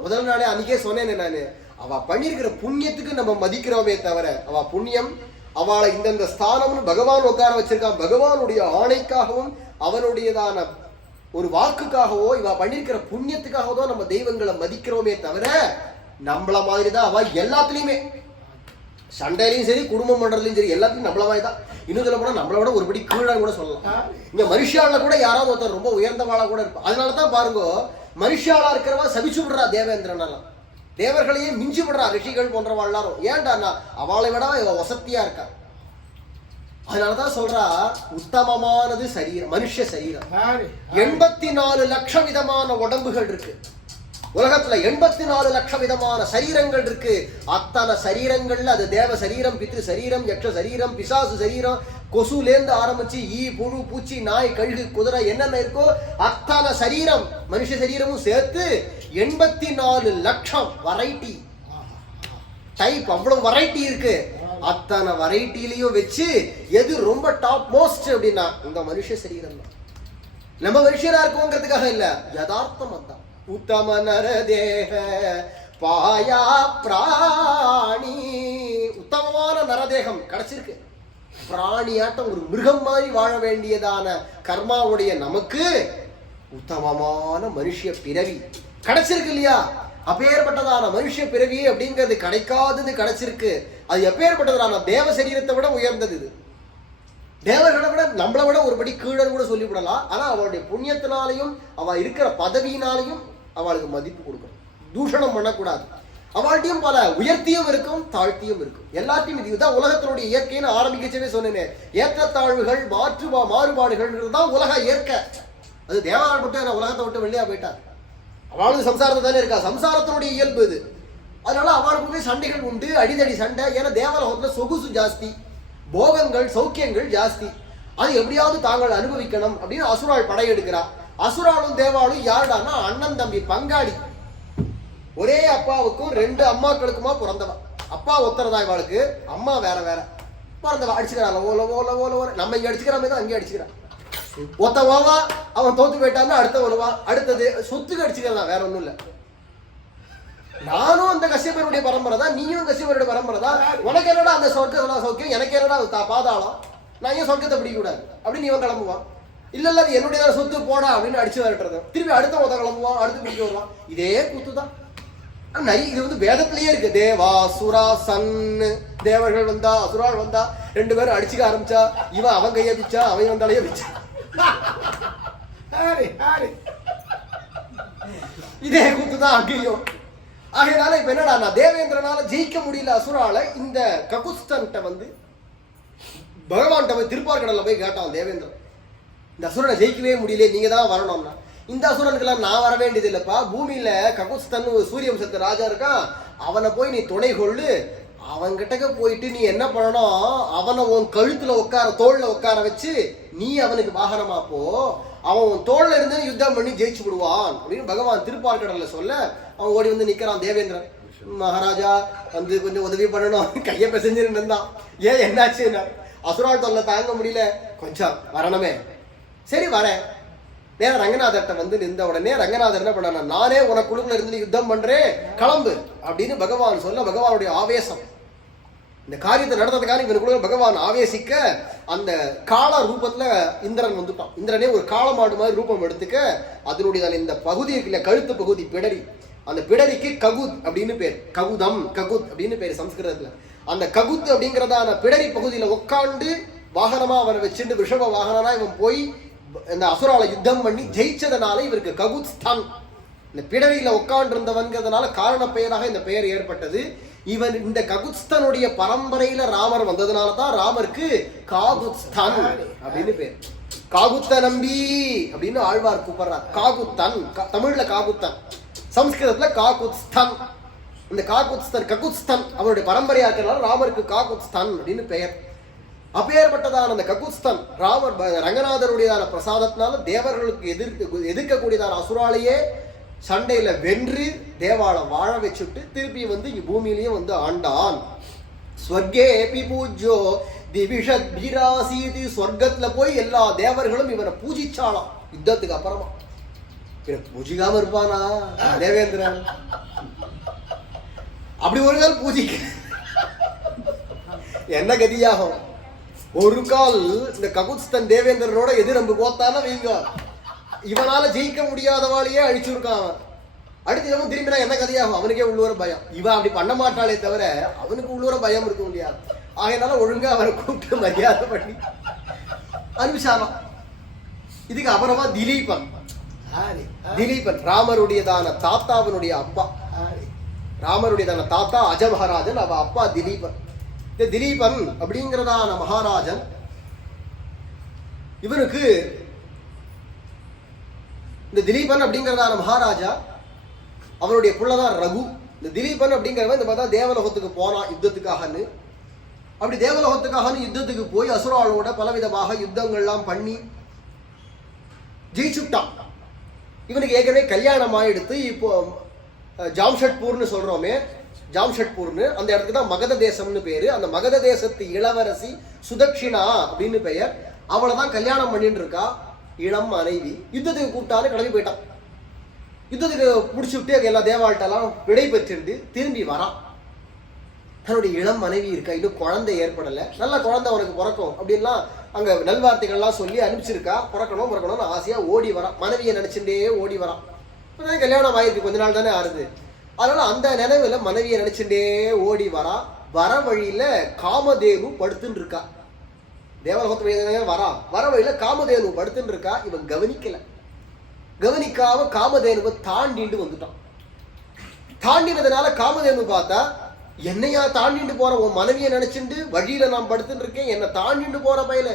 முதல் நாளே அன்னைக்கே சொன்னேன் நானு, அவ பண்ணிருக்கிற புண்ணியத்துக்கு நம்ம மதிக்கிறோமே தவிர, அவ புண்ணியம் அவளை இந்தந்த ஸ்தானம்னு பகவான் உட்கார வச்சிருக்கான், பகவானுடைய ஆணைக்காகவும் அவனுடையதான ஒரு வாக்குக்காகவோ இவ பண்ணிருக்கிற புண்ணியத்துக்காகவோ தான் நம்ம தெய்வங்களை மதிக்கிறோமே தவிர, நம்மள மாதிரிதான் அவ எல்லாத்துலயுமே, சண்டையிலையும் சரி குடும்பம் பண்றதுலையும் சரி எல்லாத்துலயும் நம்மள மாதிரி தான். இன்னும் சொல்ல போனா நம்மளோட ஒருபடி கீழான்னு கூட சொல்லலாம். இங்க மனுஷால கூட யாராவது ஒருத்தர் ரொம்ப உயர்ந்தவாளா கூட இருப்பா. அதனாலதான் பாருங்க, மனுஷாலா இருக்கிறவா சபிச்சு விடுறா தேவேந்திரனாலாம், தேவர்களையே மிஞ்சி விடுறா ரிஷிகள் போன்றவா எல்லாரும். ஏன்டா அவளை விட இவ வசத்தியா இருக்கா. அதனாலதான் சொல்றா உத்தமமானது சரீரம், மனுஷ சரீரம். 84 லட்சம் விதமான உடம்புகள் இருக்கு உலகத்துல, 84 லட்சம் விதமான சரீரங்கள் இருக்கு. அத்தனை சரீரங்கள்ல அது தேவ சரீரம், பித்ரு சரீரம், யக்ஷ சரீரம், பிசாசு சரீரம், கொசுலேந்து ஆரம்பிச்சு ஈ புழு பூச்சி நாய் கழுகு குதிரை என்னென்ன இருக்கோ அத்தனை சரீரம், மனுஷ சரீரமும் சேர்த்து 84 லட்சம் வெரைட்டி டைப், அவ்வளவு வெரைட்டி இருக்கு. அத்தனை வெரைட்டிலையும் வச்சு எது ரொம்ப டாப் மோஸ்ட் அப்படின்னா இந்த மனுஷ சரீரம் தான். நம்ம மனுஷரா இருக்கோங்கிறதுக்காக இல்ல, யதார்த்தம் அதான். உத்தம நரதேக பாயா பிராணி, உத்தமமான நரதேகம் கிடைச்சிருக்கு. பிராணியாட்டம் ஒரு மிருகம் மாதிரி வாழ வேண்டியதான கர்மாவுடைய நமக்கு உத்தமமான மனுஷ பிறவி கிடைச்சிருக்கு இல்லையா. அப்பேற்பட்டதான மனுஷ பிறவி அப்படிங்கிறது கிடைக்காதது கிடைச்சிருக்கு. அது எப்பேற்பட்டதான தேவ சரீரத்தை விட உயர்ந்தது. இது தேவர்களை விட நம்மளை விட ஒருபடி கீழன்னு கூட சொல்லிவிடலாம். ஆனா அவளுடைய புண்ணியத்தினாலையும் அவ இருக்கிற பதவியினாலையும் அவளுக்கு மதிப்பு கொடுக்கணும், தூஷணம் பண்ணக்கூடாது. அவள்கிட்டையும் பல உயர்த்தியும் இருக்கும் தாழ்த்தியும் இருக்கும், எல்லாத்தையும். இதுதான் உலகத்தினுடைய இயற்கைன்னு ஆரம்பிக்கச்சவே சொன்னேன். ஏற்றத்தாழ்வுகள் மாறுபாடுகள் தான் உலக இயற்கை. அது தேவாள் மட்டும் உலகத்தை விட்டு வெளியா போயிட்டார், அவளுக்கு சம்சாரத்தை தானே இருக்கா, சம்சாரத்தினுடைய இயல்பு இது. அதனால அவளுக்குமே சண்டைகள் உண்டு, அடிதடி சண்டை. ஏன்னா தேவலோகத்துல சொகுசு ஜாஸ்தி, போகங்கள் சௌக்கியங்கள் ஜாஸ்தி. அது எப்படியாவது தாங்கள் அனுபவிக்கணும் அப்படின்னு அசுராள் படையெடுக்கிறா. அசுராளும் தேவாளும் யாருடான்னா அண்ணன் தம்பி பங்காளி. ஒரே அப்பாவுக்கும் 2 அம்மாக்களுக்குமா பிறந்தவா. அப்பா ஒத்தரதா இவாளுக்கு, அம்மா வேற வேற பிறந்தவா. அடிச்சுக்கிறாள் ஓல ஓல ஓல ஓல, நம்ம இங்க அடிச்சுக்கிற மாதிரி தான் அங்கேயே அடிச்சுக்கிறான். ஒத்த ஓவா அவன் தோத்து போயிட்டான்னா அடுத்த வருவா, அடுத்தது சொத்துக்கு அடிச்சுக்கலாம், வேற ஒண்ணும் இல்லை. நானும் அந்த கஷ்யப்பருடைய பரம்பரை தான், நீயும் கஷ்யப்பருடைய பரம்பரை தான். உனக்கு என்னடா அந்த சொர்க்க சௌக்கியம், எனக்கு என்னடா பாதாளம், நான் ஏன் சொர்க்கத்தை பிடிக்க கூடாது அப்படின்னு இவன் கிளம்புவான். இல்ல இல்ல அது என்னுடைய சொத்து போடா அப்படின்னு அடிச்சு வரட்டுறது. திருப்பி அடுத்த ஒருத்த கிளம்புவான், அடுத்து பிடிக்க வருவான். இதே கூத்து தான். நிறைய இது வந்து வேதத்திலேயே இருக்கு. தேவா சுரா சன், தேவர்கள் வந்தா அசுரால் வந்தா 2 பேரும் அடிச்சுக்க ஆரம்பிச்சா, இவன் அவன் கையை பிச்சா, அவன் வந்தாலேயே பிச்சா. இதே கூத்து தான் அங்கேயும். ஆகையினால இப்ப என்னடா தேவேந்திரனால ஜெயிக்க முடியல அசுரால. இந்த ககுஸ்தன்ட்ட வந்து பகவான்கிட்ட போய் திருப்பார்கடல்ல போய் கேட்டான் தேவேந்திரன், இந்த அசுரனை ஜெயிக்கவே முடியல, நீங்க தான் வரணும்னா. இந்த அசுரனுக்கெல்லாம் நான் வர வேண்டியது இல்லப்பா, பூமியில ககுஸ்தன் சூரிய வம்சத்து ராஜா இருக்கான், அவனை போய் நீ துணை கொள்ளு. அவன்கிட்ட போயிட்டு நீ என்ன பண்ணணும், அவனை உன் கழுத்துல தோல்ல உட்கார வச்சு நீ அவனுக்கு வாகனமா போ, அவன் உன் தோல்ல இருந்து யுத்தம் பண்ணி ஜெயிச்சு விடுவான் அப்படின்னு பகவான் திருப்பார்கடல்ல சொல்ல அவன் ஓடி வந்து நிக்கிறான். தேவேந்திரன் மகாராஜா வந்து கொஞ்சம் உதவி பண்ணணும், கையை பிசைஞ்சிருந்து இருந்தான். ஏன் என்னாச்சு, அசுரால் தொல்லை தாங்க முடியல, கொஞ்சம் வரணுமே. சரி வரேன். நேரம் ரங்கநாதர்கிட்ட வந்து நின்ற உடனே ரங்கநாதர் என்ன பண்ண, நானே உனக்குழுக்குள்ள இருந்து யுத்தம் பண்றேன், கிளம்பு அப்படின்னு பகவான் சொல்ல பகவானுடைய ஆவேசம், இந்த காரியத்தை நடத்துறதுக்காக இவனுக்குள்ள பகவான் ஆவேசிக்க அந்த கால ரூபத்துல இந்திரன் வந்துட்டான். இந்திரனே ஒரு காளமாடு மாதிரி ரூபம் எடுத்துக்க அதனுடைய இந்த பகுதி இருக்குல்ல, கழுத்து பகுதி பிடரி, அந்த பிடரிக்கு ககுத் அப்படின்னு பேர், ககுதம் ககுத் அப்படின்னு பேர் சம்ஸ்கிருதத்துல. அந்த ககுத் அப்படிங்கிறதான பிடரி பகுதியில உட்காந்து வாகனமா அவனை வச்சுட்டு விஷப வாகனா இவன் போய் இந்த அசுரால யுத்தம் பண்ணி ஜெயிச்சதுனால இவருக்கு ககுத்ஸ்தான், இந்த பிடரியில உட்காண்டு இருந்தவன்கிறதுனால காரண பெயராக இந்த பெயர் ஏற்பட்டது. இவன் இந்த ககுத்ஸ்தனுடைய பரம்பரையில ராமர் வந்ததுனால தான் ராமருக்கு காகுத்ஸ்தான் அப்படின்னு பேர். காகுத்த நம்பி அப்படின்னு ஆழ்வார் கூப்பிடுறார். காகுத்தன் தமிழ்ல காகுத்தன், சம்ஸ்கிருதத்துல காகுத்ஸ்தான். இந்த காகுத்ஸ்தன் ககுத்ஸ்தன் அவருடைய பரம்பரையா இருக்கிறதுனால ராமருக்கு காகுத்ஸ்தான் அப்படின்னு பெயர். அப்பேற்பட்டதான அந்த ககுஸ்தன் ராமர் ரங்கநாதருடையதான பிரசாதத்தினால தேவர்களுக்கு எதிர்க்கக்கூடியதான அசுராலேயே சண்டையில வென்று தேவாளை வாழ வச்சுட்டு திருப்பி வந்து இங்க பூமியிலேயே வந்து ஆண்டான். ஸ்வர்கேபி பூஜ்யோ திவிஷத் பீராசீதி, சொர்க்கத்துல போய் எல்லா தேவர்களும் இவனை பூஜிச்சாலாம். யுத்தத்துக்கு அப்புறமா இவனை பூஜிக்காம இருப்பானா தேவேந்திரன்? அப்படி ஒரு நாள் பூஜிக்க என்ன கதியாகும்? ஒரு கால் இந்த ககுஸ்தன் தேவேந்திரனோட எது நம்ம கோத்தான வைங்க, இவனால ஜெயிக்க முடியாதவாளையே அழிச்சுருக்கான். அடுத்து இவன் திரும்பினா என்ன கதையாகும்? அவனுக்கே உள்ளூர பயம். இவன் அப்படி பண்ண மாட்டாளே தவிர அவனுக்கு உள்ளூர பயம் இருக்கும் இல்லையா? ஆகையினால ஒழுங்கா அவனை கூப்பிட்டு மரியாதை பண்ணி அனுப்பிச்சானான். இதுக்கு அப்புறமா திலீபன், திலீபன் ராமருடையதான தாத்தாவனுடைய அப்பா, ராமருடையதான தாத்தா அஜமஹராஜன், அவ அப்பா திலீபன். இந்த திலீபன் அப்படிங்கிறதான மகாராஜன், இவனுக்கு இந்த திலீபன் அப்படிங்கிறதான மகாராஜா அவருடைய புள்ளதான் ரகு. இந்த திலீபன் அப்படிங்கிறவன் இந்த பார்த்தா தேவலோகத்துக்கு போனான் யுத்தத்துக்காகன்னு. அப்படி தேவலோகத்துக்காகன்னு யுத்தத்துக்கு போய் அசுராளோட பலவிதமாக யுத்தங்கள்லாம் பண்ணி ஜெயிச்சுட்டான். இவனுக்கு ஏற்கனவே கல்யாணம் ஆயிடுத்து. இப்போ ஜாம்ஷெட்பூர்னு சொல்றோமே, ஜாம்ஷெட்பூர்னு அந்த இடத்துக்கு தான் மகத தேசம்னு பேரு. அந்த மகத தேசத்து இளவரசி சுதக்ஷிணா அப்படின்னு பெயர். அவளை தான் கல்யாணம் பண்ணிட்டு இருக்கா இளம் மனைவி. யுத்தத்துக்கு கூப்பிட்டாலும் கிளம்பி போயிட்டான். யுத்தத்துக்கு முடிச்சு விட்டு எல்லா தேவாள்கிட்டலாம் விடை பெற்றிருந்து திரும்பி வரான். தன்னுடைய இளம் மனைவி இருக்கா, இன்னும் குழந்தை ஏற்படலை, நல்ல குழந்தை அவனுக்கு பிறக்கும் அப்படின்லாம் அங்கே நல்வார்த்தைகள்லாம் சொல்லி அனுப்பிச்சிருக்கா. பிறக்கணும்னு ஆசையாக ஓடி வரான். மனைவியை நினச்சிட்டே ஓடி வரான். இப்போ கல்யாணம் ஆயிருக்கு, கொஞ்ச நாள் தானே ஆறுது. அதனால அந்த நினைவுல மனைவியை நினைச்சுட்டே ஓடி வரா. வர வழியில காமதேனு படுத்துன்னு இருக்கா. தேவலோகத்து வர வழியில காமதேனு படுத்துன்னு இருக்கா. இவன் கவனிக்காம காமதேனுவை தாண்டிட்டு வந்துட்டான். தாண்டினதுனால காமதேனு பார்த்தா, என்னையா தாண்டிட்டு போற, உன் மனைவியை நினைச்சுட்டு வழியில நான் படுத்துட்டு இருக்கேன், என்னை தாண்டிட்டு போற பையில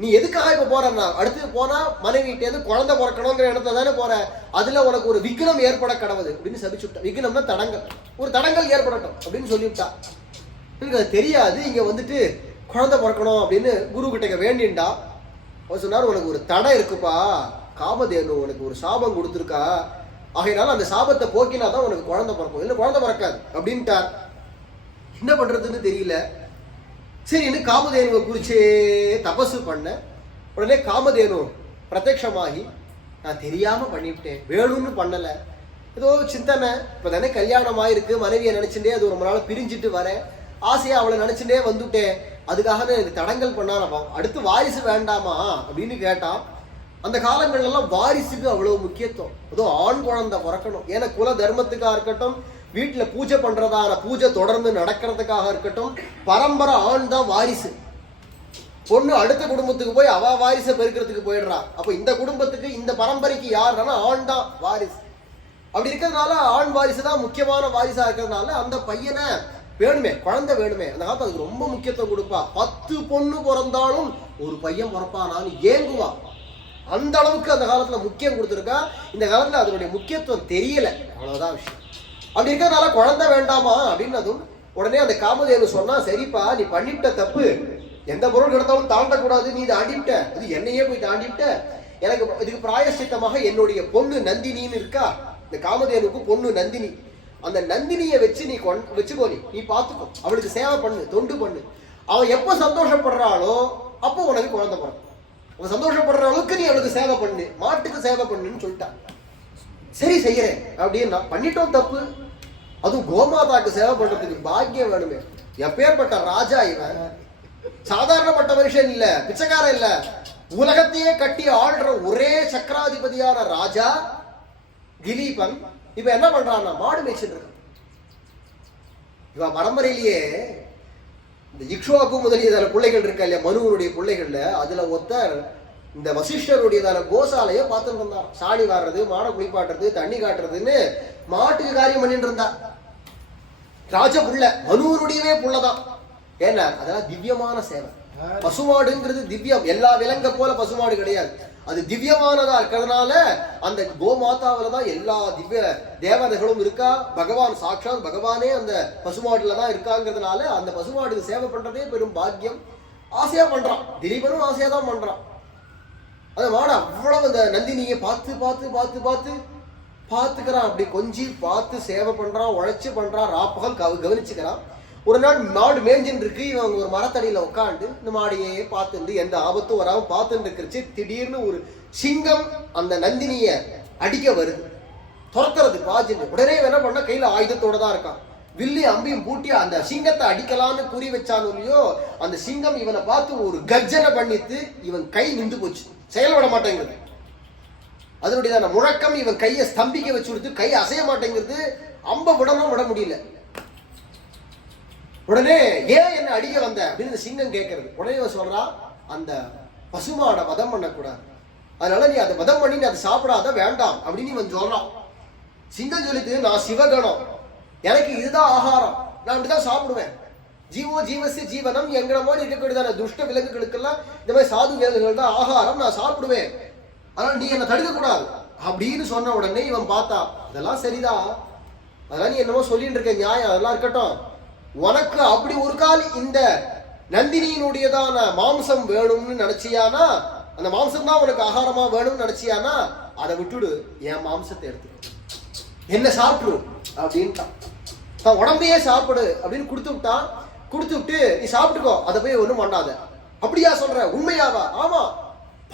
நீ எதுக்காக இப்ப போறன்னா, அடுத்து போனா மனைவிட்டேருந்து குழந்தை பிறக்கணுங்கிற இடத்துல தானே போற, அதுல உனக்கு ஒரு விக்னம் ஏற்பட கடவுது அப்படின்னு சபிச்சுட்டா. விக்னம்னா தடங்கள், ஒரு தடங்கள் ஏற்படட்டும் அப்படின்னு சொல்லிவிட்டா. எனக்கு அது தெரியாது, இங்க வந்துட்டு குழந்தை பிறக்கணும் அப்படின்னு குரு கிட்ட வேண்டிண்டா. அவர் சொன்னார், உனக்கு ஒரு தடை இருக்குப்பா, காமதேனு உனக்கு ஒரு சாபம் கொடுத்துருக்கா, ஆகையினால அந்த சாபத்தை போக்கினா தான் உனக்கு குழந்தை பிறக்கும், இல்லை குழந்தை பிறக்காது அப்படின்ட்டார். என்ன பண்றதுன்னு தெரியல. சரின்னு காமதேனுவை குறிச்சே தபசு பண்ண. உடனே காமதேனு பிரத்யட்சமாகி, நான் தெரியாம பண்ணிவிட்டேன், வேணும்னு பண்ணல, ஏதோ சிந்தனை, இப்போ தானே கல்யாணம் ஆயிருக்கு, மனைவியை நினைச்சுட்டே அது ரொம்ப நாள் பிரிஞ்சுட்டு வரேன், ஆசையா அவளை நினைச்சுட்டே வந்துட்டேன், அதுக்காக எனக்கு தடங்கல் பண்ணானப்பா, அடுத்து வாரிசு வேண்டாமா அப்படின்னு கேட்டான். அந்த காலங்கள்லாம் வாரிசுக்கு அவ்வளவு முக்கியத்துவம். அதுவும் ஆண் குழந்தை பிறக்கணும். ஏன்னா குல தர்மத்துக்காக இருக்கட்டும், வீட்டுல பூஜை பண்றதான பூஜை தொடர்ந்து நடக்கிறதுக்காக இருக்கட்டும், பரம்பரை ஆண் தான் வாரிசு. பொண்ணு அடுத்த குடும்பத்துக்கு போய் அவ வாரிசை பெருக்கிறதுக்கு போயிடுறா. அப்போ இந்த குடும்பத்துக்கு இந்த பரம்பரைக்கு யாருன்னா ஆண் தான் வாரிசு. அப்படி இருக்கிறதுனால ஆண் வாரிசு தான் முக்கியமான வாரிசா இருக்கிறதுனால அந்த பையனை வேணுமே, குழந்தை வேணுமே. அந்த காலத்துல அதுக்கு ரொம்ப முக்கியத்துவம் கொடுப்பா. 10 பொண்ணு பிறந்தாலும் ஒரு பையன் பிறப்பானான்னு ஏங்குவா. அந்த அளவுக்கு அந்த காலத்துல முக்கியம் கொடுத்துருக்கா. இந்த காலத்துல அதனுடைய முக்கியத்துவம் தெரியல, அவ்வளவுதான் விஷயம். அப்படி இருக்கிறதுனால குழந்தை வேண்டாமா அப்படின்னதும் உடனே அந்த காமதேனு சொன்னா, சரிப்பா நீ பண்ணிவிட்ட தப்பு, எந்த பொருள் கிடந்தாலும் தாண்டக்கூடாது, நீ தாண்டிவிட்ட, அது என்னையே போய் தாண்டிவிட்ட, எனக்கு இதுக்கு பிராயசித்தமாக என்னுடைய பொண்ணு நந்தினின்னு இருக்கா, இந்த காமதேனுக்கு பொண்ணு நந்தினி, அந்த நந்தினியை வச்சு நீ வச்சுக்கோ, நீ பார்த்துக்கோ, அவளுக்கு சேவை பண்ணு, தொண்டு பண்ணு, அவன் எப்போ சந்தோஷப்படுறாளோ அப்போ உனக்கு குழந்தை பிறக்கும், அவன் சந்தோஷப்படுற அளவுக்கு நீ அவளுக்கு சேவை பண்ணு, மாட்டுக்கு சேவை பண்ணுன்னு சொல்லிட்டான். சரி செய்யறேன் அப்படின்னு பண்ணிட்டோம் தப்பு, அதுவும் கோமாதாக்கு சேவை பண்றதுக்கு பாக்கியம் வேணுமே. எப்பேற்பட்ட ராஜா இவன், சாதாரணப்பட்ட மனுஷன் இல்ல, பிச்சைக்காரன் இல்ல, உலகத்தையே கட்டி ஆள்ற ஒரே சக்கராதிபதியான ராஜா திலீபன். இப்ப என்ன பண்றான்னா மாடு மேய்ச்சிட்டு இருக்கான். இவன் பரம்பரையிலேயே இந்த இக்ஷ்வாக்கு முதலியதான பிள்ளைகள் இருக்கா இல்லையா, மனுவனுடைய பிள்ளைகள்ல அதுல ஒருத்தர் இந்த வசிஷ்டருடையதான கோசாலைய பார்த்துட்டு இருந்தார். சாணி வாடுறது, மாடை குளிப்பாட்டுறது, தண்ணி காட்டுறதுன்னு மாட்டுக்கு காரியம் பண்ணிட்டு இருந்தா. ராஜ புள்ள, மனுவனுடையவே புள்ளதான். ஏன்னா அதெல்லாம் திவ்யமான சேவை. பசுமாடுங்கிறது திவ்யம், எல்லா விலங்க போல பசுமாடு கிடையாது, அது திவ்யமானதா இருக்கிறதுனால அந்த கோமாதாவில தான் எல்லா திவ்ய தேவதைகளும் இருக்கா. பகவான் சாட்சாத் பகவானே அந்த பசுமாடுல தான் இருக்காங்கிறதுனால அந்த பசுமாடுக்கு சேவை பண்றதே பெரும் பாக்கியம். ஆசையா பண்றான், திலீபனும் ஆசையா தான் பண்றான். அந்த மாடு அவ்வளவு அந்த நந்தினியை பார்த்து பார்த்து பார்த்து பார்த்து பார்த்துக்கிறான், அப்படி கொஞ்சம் பார்த்து சேவை பண்றான், உழைச்சு பண்றான், ராப்பகல் கவனிச்சுக்கிறான். ஒரு நாள் மாடு மேஞ்சின்னு இருக்கு, இவன் ஒரு மரத்தடியில உட்காந்து இந்த மாடியே பார்த்துட்டு எந்த ஆபத்தும் வராம பார்த்துட்டு இருக்கிறச்சு, திடீர்னு ஒரு சிங்கம் அந்த நந்தினிய அடிக்க வருது, துரத்துறது பாஜின்னு. உடனே என்ன பண்ண, கையில ஆயுதத்தோட தான் இருக்கான், வில்லி அம்பியும் பூட்டி அந்த சிங்கத்தை அடிக்கலான்னு குறி வச்சானோ இல்லையோ, அந்த சிங்கம் இவனை பார்த்து ஒரு கர்ஜனை பண்ணிட்டு இவன் கை நின்று போச்சு, செயல்பட மாட்டேங்கிறது. அதனுடைய முழக்கம் இவன் கையை ஸ்தம்பிக்க வச்சு கொடுத்து கை அசைய மாட்டேங்கிறது, அம்ப விடணும் விட முடியல. உடனே ஏன் என்ன அடிக்க வந்த அப்படின்னு இந்த சிங்கம் கேட்கறது. உடனே இவன் சொல்றான், அந்த பசுமாடை வதம் பண்ணக்கூடாது, அதனால நீ அதை வதம் பண்ணி நீ அதை சாப்பிடாத, வேண்டாம் அப்படின்னு இவன் சொல்றான். சிங்கம் சொல்லிட்டு, நான் சிவகணம், எனக்கு இதுதான் ஆகாரம், நான் இப்படிதான் சாப்பிடுவேன், ஜீவோ ஜீவசி ஜீவனம், எங்கிற மாதிரி இருக்கக்கூடியதான துஷ்ட விலங்குகளுக்கெல்லாம் இந்த மாதிரி சாது விலங்குகள் தான் ஆகாரம், நான் சாப்பிடுவேன், அதனால நீ என்னை தடுக்க கூடாது அப்படின்னு சொன்ன உடனே இவன் பார்த்தா, அதெல்லாம் சரிதான், அதெல்லாம் நீ என்னமோ சொல்லிட்டு இருக்க நியாயம், அதெல்லாம் இருக்கட்டும், உனக்கு அப்படி ஒரு கால் இந்த நந்தினியினுடையதான மாம்சம் வேணும்னு நினைச்சியானா, அந்த மாம்சம் தான் உனக்கு ஆகாரமா வேணும்னு நினைச்சியானா அதை விட்டுடு, என் மாம்சத்தை எடுத்து என்ன சாப்பிடு அப்படின்ட்டான். உடம்பையே சாப்பிடு அப்படின்னு கொடுத்து விட்டான். கொடுத்து விட்டு நீ சாப்பிட்டுக்கோ, அதை போய் ஒண்ணும் பண்ணாத. அப்படியா சொல்ற, உண்மையாவா? ஆமா.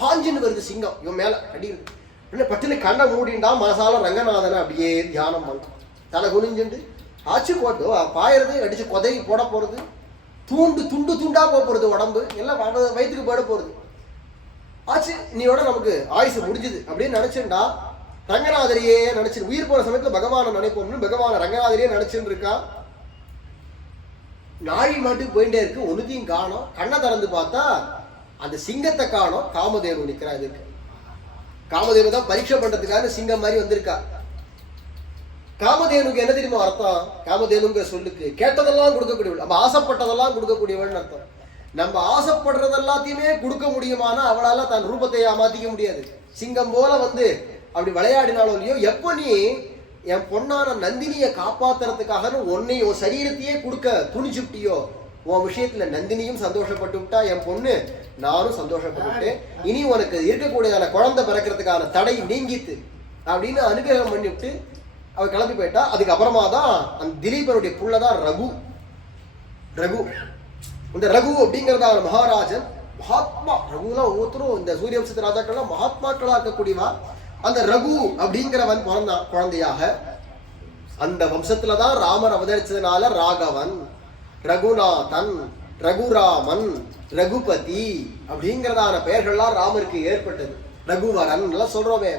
பாஞ்சின்னு வருது சிங்கம் இவன் மேல அடிக்கிறது. பட்டுன்னு கண்ணை மூடிண்டா, மனசால ரங்கநாதனை அப்படியே தியானம் பண்ண, தலை குனிஞ்சுண்டு ஆச்சு போட்டு பாயறது, அடிச்சு கொதவி போட போறது, துண்டு துண்டா போறது, உடம்பு எல்லாம் வயிற்றுக்கு போட போறது. ஆச்சு நீயோட நமக்கு ஆயுசு முடிஞ்சுது அப்படின்னு நினைச்சுண்டா, ரங்கநாதரையே நினைச்சு உயிர் போற சமயத்துல பகவானை நினைப்போம்னு பகவான ரங்கநாதரையே நினைச்சுட்டு இருக்கா. நாழி மாட்டுக்கு போயிட்டே இருக்கு, ஒன்னுத்தையும் காணோம். கண்ணை திறந்து பார்த்தா அந்த சிங்கத்தை காணோம், காமதேனு நிக்கிறா. இதுக்கு காமதேனு தான் பரீட்சை பண்றதுக்காக சிங்கம் மாதிரி வந்திருக்கா. காமதேனுக்கு என்ன தெரியுமா அர்த்தம்? காமதேனுங்கிற சொல்லுக்கு கேட்டதெல்லாம் கொடுக்கக்கூடியவள், நம்ம ஆசைப்பட்டதெல்லாம் கொடுக்கக்கூடியவள்னு அர்த்தம். நம்ம ஆசைப்படுறது எல்லாத்தையுமே கொடுக்க முடியுமானா அவளால தன் ரூபத்தை மாத்திக்க முடியாது. சிங்கம் போல வந்து அப்படி விளையாடினாலும் இல்லையோ, எப்போ நீ என் பொண்ணான நந்தினியை காப்பாத்துறதுக்காக உன்னையோ சரீரத்தையே கொடுக்க துணிச்சுட்டியோ, உன் விஷயத்துல நந்தினியும் சந்தோஷப்பட்டு விட்டா, என் பொண்ணு நானும் சந்தோஷப்பட்டுட்டேன், இனி உனக்கு இருக்கக்கூடியதான குழந்தை பிறக்கிறதுக்கான தடை நீங்கித்து அப்படின்னு அனுகிரகம் பண்ணிவிட்டு அவ கிளம்பி போயிட்டா. அதுக்கப்புறமா தான் அந்த திலீபனுடைய புள்ளதான் ரகு. இந்த ரகு அப்படிங்கிறதான மகாராஜன், மகாத்மா. ரகுலாம் ஒவ்வொருத்தரும் இந்த சூரிய வம்சத்து ராஜாக்கள்லாம் மகாத்மாக்களா இருக்கக்கூடியவா. அந்த ரகு அப்படிங்கிறவன் பிறந்தான் குழந்தையாக. அந்த வம்சத்துலதான் ராமர் அவதரிச்சதுனால ராகவன், ரகுநாதன், ரகுராமன், ரகுபதி அப்படிங்கிறதான பெயர்கள்லாம் ராமருக்கு ஏற்பட்டது. ரகுவரன் எல்லாம் சொல்றோமே,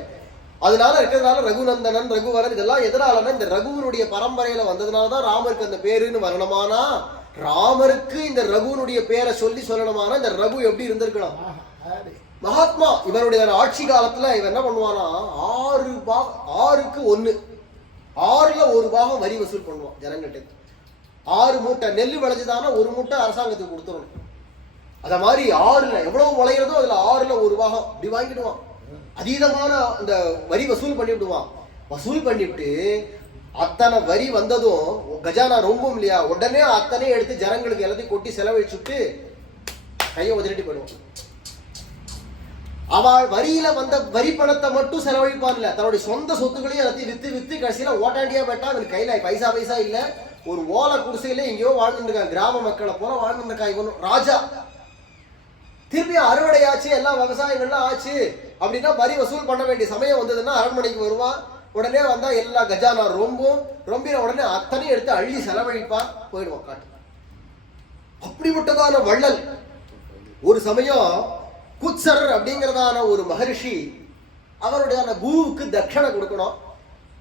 அதனால இருக்கிறதுனால ரகுநந்தனன், ரகுவரன் இதெல்லாம் எதனாலன்னா இந்த ரகுவனுடைய பரம்பரையில வந்ததுனாலதான் ராமருக்கு அந்த பேருன்னு வரணுமானா, ராமருக்கு இந்த ரகுவனுடைய பேரை சொல்லணுமானா இந்த ரகு எப்படி இருந்திருக்கலாம்? மகாத்மா. இவருடைய ஆட்சி காலத்துல இவன் என்ன பண்ணுவானா, 6க்கு 1 6ல் 1 பாகம் வரி வசூல் பண்ணுவான் ஜனங்கிட்ட. 6 மூட்டை நெல் விளைஞ்சதானா 1 மூட்டை அரசாங்கத்துக்கு கொடுத்துடணும். அத மாதிரி 6ல் எவ்வளவு விளையிறதோ அதுல 6ல் 1 பாகம் இப்படி வாங்கிடுவான். அதீதமான அந்த வரி வசூல் பண்ணிவிடுவான். வசூல் பண்ணிவிட்டு அத்தனை வரி வந்ததும் கஜானா ரொம்பவும் இல்லையா, உடனே அத்தனை எடுத்து ஜனங்களுக்கு எல்லாத்தையும் கொட்டி செலவழிச்சுட்டு கையை உதறிட்டு போயிடுவான். அவள் வரியில வந்த வரி பணத்தை மட்டும் செலவழிப்பான்ல, தன்னுடைய சொந்த சொத்துக்களையும் எல்லாத்தையும் வித்து வித்து கடைசியில ஓட்டாண்டியா போயிட்டா. அவனுக்கு கையில பைசா இல்ல, ஒரு ஓலை குடிசையில எங்கேயோ வாழ்ந்துட்டு இருக்கான், கிராம மக்களை போல வாழ்ந்துட்டு இருக்கான் இவனும் ராஜா. திருப்பி அறுவடை ஆச்சு, எல்லாம் விவசாயங்கள்லாம் ஆச்சு அப்படின்னா வரி வசூல் பண்ண வேண்டிய சமயம் வந்ததுன்னா அரண்மனைக்கு வருவான். உடனே வந்தா எல்லா கஜானா ரொம்பின உடனே அத்தனையும் எடுத்து அள்ளி செலவழிப்பான், போயிடுவான் காட்டு. அப்படிப்பட்டதான வள்ளல். ஒரு சமயம் குத்சர் அப்படிங்கிறதான ஒரு மகரிஷி அவருடைய குருவுக்கு தட்சணை கொடுக்கணும்.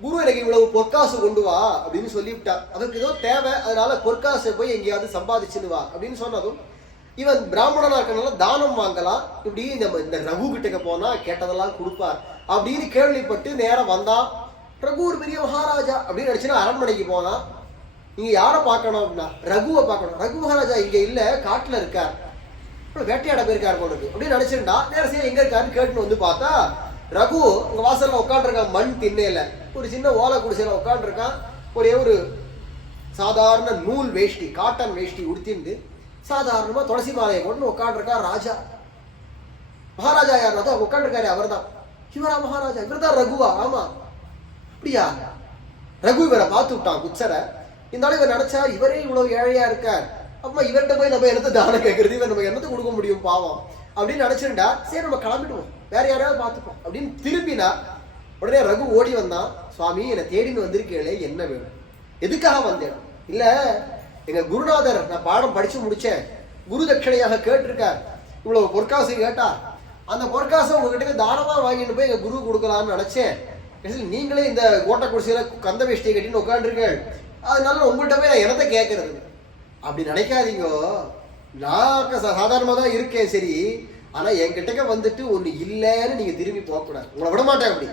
குரு எனக்கு இவ்வளவு பொற்காசு கொண்டு வா அப்படின்னு சொல்லிவிட்டா. அவருக்கு ஏதோ தேவை, அதனால பொற்காசை போய் எங்கேயாவது சம்பாதிச்சுன்னு வா அப்படின்னு சொன்னதும் இவன் பிராமணனா இருக்கனால தானம் வாங்கலாம், இப்படி இந்த ரகு கிட்டக்க போனா கேட்டதெல்லாம் கொடுப்பார் அப்படின்னு கேள்விப்பட்டு நேரம் வந்தான். ரகு ஒரு பெரிய மகாராஜா அப்படின்னு நினைச்சுன்னா அரண்மனைக்கு போனா. நீங்க யாரை பார்க்கணும் அப்படின்னா ரகுவை பார்க்கணும். ரகு மகாராஜா இங்க இல்ல, காட்டுல இருக்கார், வேட்டையாட போயிருக்காரு போனது அப்படின்னு நினைச்சிருந்தா. நேரசியா எங்க இருக்காருன்னு கேட்டுன்னு வந்து பார்த்தா ரகு உங்க வாசல்ல உட்காந்துருக்கான். மண் திண்ணையில ஒரு சின்ன ஓலை குடிசையில உட்காந்துருக்கான். ஒரே ஒரு சாதாரண நூல் வேஷ்டி, காட்டன் வேஷ்டி உடுத்திண்டு சாதாரணமா துளசி மாலையை கொண்டு உட்காந்துருக்கா ராஜா. மகாராஜா யாருன்னா தான் உட்காந்துருக்காரு, அவர் தான். இவரா மகாராஜா? இவர் தான் ரகுவா? ஆமா. அப்படியா? ரகு இவரை பார்த்து விட்டான் குச்சரை. இருந்தாலும் இவர் நினைச்சா இவரே இவ்வளவு ஏழையா இருக்கார், அப்பமா இவர்கிட்ட போய் நம்ம என்னத்தை தானம் கேட்கறது, இவர் நம்ம என்னத்தை கொடுக்க முடியும் பாவம் அப்படின்னு நினைச்சிருந்தா. சரி நம்ம கிளம்பிடுவோம், வேற யாரையாவது பார்த்துப்போம் அப்படின்னு திரும்பினா. உடனே ரகு ஓடி வந்தான். சுவாமி என்னை தேடின்னு வந்திருக்கீங்களே, என்ன வேணும், எதுக்காக வந்தேன்? இல்ல எங்க குருநாதர் நான் பாடம் படிச்சு முடிச்சேன், குரு தட்சணையாக கேட்டிருக்கார், இவ்வளவு பொற்காசு கேட்டா அந்த பொற்காசை உங்ககிட்ட தானமா வாங்கிட்டு போய் எங்க குரு கொடுக்கலாம்னு நினைச்சேன். நீங்களே இந்த கோட்டை குடிசையில கந்த வேஷ்டியை கட்டின்னு உட்காந்துருக்கேன், அதனால உங்கள்கிட்ட போய் நான் என்னத்தை கேட்கறது அப்படி நினைக்காதீங்க. நான் சாதாரணமா தான் இருக்கேன் சரி, ஆனா என்கிட்ட வந்துட்டு ஒண்ணு இல்லைன்னு நீங்க திரும்பி போகக்கூடாது, உங்களை விட மாட்டேன். அப்படி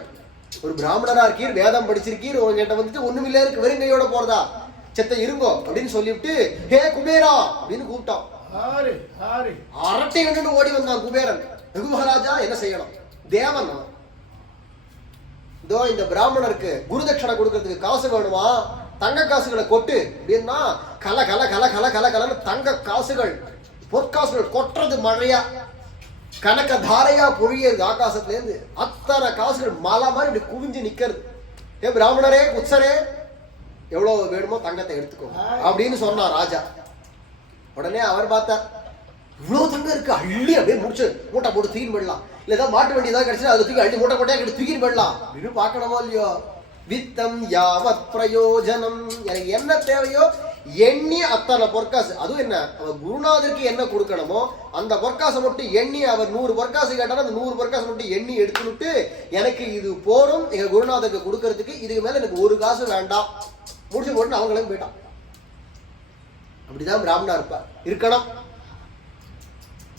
ஒரு பிராமணரா இருக்கீர், வேதம் படிச்சிருக்கீர், உங்ககிட்ட வந்துட்டு ஒண்ணும் இல்ல இருக்கு, வெறுங்கையோட போறதா, செத்த இருங்கோ அப்படின்னு சொல்லிவிட்டு ஹே குபேரா அப்படின்னு கூப்பிட்டான். அரட்டை கண்டு ஓடி வந்தான் குபேரன். ரகு மகாராஜா என்ன செய்யணும்? தேவன் இதோ இந்த பிராமணருக்கு குரு தட்சணை கொடுக்கறதுக்கு காசு வேணுமா, தங்க காசுகளை கொட்டு அப்படின்னா கல கல கல கல கல கலன்னு தங்க காசுகள் பொற்காசுகள் கொட்டுறது மழையா, கணக்க தாரையா பொழியது ஆகாசத்துல இருந்து. அத்தனை காசுகள் மலை மாதிரி இப்படி குவிஞ்சு நிக்கிறது. ஏ பிராமணரே குச்சரே எவ்வளவு வேணுமோ தங்கத்தை எடுத்துக்கோ அப்படின்னு சொன்னார் ராஜா. உடனே அவர் பார்த்தார், இவ்வளவு தங்கம் இருக்கு, அள்ளி அப்படியே முடிச்சு மூட்டை போட்டு தூக்கின்னு போயிடலாம், இல்ல ஏதாவது மாட்டு வண்டி ஏதாவது கிடைச்சா அதை தூக்கி அள்ளி மூட்டை போட்டே தூக்கின்னு போயிடலாம் அப்படின்னு பார்க்கணுமோ இல்லையோ. வித்தம் யாவத் பிரயோஜனம், எனக்கு என்ன தேவையோ எண்ணி அத்தனை பொற்காசு, அதுவும் என்ன அவர் குருநாதருக்கு என்ன கொடுக்கணுமோ அந்த பொற்காசை மட்டும் எண்ணி, அவர் 100 பொற்காசு கேட்டாலும் அந்த 100 பொற்காசு மட்டும் எண்ணி எடுத்துட்டு எனக்கு இது போரும் எங்க குருநாதருக்கு கொடுக்கறதுக்கு, இதுக்கு மேல எனக்கு ஒரு காசு வேண்டாம் முடிச்சு போட்டு அவங்களும் போயிட்டான். அப்படிதான் பிராமணா இருக்கணும்.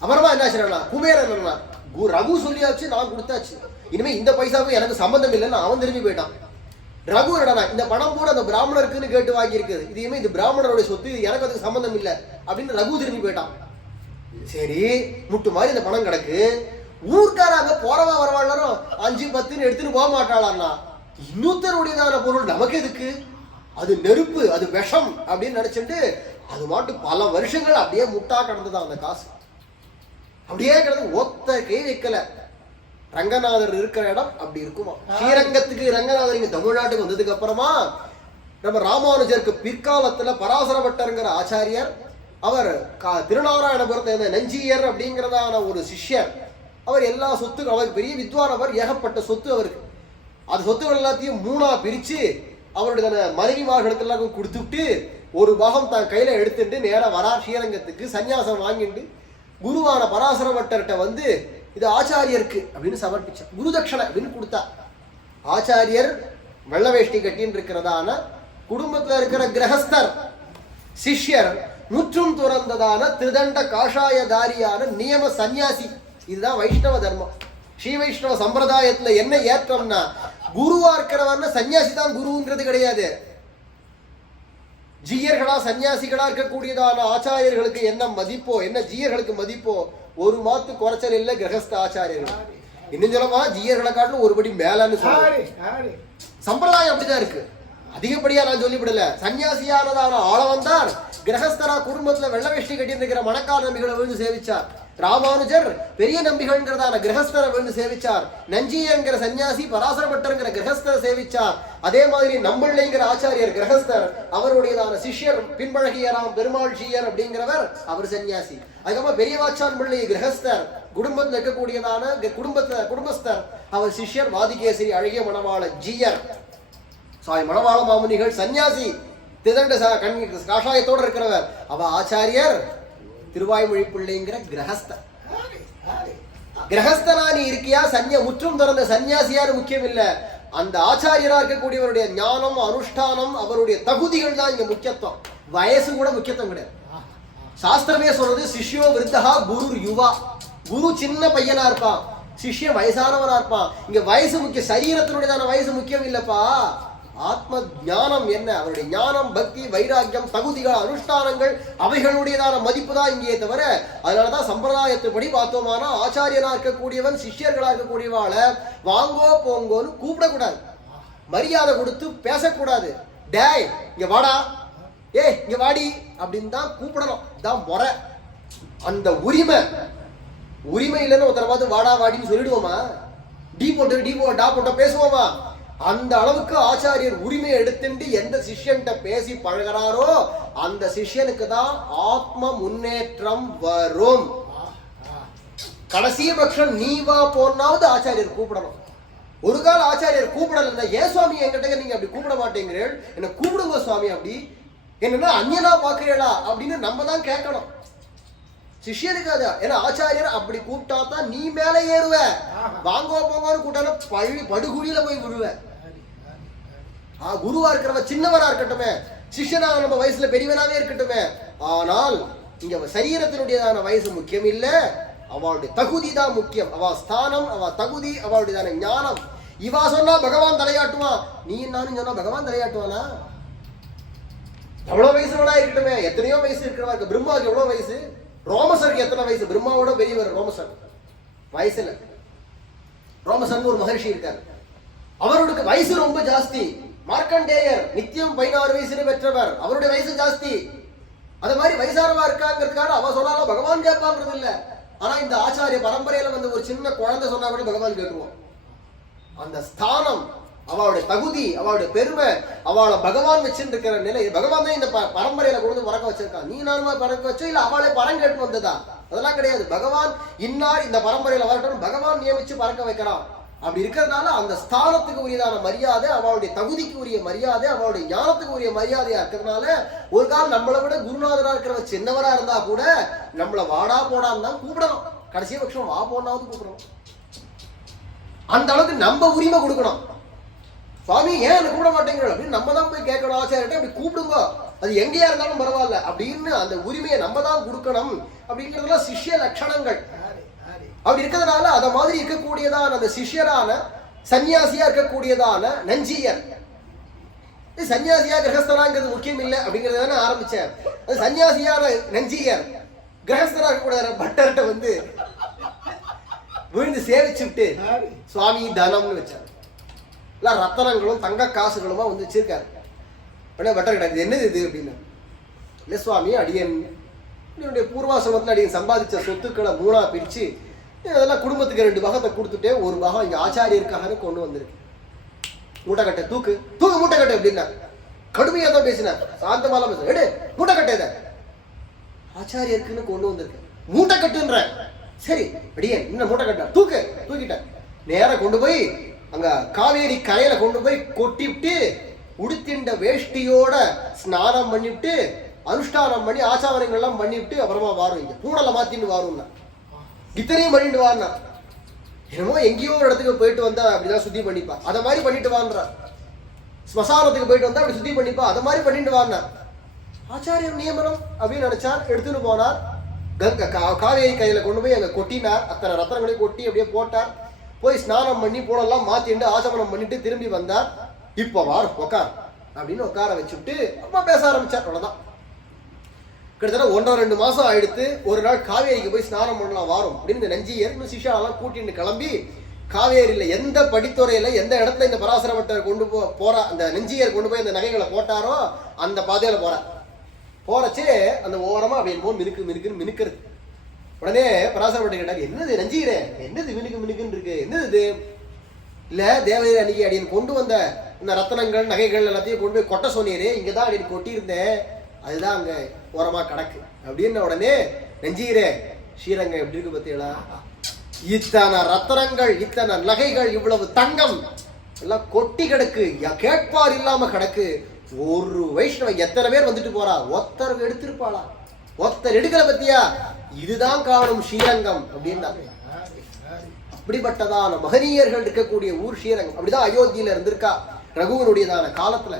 அப்புறமா என்ன செய்யறா குபேரன் என்னன்னா ரகு சொல்லியாச்சு, நான் கொடுத்தாச்சு, இனிமே இந்த பைசாவுக்கு எனக்கு சம்பந்தம் இல்லைன்னு அவன் திரும்பி போயிட்டான். ரகு என்னடா இந்த பணம் கூட அந்த பிராமணருக்குன்னு கேட்டு வாங்கி இருக்குது, இதுமே இந்த பிராமணருடைய சொத்து, இது எனக்கு அதுக்கு சம்பந்தம் இல்லை அப்படின்னு ரகு திரும்பி போயிட்டான். சரி முட்டு மாதிரி இந்த பணம் கிடக்கு, ஊர்க்காரங்க போறவா வரவாழ்லாரும் 5 10 எடுத்துன்னு போக மாட்டாளான்னா, இன்னொருத்தருடையதான பொருள் நமக்கு எதுக்கு, அது நெருப்பு, அது விஷம் அப்படின்னு நினைச்சிட்டு அது மாட்டு பல வருஷங்கள் அப்படியே முட்டா கிடந்ததான் அந்த காசு. அப்படியே கிடந்து ஒத்த கை வைக்கல. ரங்கநாதர் இருக்கிற இடம் அப்படி இருக்குமா. ஸ்ரீரங்கத்துக்கு ரங்கநாதர் இங்க தமிழ்நாட்டுக்கு வந்ததுக்கு அப்புறமா நம்ம ராமானுஜருக்கு பிற்காலத்துல பராசரப்பட்டருங்கிற ஆச்சாரியர், அவர் திருநாராயணபுரத்தை இருந்த நஞ்சியர் அப்படிங்கிறதான ஒரு சிஷ்யர், அவர் எல்லா சொத்துக்கும், அவர் பெரிய வித்வான், அவர் ஏகப்பட்ட சொத்து அவருக்கு. அது சொத்துக்கள் எல்லாத்தையும் 3ஆ பிரிச்சு அவருடைய மனைவிமார்களுக்கு எல்லாம் கொடுத்துட்டு ஒரு பாகம் தான் கையில எடுத்துட்டு நேரம் வரா ஸ்ரீரங்கத்துக்கு சன்னியாசம் வாங்கிட்டு குருவான பராசரவட்டர்கிட்ட வந்து இது ஆச்சாரியருக்கு அப்படின்னு சமர்ப்பிச்சார். குரு தட்சணை அப்படின்னு கொடுத்தா. ஆச்சாரியர் வெள்ள வேஷ்டி கட்டின்னு இருக்கிறதான குடும்பத்துல இருக்கிற கிரகஸ்தர் சிஷ்யர் முற்றும் துறந்ததான திருதண்ட காஷாயதாரியான நியம சன்னியாசி. இதுதான் வைஷ்ணவ தர்மம். ஸ்ரீ வைஷ்ணவ சம்பிரதாயத்துல என்ன ஏற்றம்னா, குருவா இருக்கிறவர்னா சன்னியாசி தான் குருங்கிறது கிடையாது. ஜீயர்களா சன்னியாசிகளா இருக்கக்கூடியதான ஆச்சாரியர்களுக்கு என்ன மதிப்போ, என்ன ஜீயர்களுக்கு மதிப்போ, ஒரு மாத்து குறைச்சல் இல்லை கிரகஸ்த ஆச்சாரியர்கள். இன்னும் சொல்லமா ஜீயர்களை காட்டிலும் ஒருபடி மேலன்னு சொல்ல சம்பிரதாயம் அப்படிதான் இருக்கு. அதிகப்படியா நான் சொல்லிவிடல. சன்னியாசியானதான ஆளவன் தான் கிரகஸ்தரா குடும்பத்துல வெள்ள வேஷ்டி கட்டி இருக்கிற மணக்கால் நம்பிகளை விழுந்து சேவிச்சார். ராமானுஜர் பெரிய நம்பிகள்ங்கிறதான கிரகஸ்தரை விழுந்து சேவிச்சார். நஞ்சியங்கிற சன்னியாசி பராசரப்பட்டருங்கிற கிரகஸ்தரை சேவிச்சார். அதே மாதிரி நம்பிள்ளைங்கிற ஆச்சாரியர் கிரகஸ்தர், அவருடையதான சிஷ்யர் பின்பழகியராம் பெருமாள் ஜீயர் அப்படிங்கிறவர், அவர் சன்னியாசி. அதுக்கப்புறம் பெரியவாச்சான் பிள்ளை கிரகஸ்தர், குடும்பத்தில் இருக்கக்கூடியதான குடும்பஸ்தர், அவர் சிஷ்யர் வாதிகேசரி அழகிய மணவாள ஜீயர். சாய் மணவாள மாமுனிகள் சன்னியாசி, திதண்ட காஷாயத்தோடு இருக்கிறவர், அவ ஆச்சாரியர் திருவாய்மொழி பிள்ளைங்கிற கிரகஸ்தர். கிரகஸ்தனா நீ இருக்கியா, முற்றும் திறந்த சன்னியாசியாரு முக்கியம் இல்ல, அந்த ஆச்சாரியரா இருக்கக்கூடியவருடைய ஞானம் அனுஷ்டானம் அவருடைய தகுதிகள் தான் இங்க முக்கியத்துவம். வயசு கூட முக்கியத்துவம் கிடையாது. சாஸ்திரமே சொல்றது சிஷ்யோ விருத்தகா குரு யுவா. குரு சின்ன பையனா இருப்பான், சிஷ்ய வயசானவனா இருப்பான். இங்க வயசு முக்கியம், சரீரத்தினுடையதான வயசு முக்கியம் இல்லப்பா. ஆத்ம ஞானம் என்ன, அவருடைய ஞானம் பக்தி வைராக்கியம் தகுதிகள் அனுஷ்டானங்கள் அவைகளுடையதான மதிப்பு தான் இங்கே தவிர. அதனாலதான் சம்பிரதாயத்துப்படி பார்த்தோம்னா ஆச்சாரியனா இருக்கக்கூடியவன் சிஷ்யர்களா இருக்கக்கூடியவாள வாங்கோ போங்கோன்னு கூப்பிடக்கூடாது, மரியாதை கொடுத்து பேசக்கூடாது. டேய் இங்க வாடா, ஏ இங்க வாடி அப்படின்னு தான் கூப்பிடணும். தான் முறை. அந்த உரிமை இல்லைன்னு ஒருத்தரை பார்த்து வாடா வாடின்னு சொல்லிடுவோமா? டீ போட்டு பேசுவோமா? அந்த அளவுக்கு ஆச்சாரியர் உரிமையை எடுத்துட்டு எந்த சிஷ்யன்ட்ட பேசி பழகிறாரோ அந்த சிஷ்யனுக்கு தான் ஆத்ம முன்னேற்றம் வரும். கடைசி பட்சம் நீ வா போனாவது ஆச்சாரியர் கூப்பிடணும். ஒரு கால ஆச்சாரியர் கூப்பிடல, ஏன் சுவாமி என்கிட்ட நீங்க அப்படி கூப்பிட மாட்டேங்கிறீர்கள், என்ன கூப்பிடுங்க சுவாமி, அப்படி என்னன்னா அந்நியனா பாக்குறீங்களா அப்படின்னு நம்ம தான் கேட்கணும். சிஷ்யனுக்கு அது, ஏன்னா ஆச்சாரியர் அப்படி கூப்பிட்டா தான் நீ மேல ஏறுவ. வாங்கோ போங்கன்னு கூட்டாலும் படுகுழியில போய் விடுவ. குருவா இருக்கிறவ சின்னவரா இருக்கட்டுமே, சிஷ்யனா நம்ம வயசுல பெரியவனாவே இருக்கட்டுமே, ஆனால் இங்க சரீரத்தினுடையதான வயசு முக்கியம் இல்ல, அவளுடைய தகுதி தான் முக்கியம். அவ ஸ்தானம், அவ தகுதி, அவளுடையதான ஞானம். இவா சொன்னா பகவான் தலையாட்டுவான், நீ நானும் சொன்னா பகவான் தலையாட்டுவானா? எவ்வளவு வயசுலடா இருக்கட்டுமே, எத்தனையோ வயசு இருக்கிறவா இருக்கு. பிரம்மாவுக்கு எவ்வளவு வயசு, ரோமசருக்கு எத்தனை வயசு? பிரம்மாவோட பெரியவர் ரோமசர் வயசுல. ரோமசன் ஒரு மகர்ஷி இருக்காரு, அவருடைய வயசு ரொம்ப ஜாஸ்தி. மார்க்கண்டேயர் நித்தியம் 16 வயசுல பெற்றவர், அவருடைய வயசு ஜாஸ்தி. அது மாதிரி வயசானவா இருக்காங்கிறதுக்காக அவ சொன்னாலும் பகவான் கேட்பான்றது இல்ல. ஆனா இந்த ஆச்சாரிய பரம்பரையில வந்து ஒரு சின்ன குழந்தை சொன்னா கூட பகவான் கேட்டுருவோம். அந்த ஸ்தானம், அவளுடைய தகுதி, அவளுடைய பெருமை, அவளை பகவான் வச்சுட்டு இருக்கிற நிலை, பகவான் தான் இந்த பரம்பரையில கொண்டு பறக்க வச்சிருக்கான். நீ நானுமா பறக்க வச்சோ இல்ல அவளை பறம் கேட்டு வந்ததா? அதெல்லாம் கிடையாது. பகவான் இன்னார் இந்த பரம்பரையில வரட்டும் பகவான் நியமிச்சு பறக்க வைக்கிறான். அப்படி இருக்கிறதுனால அந்த ஸ்தானத்துக்கு உரியதான மரியாதை, அவளுடைய தகுதிக்கு உரிய மரியாதை, அவளுடைய ஞானத்துக்கு உரிய மரியாதையா இருக்கிறதுனால ஒரு காலம் நம்மளை விட குருநாதரா இருக்கிற சின்னவரா இருந்தா கூட நம்மளை வாடா போடான்னு தான் கூப்பிடணும். கடைசி பட்சம் வா போனாவது கூப்பிடணும். அந்த அளவுக்கு நம்ம உரிமை கொடுக்கணும். சுவாமி ஏன் என்ன கூப்பிட மாட்டேங்கிறோம் அப்படின்னு நம்ம தான் போய் கேட்கணும். ஆச்சாரிட்ட அப்படி கூப்பிடுங்க, அது எங்கேயா இருந்தாலும் பரவாயில்ல அப்படின்னு அந்த உரிமையை நம்ம தான் கொடுக்கணும். அப்படிங்கிறதுலாம் சிஷ்ய லட்சணங்கள். அப்படி இருக்கிறதுனால அத மாதிரி இருக்கக்கூடியதான அந்த சிஷ்யரான சன்னியாசியா இருக்கக்கூடியதான நஞ்சியர், சன்னியாசியா கிரகஸ்தராங்கிறது முக்கியம் இல்லை அப்படிங்கறத ஆரம்பிச்சேன். அது சன்னியாசியான நஞ்சியர் கிரகஸ்தரா இருக்கக்கூடிய பட்டர்கிட்ட வந்து விழுந்து சேவிச்சுட்டு சுவாமி தனம்னு வச்சார். எல்லாம் ரத்தனங்களும் தங்க காசுகளுமா வந்து வச்சிருக்காரு. உடனே பட்டர் கிட்ட என்னது இது அப்படின்னு, இல்ல சுவாமி அடியன் என்னுடைய பூர்வாசிரமத்தில் அடியன் சம்பாதிச்ச சொத்துக்களை 3ஆ பிரிச்சு அதெல்லாம் குடும்பத்துக்கு 2 பாகத்தை கொடுத்துட்டே ஒரு பாகம் இங்க ஆச்சாரியருக்காக கொண்டு வந்திருக்கு. மூட்டைக்கட்டை தூக்கு மூட்டைக்கட்டை அப்படின்னா கடுமையா தான் பேசினார். சாந்தமாலாம் பேச எடு மூட்டைக்கட்டை இதை ஆச்சாரியருக்குன்னு கொண்டு வந்திருக்கு. மூட்டைக்கட்டுன்ற சரி அடியன் இன்னும் மூட்டைக்கட்டா தூக்கிட்டேன். நேரம் கொண்டு போய் அங்க காவேரி கரையில கொண்டு போய் கொட்டி விட்டு உடுத்தின்ற வேஷ்டியோட ஸ்நானம் பண்ணிவிட்டு அனுஷ்டானம் பண்ணி ஆச்சாரங்கள்லாம் பண்ணிவிட்டு அப்புறமா வாரும். இங்க பூடலை மாத்தின்னு வாரும்னா இத்தனையும் பண்ணிட்டு வாருனா, என்னமோ எங்கேயோ ஒரு இடத்துக்கு போயிட்டு வந்தா அப்படிதான் சுத்தி பண்ணிப்பா, அதை மாதிரி பண்ணிட்டு வான்றா. ஸ்மசானத்துக்கு போயிட்டு வந்தா அப்படி சுத்தி பண்ணிப்பா, அதை மாதிரி பண்ணிட்டு வாருனா. ஆச்சாரியர் நியமனம் அப்படின்னு நினைச்சார். எடுத்துன்னு போனார். காவேரி கையில கொண்டு போய் அங்க கொட்டினார். அத்தனை ரத்தனங்களையும் கொட்டி அப்படியே போட்டார். போய் ஸ்நானம் பண்ணி போனெல்லாம் மாத்திண்டு ஆசமனம் பண்ணிட்டு திரும்பி வந்தார். இப்போ வார் உட்கார் அப்படின்னு உட்கார வச்சுட்டு அம்மா பேச ஆரம்பிச்சார். அவ்வளவுதான். கிட்டத்தட்ட 1.5 மாசம் ஆயிடுத்து. ஒரு நாள் காவேரிக்கு போய் ஸ்நானம் பண்ணலாம் வாரும் அப்படின்னு இந்த நஞ்சியர் இன்னும் சிஷாலாம் கூட்டிட்டு கிளம்பி காவேரியில எந்த படித்துறையில எந்த இடத்துல இந்த பராசரவட்டர் கொண்டு போற அந்த நெஞ்சியர் கொண்டு போய் அந்த நகைகளை போட்டாரோ அந்த பாதையில போறச்சே அந்த ஓரமா அப்படின்னு மினுக்குன்னு மினுக்கிறது. உடனே பராசரவட்டர் கேட்டார், என்னது நஞ்சியரே, என்னது மினுக்குன்னு இருக்கு, என்னது இது? இல்ல தேவதை அன்னைக்கு அப்படின்னு கொண்டு வந்த இந்த ரத்தனங்கள் நகைகள் எல்லாத்தையும் கொண்டு போய் கொட்ட சொன்னீரே, இங்கதான் அப்படின்னு கொட்டியிருந்தேன், அதுதான் அங்க ஓரமா கிடக்கு அப்படின்னு. உடனே நெஞ்சியரே ஸ்ரீரங்கம் எப்படி இருக்கு பத்தியலா, இத்தனை ரத்தனங்கள் இத்தனை நகைகள் இவ்வளவு தங்கம் எல்லாம் கொட்டி கிடக்கு, கேட்பார் இல்லாம கிடக்கு. ஒரு வைஷ்ணவ எத்தனை பேர் வந்துட்டு போறா, ஒருத்தர் எடுத்திருப்பாளா, ஒருத்தர் எடுக்கல பத்தியா, இதுதான் காணும் ஸ்ரீரங்கம் அப்படின்னா. அப்படிப்பட்டதான மகனீயர்கள் இருக்கக்கூடிய ஊர் ஸ்ரீரங்கம். அப்படிதான் அயோத்தியில இருந்திருக்கா ரகுவனுடையதான காலத்துல.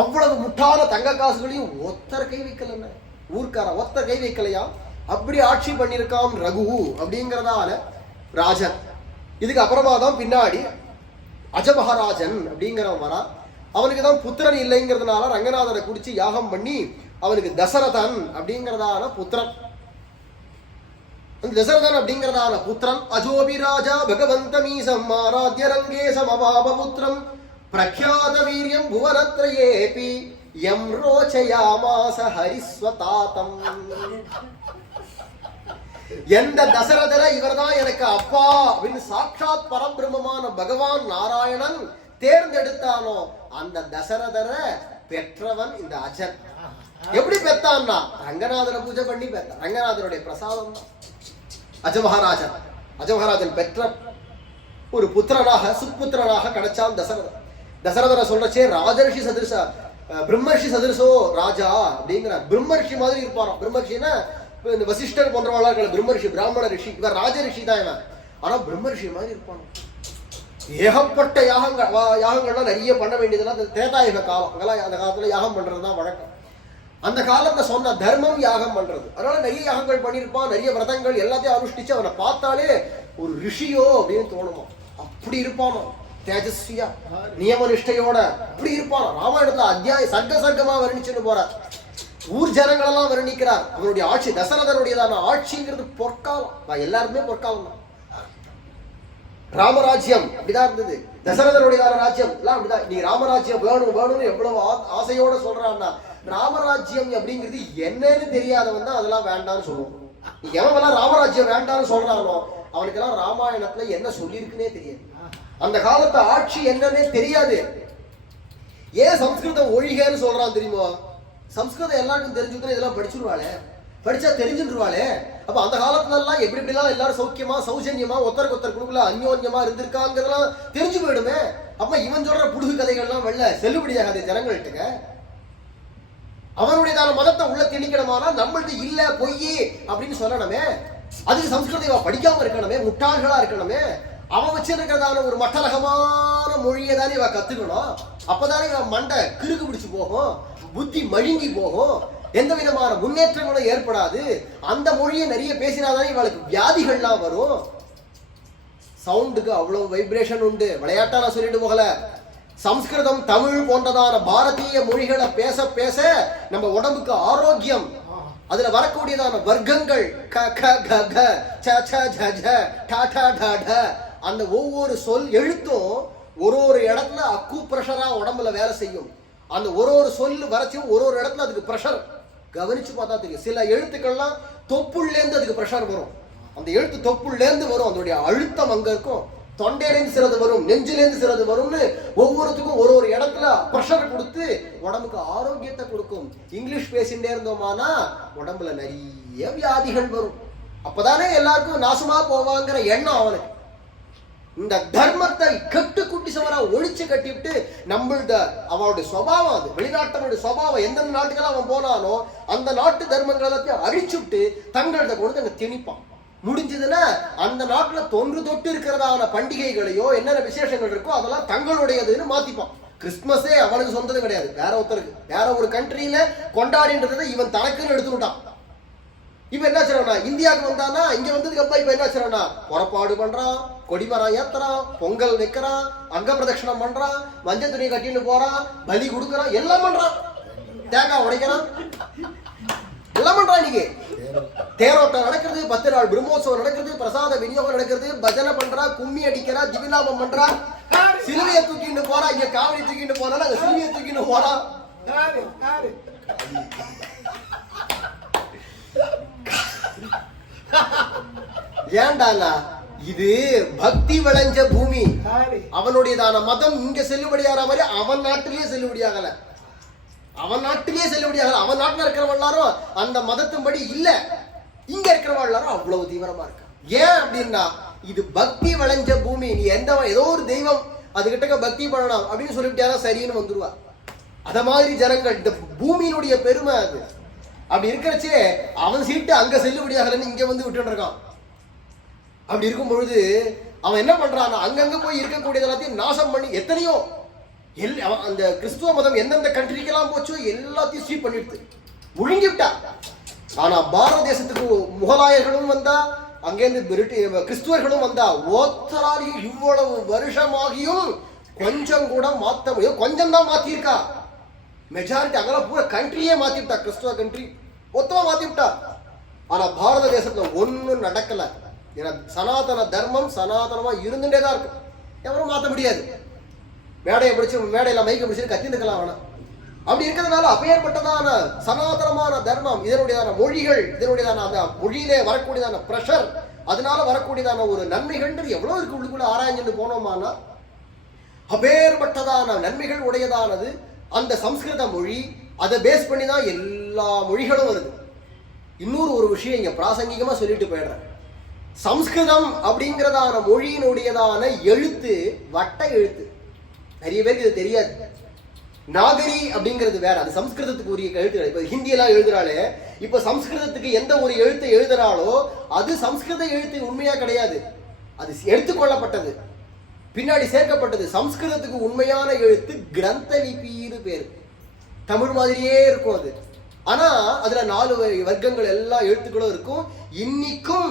அவ்வளவு முட்டான தங்க காசுகளையும் ஒத்தர் கை வைக்கல, ஊர்க்கார ஒத்தர் கை வைக்கலையா, அப்படி ஆட்சி பண்ணிருக்காம் ரகு அப்படிங்கிறதான ராஜன். இதுக்கு அப்புறமா தான் பின்னாடி அஜமஹராஜன் அப்படிங்கிறவன் வரா. அவனுக்கு தான் புத்திரன் இல்லைங்கிறதுனால ரங்கநாதனை குடிச்சு யாகம் பண்ணி அவனுக்கு தசரதன் அப்படிங்கிறதான புத்திரன். தசரதன் அப்படிங்கிறதான புத்திரன் அஜோபி ராஜா பகவந்தமீசம் ஆராத்ய ரங்கே சமபாபபுத்திரம் பிரக்யாத வீரியம் புவனத்ரயேபி யம் ரோச்சயாமாச ஹரிஸ்வதாதம். எந்த தசரதர இவர்தான் எனக்கு அப்பா அப்படின்னு சாட்சாத் பரபிரம்மமான பகவான் நாராயணன் தேர்ந்தெடுத்தானோ அந்த தசரதர பெற்றவன் இந்த அஜன். எப்படி பெத்தான்னா ரங்கநாதனை பூஜை பண்ணி பெத்தான். ரங்கநாதனுடைய பிரசாதம் தான் அஜமஹராஜன். அஜமஹராஜன் பெற்ற ஒரு புத்திரனாக சுப்புத்திரனாக கிடைச்சான் தசரதன். தசரதனை சொல்றச்சே ராஜர்ஷி சதிர்ஷ பிரம்மர்ஷி சதிர்ஷோ ராஜா அப்படிங்கிறார். பிரம்மர்ஷி மாதிரி இருப்பாராம். பிரம்மர்ஷின்னா இந்த வசிஷ்டர் போன்றவர்கள் பிரம்மர்ஷி, பிராமண ரிஷி. இவர் ராஜ ரிஷி தான் இவன், ஆனா பிரம்மர்ஷி மாதிரி இருப்பான். ஏகப்பட்ட யாகங்கள்லாம் நிறைய பண்ண வேண்டியதெல்லாம் தேதாயுக காலம். அந்த காலத்துல யாகம் பண்றதுதான் வழக்கம். அந்த காலத்துல சொன்ன தர்மம் யாகம் பண்றது. அதனால நிறைய யாகங்கள் பண்ணியிருப்பான், நிறைய விரதங்கள் எல்லாத்தையும் அனுஷ்டிச்சு அவனை பார்த்தாலே ஒரு ரிஷியோ அப்படின்னு தோணுமா. அப்படி இருப்பானோ தேஜஸ்வியா நியம நிஷ்டையோட அப்படி இருப்பானோ. ராமாயணத்துல அத்தியாய சர்க்கமா வர்ணிச்சுன்னு போறார். ஊர் ஜனங்கள் எல்லாம் வர்ணிக்கிறார். அவனுடைய ஆட்சி தசரதனுடையதான ஆட்சிங்கிறது பொற்காலம். எல்லாருமே பொற்காலம் தான். ராமராஜ்யம் அப்படிதான் இருந்தது. தசரதனுடையதான ராஜ்யம் எல்லாம் அப்படிதான். நீ ராமராஜ்யம் வேணும்னு எவ்வளவு ஆசையோட சொல்றான்னா, ராமராஜ்யம் அப்படிங்கிறது என்னன்னு தெரியாதவன் தான் அதெல்லாம் வேண்டாம்னு சொல்லுவோம். எவன் ராமராஜ்யம் வேண்டாம்னு சொல்றானோ அவனுக்கெல்லாம் ராமாயணத்துல என்ன சொல்லியிருக்குன்னே தெரியாது. அந்த காலத்து ஆட்சி என்னன்னே தெரியாது. ஏன் சம்ஸ்கிருதம் ஒழிகன்னு சொல்றான் தெரியுமோ? சம்ஸ்கிருதம் எல்லாருக்கும் தெரிஞ்சுக்கணும், இதெல்லாம் படிச்சுருவாளே, படிச்சா தெரிஞ்சுருவாளே. அப்ப அந்த காலத்துல எல்லாம் எப்படிலாம் எல்லாரும் சௌக்கியமா சௌஜன்யமா ஒருத்தருக்கு ஒருத்தர் குழுக்குள்ள அந்யோன்யமா இருந்திருக்காங்கிறதெல்லாம் தெரிஞ்சு போயிடுமே. அப்ப இவன் சொல்ற புடுகு கதைகள்லாம் வெள்ள செல்லுபடியாகாது ஜனங்கள்கிட்ட. அவனுடையதான மதத்தை உள்ள திணிக்கணுமானா நம்மள்ட்ட இல்ல பொய் அப்படின்னு சொல்லணுமே. அதுக்கு சம்ஸ்கிருதம் படிக்காம இருக்கணுமே, முட்டாள்களா இருக்கணுமே. அவன் வச்சிருக்கிறதான ஒரு மட்டரகமான மொழியை தானே இவ கத்துக்கணும். அப்பதானே இவன் மண்டை கிறுக்கு பிடிச்சு போகும், புத்தி மழுங்கி போகும், எந்த விதமான முன்னேற்றங்களும் ஏற்படாது. அந்த மொழியை நிறைய பேசினாதானே இவளுக்கு வியாதிகள்லாம் வரும். சவுண்டுக்கு அவ்வளவு வைப்ரேஷன் உண்டு. விளையாட்டா நான் சொல்லிட்டு போகல. சம்ஸ்கிருதம் தமிழ் போன்றதான பாரதிய மொழிகளை பேச பேச நம்ம உடம்புக்கு ஆரோக்கியம். அதுல வரக்கூடியதான வர்க்கங்கள் க க க க ச ச ஜ ஜ ட ட ட ட அந்த ஒவ்வொரு சொல் எழுத்தும் ஒரு இடத்துல அக்கு பிரஷரா உடம்புல வேலை செய்யும். அந்த ஒரு சொல்லு வரைச்சும் ஒரு இடத்துல அதுக்கு பிரஷர் கவனிச்சு பார்த்தா தெரியும். சில எழுத்துக்கள்லாம் தொப்புள்ளேருந்து அதுக்கு பிரஷர் வரும். அந்த எழுத்து தொப்புள்ளேருந்து வரும், அதனுடைய அழுத்தம் அங்க இருக்கும். தொண்டையிலேருந்து சிலது வரும், நெஞ்சிலேருந்து சிலது வரும்னு ஒவ்வொருத்துக்கும் ஒரு இடத்துல பிரஷர் கொடுத்து உடம்புக்கு ஆரோக்கியத்தை கொடுக்கும். இங்கிலீஷ் பேசிட்டே இருந்தோமானா உடம்புல நிறைய வியாதிகள் வரும். அப்பதானே எல்லாருக்கும் நாசமா போவாங்கிற எண்ணம் அவனுக்கு. இந்த தர்மத்தை கட்டு குட்டி சவரா ஒழிச்சு கட்டிவிட்டு நம்மள்ட அவனுடைய சுபாவம், அது வெளிநாட்டனுடைய சுபாவம். எந்த நாட்டுக்கெல்லாம் அவன் போனானோ அந்த நாட்டு தர்மங்கள் எல்லாத்தையும் அழிச்சுட்டு தங்கள்கிட்ட கொண்டு அங்க திணிப்பான். முடிஞ்சதுன்னா அந்த நாட்டுல தொன்று தொட்டு இருக்கிறதான பண்டிகைகளையோ என்னென்ன விசேஷங்கள் இருக்கோ அதெல்லாம் தங்களுடையதுன்னு மாத்திப்பான். கிறிஸ்துமஸே அவனுக்கு சொந்தது கிடையாது, வேற ஒருத்தருக்கு வேற ஒரு கண்ட்ரியில கொண்டாடின்றதை இவன் தனக்குன்னு எடுத்துட்டான். இவன் என்ன சொல்ற, ஆயிடும்னா, இந்தியாவுக்கு வந்தானா இங்க வந்ததுக்கு அப்பா இப்ப என்ன ஆச்சுனா புறப்பாடு பண்றான், கொடிமரம் ஏத்துறான், பொங்கல் வைக்கிறான், அங்க பிரதட்சணம் பண்றான், மஞ்சள் துணி கட்டின்னு போறான், பலி கொடுக்கறான், எல்லாம் பண்றான், தேங்காய் உடைக்கிறான், எல்லாம் பண்றான். இன்னைக்கு தேரோட்டம் நடக்கிறது, 10 நாள் பிரம்மோத்சவம் நடக்கிறது, பிரசாத விநியோகம் நடக்கிறது, பஜனை பண்றா, கும்மி அடிக்கிறா, திவிநாமம் பண்றா, சிலுவையை தூக்கிட்டு போறா, இங்க காவடி தூக்கிட்டு போறா, அங்க சிலுவையை தூக்கிட்டு போறா. ஏண்டாங்க இது பக்தி விளைஞ்ச பூமி. அவனுடையதான மதம் இங்க செல்லுபடியாகிற மாதிரி அவன் நாட்டிலேயே செல்லுபடியாகல. அவன் நாட்டுல இருக்கிறவன் எல்லாரும் அந்த மதத்தின்படி இல்ல, இங்க இருக்கிறவன் எல்லாரும் அவ்வளவு தீவிரமா இருக்க. ஏன் அப்படின்னா இது பக்தி விளைஞ்ச பூமி. நீ ஏதோ ஒரு தெய்வம் அதுகிட்ட பக்தி பண்ணணும் அப்படின்னு சொல்லிவிட்டாரா சரின்னு வந்துருவா. அத மாதிரி ஜனங்கள், இந்த பூமியினுடைய பெருமை அது. அப்படி இருக்கிறச்சே அவன் சீட்டு அங்க செல்லுபடியாகலன்னு இங்க வந்து விட்டு இருக்கான். அப்படி இருக்கும் பொழுது அவன் என்ன பண்றான், அங்கங்க போய் இருக்கக்கூடிய எல்லாத்தையும் நாசம் பண்ணி எத்தனையோ அந்த கிறிஸ்துவ மதம் எந்தெந்த கண்ட்ரிக்கெல்லாம் போச்சோ எல்லாத்தையும் ஸ்வீப் பண்ணிடுது, முழுங்கிவிட்டா. ஆனா பாரத தேசத்துக்கு முகலாயர்களும் வந்தா, அங்கேருந்து கிறிஸ்துவர்களும் வந்தா, ஒத்தராலையும் இவ்வளவு வருஷமாகியும் கொஞ்சம் கூட மாத்த முடியும். கொஞ்சம் தான் மாத்திருக்கா, மெஜாரிட்டி அங்கெல்லாம் பூரா கண்ட்ரியே மாத்திவிட்டா, கிறிஸ்துவ கண்ட்ரி மொத்தமா மாத்திவிட்டா. ஆனா பாரத தேசத்துல ஒன்னும் நடக்கல. ஏன்னா சனாதன தர்மம் சனாதனமா இருந்துட்டே தான் இருக்கு, எவரும் மாத்த முடியாது. மேடையை பிடிச்சு மேடையில மைக்க பிடிச்சு கத்திருக்கலாம் வேணாம். அப்படி இருக்கிறதுனால அப்பேற்பட்டதான சனாதனமான தர்மம், இதனுடையதான மொழிகள், இதனுடையதான அந்த மொழியிலே வரக்கூடியதான பிரஷர், அதனால வரக்கூடியதான ஒரு நன்மைகள் எவ்வளவு இருக்கு உள்ளுக்குள்ள ஆராய்ஞ்சு போனோமானா, அப்பேற்பட்டதான நன்மைகள் உடையதானது அந்த சம்ஸ்கிருத மொழி. அதை பேஸ் பண்ணி தான் எல்லா மொழிகளும் வருது. இன்னொரு ஒரு விஷயம் இங்க பிராசங்கிகமா சொல்லிட்டு போயிடுறேன். சம்ஸ்கிருதம் அப்படிங்கிறதான மொழியினுடையதான எழுத்து வட்ட எழுத்து. நிறைய பேருக்கு இது தெரியாது. நாகரி அப்படிங்கிறது வேற, அது சம்ஸ்கிருதத்துக்கு உரிய எழுத்து. இப்ப ஹிந்தியெல்லாம் எழுதுறாளே, இப்ப சம்ஸ்கிருதத்துக்கு எந்த ஒரு எழுத்தை எழுதுறாளோ அது சம்ஸ்கிருத எழுத்து உண்மையா கிடையாது, அது எடுத்துக்கொள்ளப்பட்டது, பின்னாடி சேர்க்கப்பட்டது. சம்ஸ்கிருதத்துக்கு உண்மையான எழுத்து கிரந்த லிபின்னு பேரு. தமிழ் மாதிரியே இருக்கும் அது. ஆனா அதுல 4 வர்க்கங்கள் எல்லா எழுத்துக்களும் இருக்கும். இன்னைக்கும்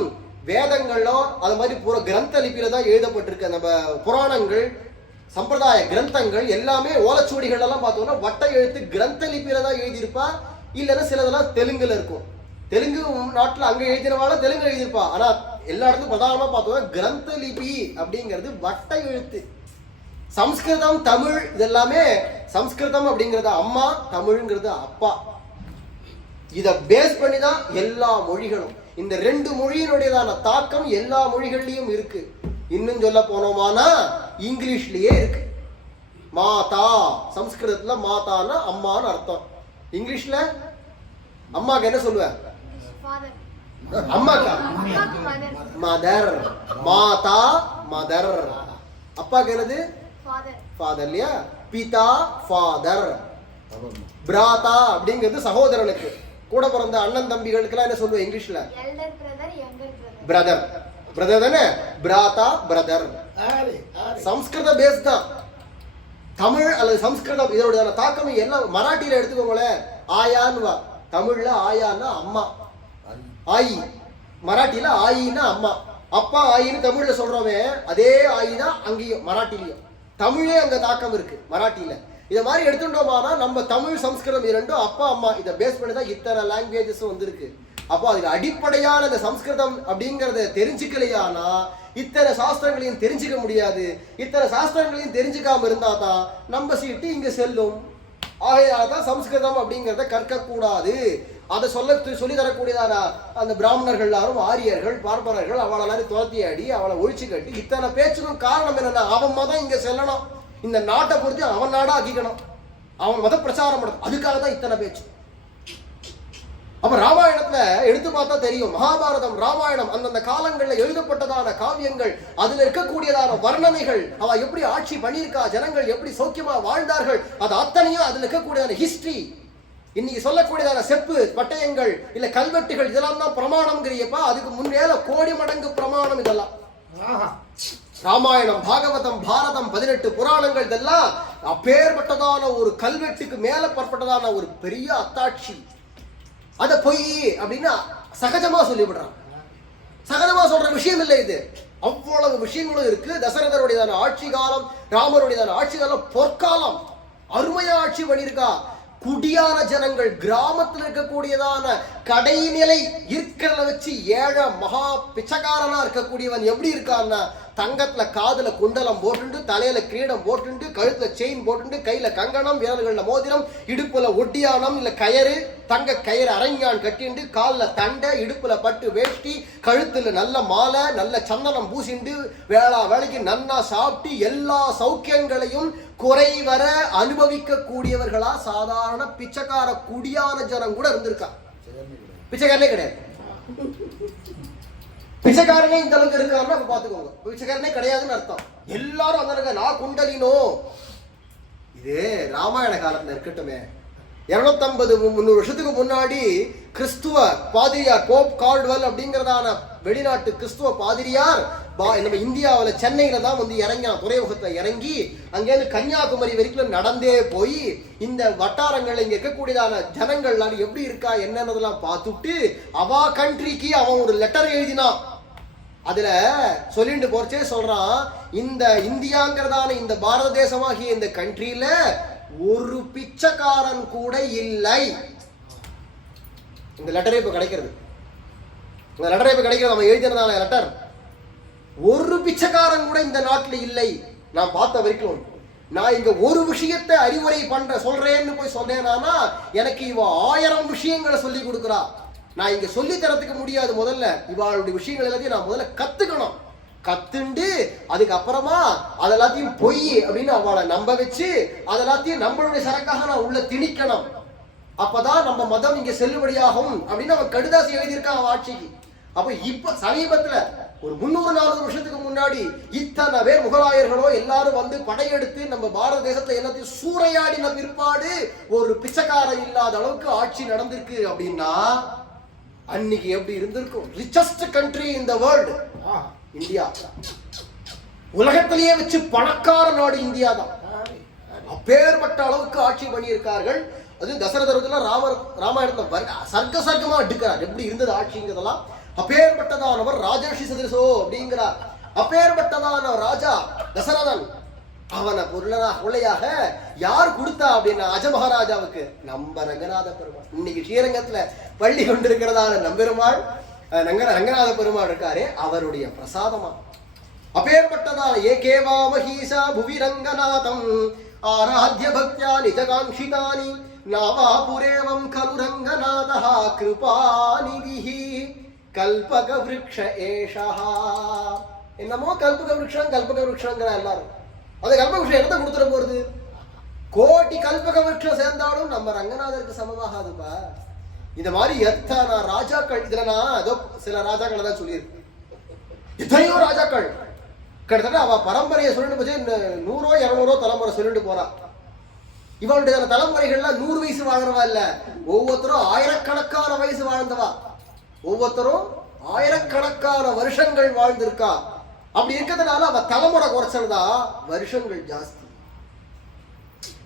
வேதங்களோ அது மாதிரி பூரா கிரந்த லிபியில தான் எழுதப்பட்டிருக்கு. நம்ம புராணங்கள், சம்பிரதாய கிரந்தங்கள் எல்லாமே ஓலைச்சுவடிகள் எல்லாம் பார்த்தோம்னா வட்ட எழுத்து கிரந்த லிபியில தான் எழுதியிருப்பா. இல்லைன்னா சிலதெல்லாம் தெலுங்குல இருக்கும். தெலுங்கு நாட்டுல அங்க எழுதினவால தெலுங்கு எழுதியிருப்பா. ஆனா எல்லா இடத்துக்கும் பிரதானமா பார்த்தோம்னா கிரந்த லிபி அப்படிங்கிறது வட்ட எழுத்து. சம்ஸ்கிருதம், தமிழ் இதெல்லாமே, சம்ஸ்கிருதம் அப்படிங்கிறது அம்மா, தமிழ்ங்கிறது அப்பா. இத பேஸ் பண்ணி தான் எல்லா மொழிகளும். இந்த 2 மொழியினுடையதான தாக்கம் எல்லா மொழிகள்லயும் இருக்கு. இன்னும் சொல்ல போனோமானா இங்கிலீஷ்லயே இருக்கு. மாதா, சம்ஸ்கிருதத்துல மாதான்னா அம்மான்னு அர்த்தம். இங்கிலீஷ்ல அம்மாக்கு என்ன சொல்லுவ? அம்மாக்கா மதர், மாதா மதர். அப்பாக்கு என்னது? ஃபாதர் இல்லையா? பிதா ஃபாதர். பிராதா அப்படிங்கிறது சகோதரனுக்கு, கூட பிறந்த அண்ணன் தம்பிகளுக்கு என்ன சொல்லுவேன் இங்கிலீஷ்ல? பிரதர். பிரதர் தானே, பிராதா பிரதர். சம்ஸ்கிருத பேஸ் தான் தமிழ் அல்லது சம்ஸ்கிருதம். இதோட தாக்கம் எல்லாம் மராட்டியில எடுத்துக்கோங்களேன். ஆயான்னு, தமிழ்ல ஆயான்னா அம்மா, ஆயி. மராட்டியில ஆயின்னா அம்மா, அப்பா ஆயின்னு தமிழ்ல சொல்றோமே அதே ஆயி தான் அங்கேயும் மராட்டிலையும். தமிழே அங்க தாக்கம் இருக்கு மராட்டியில. இதை மாதிரி எடுத்துட்டோமானா நம்ம தமிழ் சம்ஸ்கிருதம் இரண்டும் அப்பா அம்மா, இதை பேஸ் பண்ணி தான் இத்தனை லாங்குவேஜஸும் வந்திருக்கு. அப்போ அதுக்கு அடிப்படையான இந்த சம்ஸ்கிருதம் அப்படிங்கறத தெரிஞ்சுக்கலையானா இத்தனை சாஸ்திரங்களையும் தெரிஞ்சுக்க முடியாது. இத்தனை சாஸ்திரங்களையும் தெரிஞ்சுக்காம இருந்தா தான் நம்ம சீட்டு இங்க செல்லும். ஆகையால தான் சம்ஸ்கிருதம் அப்படிங்கிறத கற்கக்கூடாது. அதை சொல்லி தரக்கூடியதான அந்த பிராமணர்கள் எல்லாரும், ஆரியர்கள், பார்ப்பனர்கள், அவளை எல்லாரும் துரத்தி அடி, அவளை ஒழிச்சு கட்டி இத்தனை பேச்சுக்கும் காரணம் என்னன்னா, அவன் மதம் இங்க செல்லணும், இந்த நாட்டை பொறுத்து அவன் நாடா ஆக்கிக்கணும், அவன் மத பிரச்சாரம் பண்ணணும். அதுக்காக தான் இத்தனை பேச்சு. அப்ப ராமாயணத்துல எடுத்து பார்த்தா தெரியும். மகாபாரதம், ராமாயணம் அந்தந்த காலங்கள்ல எழுதப்பட்டதான காவியங்கள், அதுல இருக்கக்கூடியதான வர்ணனைகள், அவ எப்படி ஆட்சி பண்ணியிருக்கா, ஜனங்கள் எப்படி சௌக்கியமா வாழ்ந்தார்கள், அது அத்தனையும் அதுல இருக்கக்கூடியதான ஹிஸ்டரி. இன்னைக்கு சொல்லக்கூடியதான செப்பு பட்டயங்கள் இல்ல கல்வெட்டுகள் இதெல்லாம் தான் பிரமாணம்ங்கிறியப்பா. அதுக்கு முன்னேல கோடி மடங்கு பிரமாணம் இதெல்லாம். ராமாயணம், பாகவதம், பாரதம், 18 புராணங்கள் இதெல்லாம் அப்பேற்பட்டதான ஒரு கல்வெட்டுக்கு மேல பற்பட்டதான ஒரு பெரிய அத்தாட்சி. அத பொய் அப்படின்னா சகஜமா சொல்லிவிடுறான். சகஜமா சொல்ற விஷயம் இல்லை இது. அவ்வளவு விஷயங்களும் இருக்கு. தசரதருடையதான ஆட்சி காலம், ராமருடையதான ஆட்சி காலம் பொற்காலம். அருமையா ஆட்சி பண்ணியிருக்கா. குடியான ஜனங்கள், கிராமத்தில் இருக்கக்கூடியதான கடைநிலை இருக்கிறத வச்சு ஏழை மகா பிச்சைக்காரனா இருக்கக்கூடியவன் எப்படி இருக்கான்னா, தங்கத்துல காதுல குண்டலம் போட்டுண்டு, தலையில கிரீடம் போட்டுண்டு, கழுத்துல செயின் போட்டுண்டு, கையில கங்கணம், விரல்கள்ல மோதிரம், இடுப்புல ஒட்டியானம் இல்ல கயறு, தங்க கயிறு அரஞ்சான் கட்டிண்டு, காலில் தண்டை, இடுப்புல பட்டு வேஷ்டி, கழுத்துல நல்ல மாலை, நல்ல சந்தனம் பூசிண்டு, வேளைக்கு நன்னா சாப்பிட்டு எல்லா சௌக்கியங்களையும் குறைவர அனுபவிக்க கூடியவர்களா சாதாரண பிச்சைக்கார குடியான ஜனம் கூட இருந்திருக்கா. பிச்சைக்காரனே கிடையாது. பிச்சைக்காரனே இந்த அளவுக்கு இருக்காருன்னா பாத்துக்கோங்க. பிச்சைக்காரனே கிடையாதுன்னு அர்த்தம். எல்லாரும் அங்க நான் குண்டலினோ. இது ராமாயண காலத்துல இருக்கட்டுமே. 250-300 வருஷத்துக்கு முன்னாடி கிறிஸ்துவ பாதிரியார் போப் கால்டுவெல் அப்படிங்கிறதான வெளிநாட்டு கிறிஸ்துவ பாதிரியார் நம்ம இந்தியாவில் சென்னையில தான் வந்து இறங்கினான். துறைமுகத்தை இறங்கி அங்கேருந்து கன்னியாகுமரி வரைக்கும் நடந்தே போய் இந்த வட்டாரங்கள் இங்க இருக்கக்கூடியதான ஜனங்கள்லாம் எப்படி இருக்கா என்னன்னதெல்லாம் பார்த்துட்டு அவா கண்ட்ரிக்கு அவன் ஒரு லெட்டர் எழுதினான். அதுல சொல்லிட்டு போறச்சே சொல்றான், இந்த இந்தியாங்கிறதான இந்த பாரத தேசமாகிய இந்த கண்ட்ரியில ஒரு பிச்சைக்காரன் கூட இல்லை. இந்த லெட்டரே இப்ப கிடைக்கிறது. இந்த லெட்டரே இப்ப கிடைக்கிறது. நம்ம எழுதினதான லெட்டர். ஒரு பிச்சைக்காரன் கூட இந்த நாட்டில் இல்லை. நான் பார்த்த வரைக்கும் நான் இங்க ஒரு விஷயத்தை அறிவுரை சொல்றேன்னு போய் சொன்னேன்னா எனக்கு இவ 1000 விஷயங்களை சொல்லி கொடுக்குறா. நான் இங்க சொல்லி தரத்துக்கு முடியாது. முதல்ல இவாளுடைய விஷயங்கள் எல்லாத்தையும் நான் முதல்ல கத்துக்கணும். கத்துண்டு அதுக்கப்புறமா அதெல்லாத்தையும் பொய் அப்படின்னு அவளை நம்ப வச்சு அதெல்லாத்தையும் நம்மளுடைய சரக்காக நான் உள்ள திணிக்கணும். அப்பதான் நம்ம மதம் இங்க செல்லுபடியாகும் அப்படின்னு அவன் கடுதாசி எழுதியிருக்கான் அவன் ஆட்சிக்கு. அப்ப இப்ப சமீபத்துல ஒரு 300-400 வருஷத்துக்கு முன்னாடி இத்தனை பேர் முகலாயர்களோ எல்லாரும் வந்து படையெடுத்து நம்ம பாரத தேசத்துல எல்லாத்தையும் சூறையாடின பிற்பாடு ஒரு பிச்சைக்காரன் இல்லாத அளவுக்கு ஆட்சி நடந்திருக்கு அப்படின்னா அன்னைக்கு எப்படி இருந்திருக்கும்? Richest country in the world India. உலகத்திலேயே வச்சு பணக்கார நாடு இந்தியா தான். அப்பேற்பட்ட அளவுக்கு ஆட்சி பண்ணியிருக்கார்கள். அது தசரதரத்துல ராமாயணத்துல சர்க்கமா எடுக்கிறார் எப்படி இருந்தது ஆட்சிங்கிறதெல்லாம். அப்பேற்பட்டதானவர் ராஜர்ஷி சதிரசோ அப்படிங்கிறார். அப்பேற்பட்டதான ராஜா தசரதன் அவனை பிள்ளையாக யார் கொடுத்தா அப்படின்னா அஜமகாராஜாவுக்கு நம்ம ரங்கநாத பெருமாள். இன்னைக்கு ஸ்ரீரங்கத்துல பள்ளி கொண்டிருக்கிறதான நம்பெருமாள் ரங்கநாத பெருமாள் இருக்காரே அவருடைய பிரசாதமா. அப்பேற்பட்டதான ஏகேவா மகீசா புவி ரங்கநாதம் ஆராத்ய பக்தியா நிஜகாங்கிதானி நாவா புரேவம் கலு ரங்கநாதஹ கிருபாநிதிஹி கல்பக விருக்ஷ ஏஷா. என்னமோ கல்பக விருக்ஷங்கிற எல்லாரும் அந்த கல்பக விருட்சம் என்ன கொடுத்துட போறது? கோட்டி கல்பக விருட்சம் சேர்ந்தாலும் நம்ம ரங்கநாதருக்கு சமமாகாதுப்பா. இந்த மாதிரி எத்தனை ராஜாக்கள். இதுல நான் ஏதோ சில ராஜாக்களை தான் சொல்லியிருக்கேன். எத்தனையோ ராஜாக்கள் கிட்டத்தட்ட அவ பரம்பரையை சொல்லிட்டு போச்சு 100-200 தலைமுறை சொல்லிட்டு போறா. இவளுடைய தலைமுறைகள்லாம் 100 வயசு வாழ்றவா இல்ல, ஒவ்வொருத்தரும் ஆயிரக்கணக்கான வயசு வாழ்ந்தவா. ஒவ்வொருத்தரும் ஆயிரக்கணக்கான வருஷங்கள் வாழ்ந்திருக்கா. அப்படி இருக்கிறதுனால அவ தலைமுறை குறைச்சல்தான் வருஷங்கள் ஜாஸ்தி.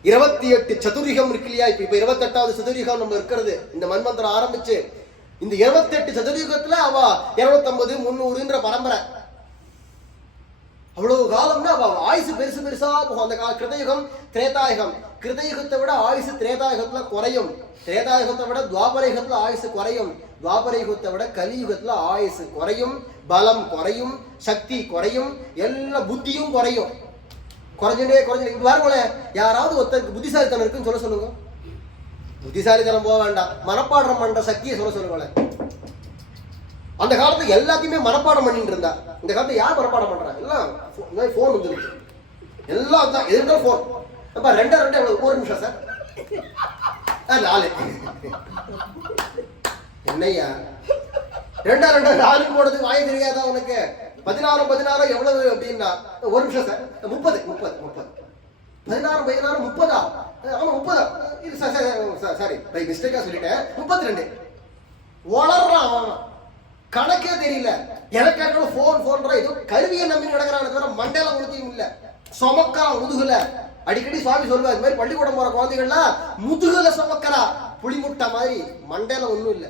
28 சதுர்யுகம் இருக்கு இல்லையா? இப்ப 28வது சதுர்யுகம் நம்ம இருக்கிறது. இந்த மன்வந்தரம் ஆரம்பிச்சு இந்த 28 சதுர்யுகத்துல அவ 250-300ன்ற பரம்பரை. அவ்வளவு காலம்னா அவ ஆயுசு பெருசா போகும். அந்த கால கிருதயுகம் திரேதாயுகம். கிருதயுகத்தை விட ஆயுசு திரேதாயுகத்துல குறையும். திரேதாயுகத்தை விட துவாபரயுகத்துல ஆயுசு குறையும். துவாபரயுகத்தை விட கலியுகத்துல ஆயுசு குறையும். பலம் குறையும், சக்தி குறையும், எல்லா புத்தியும் குறையும். குறைஞ்சே பாருங்களேன். யாராவது ஒருத்தருக்கு புத்திசாலித்தனம் இருக்குன்னு சொல்லுங்க. புத்திசாலித்தனம் போக வேண்டாம், மனப்பாடம் பண்ற சக்தியை சொல்லுங்களேன். அந்த காலத்துல எல்லாத்தையுமே மனப்பாடம் பண்ணிட்டு இருந்தா. இந்த காலத்துல யார் மனப்பாடம் பண்றாங்க? எல்லாம் போன் வந்துருக்கு. எல்லாம் தான் எதுனா போன். அப்ப 2 1 நிமிஷம் சார் 4 என்னையா 2 4 போடுறது வாய் தெரியாதா உனக்கு? 16 எவ்வளவு அப்படின்னா 1 நிமிஷம் சார் 30 16 30 ஆமா 30 சாரி பை மிஸ்டேக்கா சொல்லிட்டேன் 32 வளர்றான் அவன். கணக்கே தெரியல. எனக்கு போன் ஏதோ கருவியை நம்பி நடக்கிறான தவிர மண்டையில முழுக்கையும் இல்ல. சுமக்கிறான் முதுகுல. அடிக்கடி சுவாமி சொல்லுவா இது மாதிரி பள்ளிக்கூடம் போற குழந்தைகள்லாம் முதுகுல சுமக்கிறா புளிமுட்டை மாதிரி. மண்டையில ஒண்ணும் இல்ல.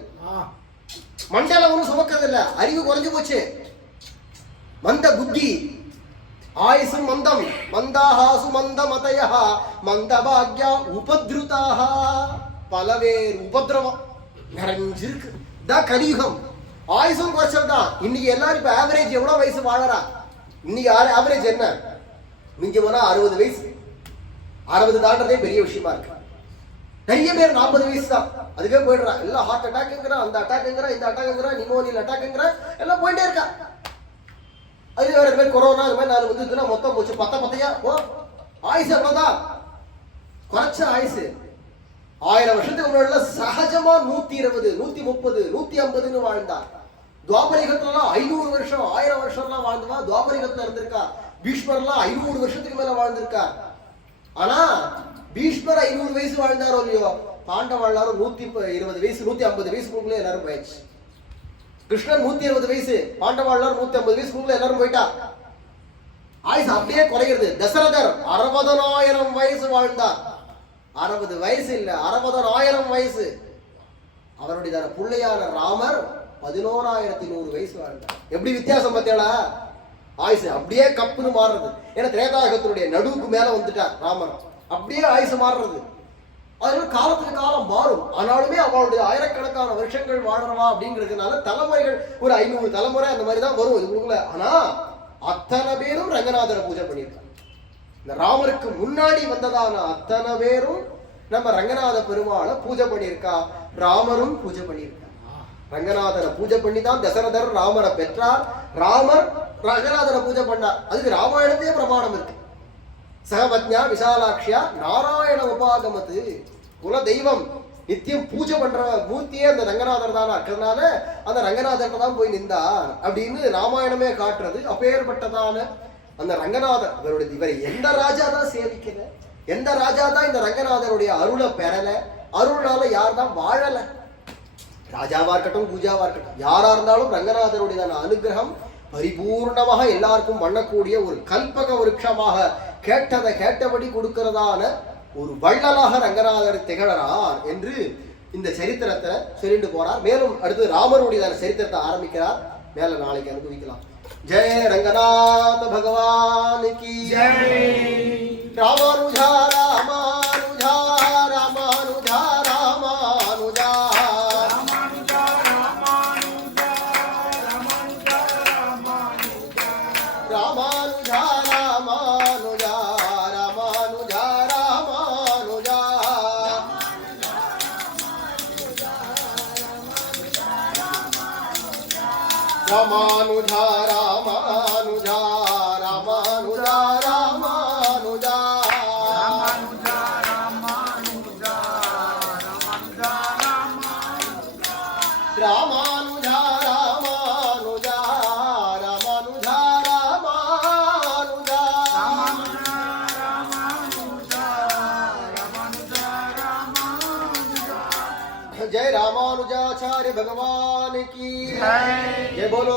மண்டல ஒன்றும் சுமக்கிறது இல்ல, அறிவு குறைஞ்சு போச்சு, மந்த புத்தி, ஆயுசும் மந்தம், மந்தாஹாசு மந்த மதயா மந்த பாக்யா உபத்ருதாக, பலவேறு உபதிரவம் நிறைஞ்சிருக்கு. இதான் கலியுகம். ஆயுசும் குறைச்சல் தான். இன்னைக்கு எல்லாரும் இப்ப ஆவரேஜ் எவ்வளவு வயசு வாழறா? இன்னைக்கு ஆவரேஜ் என்ன? மிஞ்சி போனா 60 வயசு. 60 தாண்டதே பெரிய விஷயமா இருக்கு. நிறைய பேர் 40 வயசு தான், அதுவே போயிடுறான். எல்லாம் ஹார்ட் அட்டாக்ங்கிறான், அந்த அட்டாக்ங்கிறான், இந்த அட்டாக்ங்கிறான், நிமோனியல் அட்டாக்ங்கிறான், எல்லாம் போயிட்டே இருக்கா. அது வேற பேர் கொரோனா அது மாதிரி 4 வந்துச்சுன்னா மொத்தம் போச்சு. பத்தையா ஓ ஆயுசு அவ்வளவுதான், குறைச்ச ஆயுசு. 1000 வருஷத்துக்கு முன்னாடி சகஜமா 120, 130, 150 வாழ்ந்தா. துவாபரிகத்துல 500 வருஷம் 1000 வருஷம் எல்லாம் வாழ்ந்துவா. துவாபரிகத்துல இருந்திருக்கா. பீஷ்மர்லாம் 500 வருஷத்துக்கு மேல வாழ்ந்திருக்கா. ஆனா பீஷ்மர் 500 வயசு வாழ்ந்தாரோ இல்லையோ, பாண்டவாழ்லாரும் 120 வயசு 150 வயசுக்குள்ளே எல்லாரும் போயிடுச்சு. கிருஷ்ணன் 120 வயசு, பாண்டவாழ்லார் 150 வயசுக்குள்ள எல்லாரும் போயிட்டா. ஆயுசு அப்படியே குறைகிறது. தசரதர் 60,000 வயசு வாழ்ந்தார். 60 வயசு இல்ல, 60,000 வயசு. அவருடைய பிள்ளையான ராமர் 11,100 வயசு வாழ்ந்தார். எப்படி வித்தியாசம் பார்த்தீங்களா? ஆயுசு அப்படியே கப்புன்னு மாறுறது. ஏன்னா திரேதாயுகத்தினுடைய நடுவுக்கு மேல வந்துட்டார் ராமர், அப்படியே ஆயுசு மாறுறது. அதனால காலத்துக்கு காலம் மாறும். ஆனாலுமே அவளுடைய ஆயிரக்கணக்கான வருஷங்கள் வாழறவா அப்படிங்கிறதுனால தலைமுறைகள் ஒரு 500 தலைமுறை அந்த மாதிரி தான் வரும் இதுக்குள்ள. ஆனா அத்தனை பேரும் ரங்கநாதரை பூஜை பண்ணியிருக்காங்க. இந்த ராமருக்கு முன்னாடி வந்ததான அத்தனை பேரும் நம்ம ரங்கநாத பெருமாளை பூஜை பண்ணியிருக்கா. ராமரும் பூஜை பண்ணியிருக்கா. ரங்கநாதரை பூஜை பண்ணி தான் தசரதர் ராமரை பெற்றார். ராமர் ரங்கநாதரை பூஜை பண்ணார். அதுக்கு ராமாயணத்தையே பிரமாணம் இருக்கு. சகபத்யா விஷாலாட்சியா நாராயண உபாகமத்து. குல தெய்வம் நித்தியம் பூஜை பண்ற மூர்த்தியே அந்த ரங்கநாதர் தானா இருக்கிறதுனால அந்த ரங்கநாதர் தான் போய் நின்றார் அப்படின்னு ராமாயணமே காட்டுறது. அப்பேற்பட்டதான அந்த ரங்கநாதர் இவர் எந்த ராஜா தான் சேவிக்கல, எந்த ராஜா தான் இந்த ரங்கநாதருடைய அருளை பெறல, அருளால யார் தான் வாழல. ராஜாவா இருக்கட்டும் பூஜாவா இருக்கட்டும் யாரா இருந்தாலும் ரங்கநாதருடைய அனுகிரகம் பரிபூர்ணமாக எல்லாருக்கும் பண்ணக்கூடிய ஒரு கல்பக விருட்சமாக கேட்டதை கேட்டபடி கொடுக்கிறதான ஒரு வள்ளலாக ரங்கநாதர் திகழறார் என்று இந்த சரித்திரத்தை சொல்லிட்டு போறார். மேலும் அடுத்து ராமருடைய சரித்திரத்தை ஆரம்பிக்கிறார். மேல நாளைக்கு அனுபவிக்கலாம். ஜெய ரங்கநாத பகவான் கி ஜெய். ராமானுஜா ராமானுஜா ராமானுஜா ராமானுஜா ராமானுஜா ராமானுஜா ராமானுஜா ராமானுஜா ராமானுஜா ராமானுஜா ராமானுஜா ராமானுஜா ராமானுஜா ராமானுஜா ராமானுஜா जय रामानुजाचार्य भगवान की जय। बोलो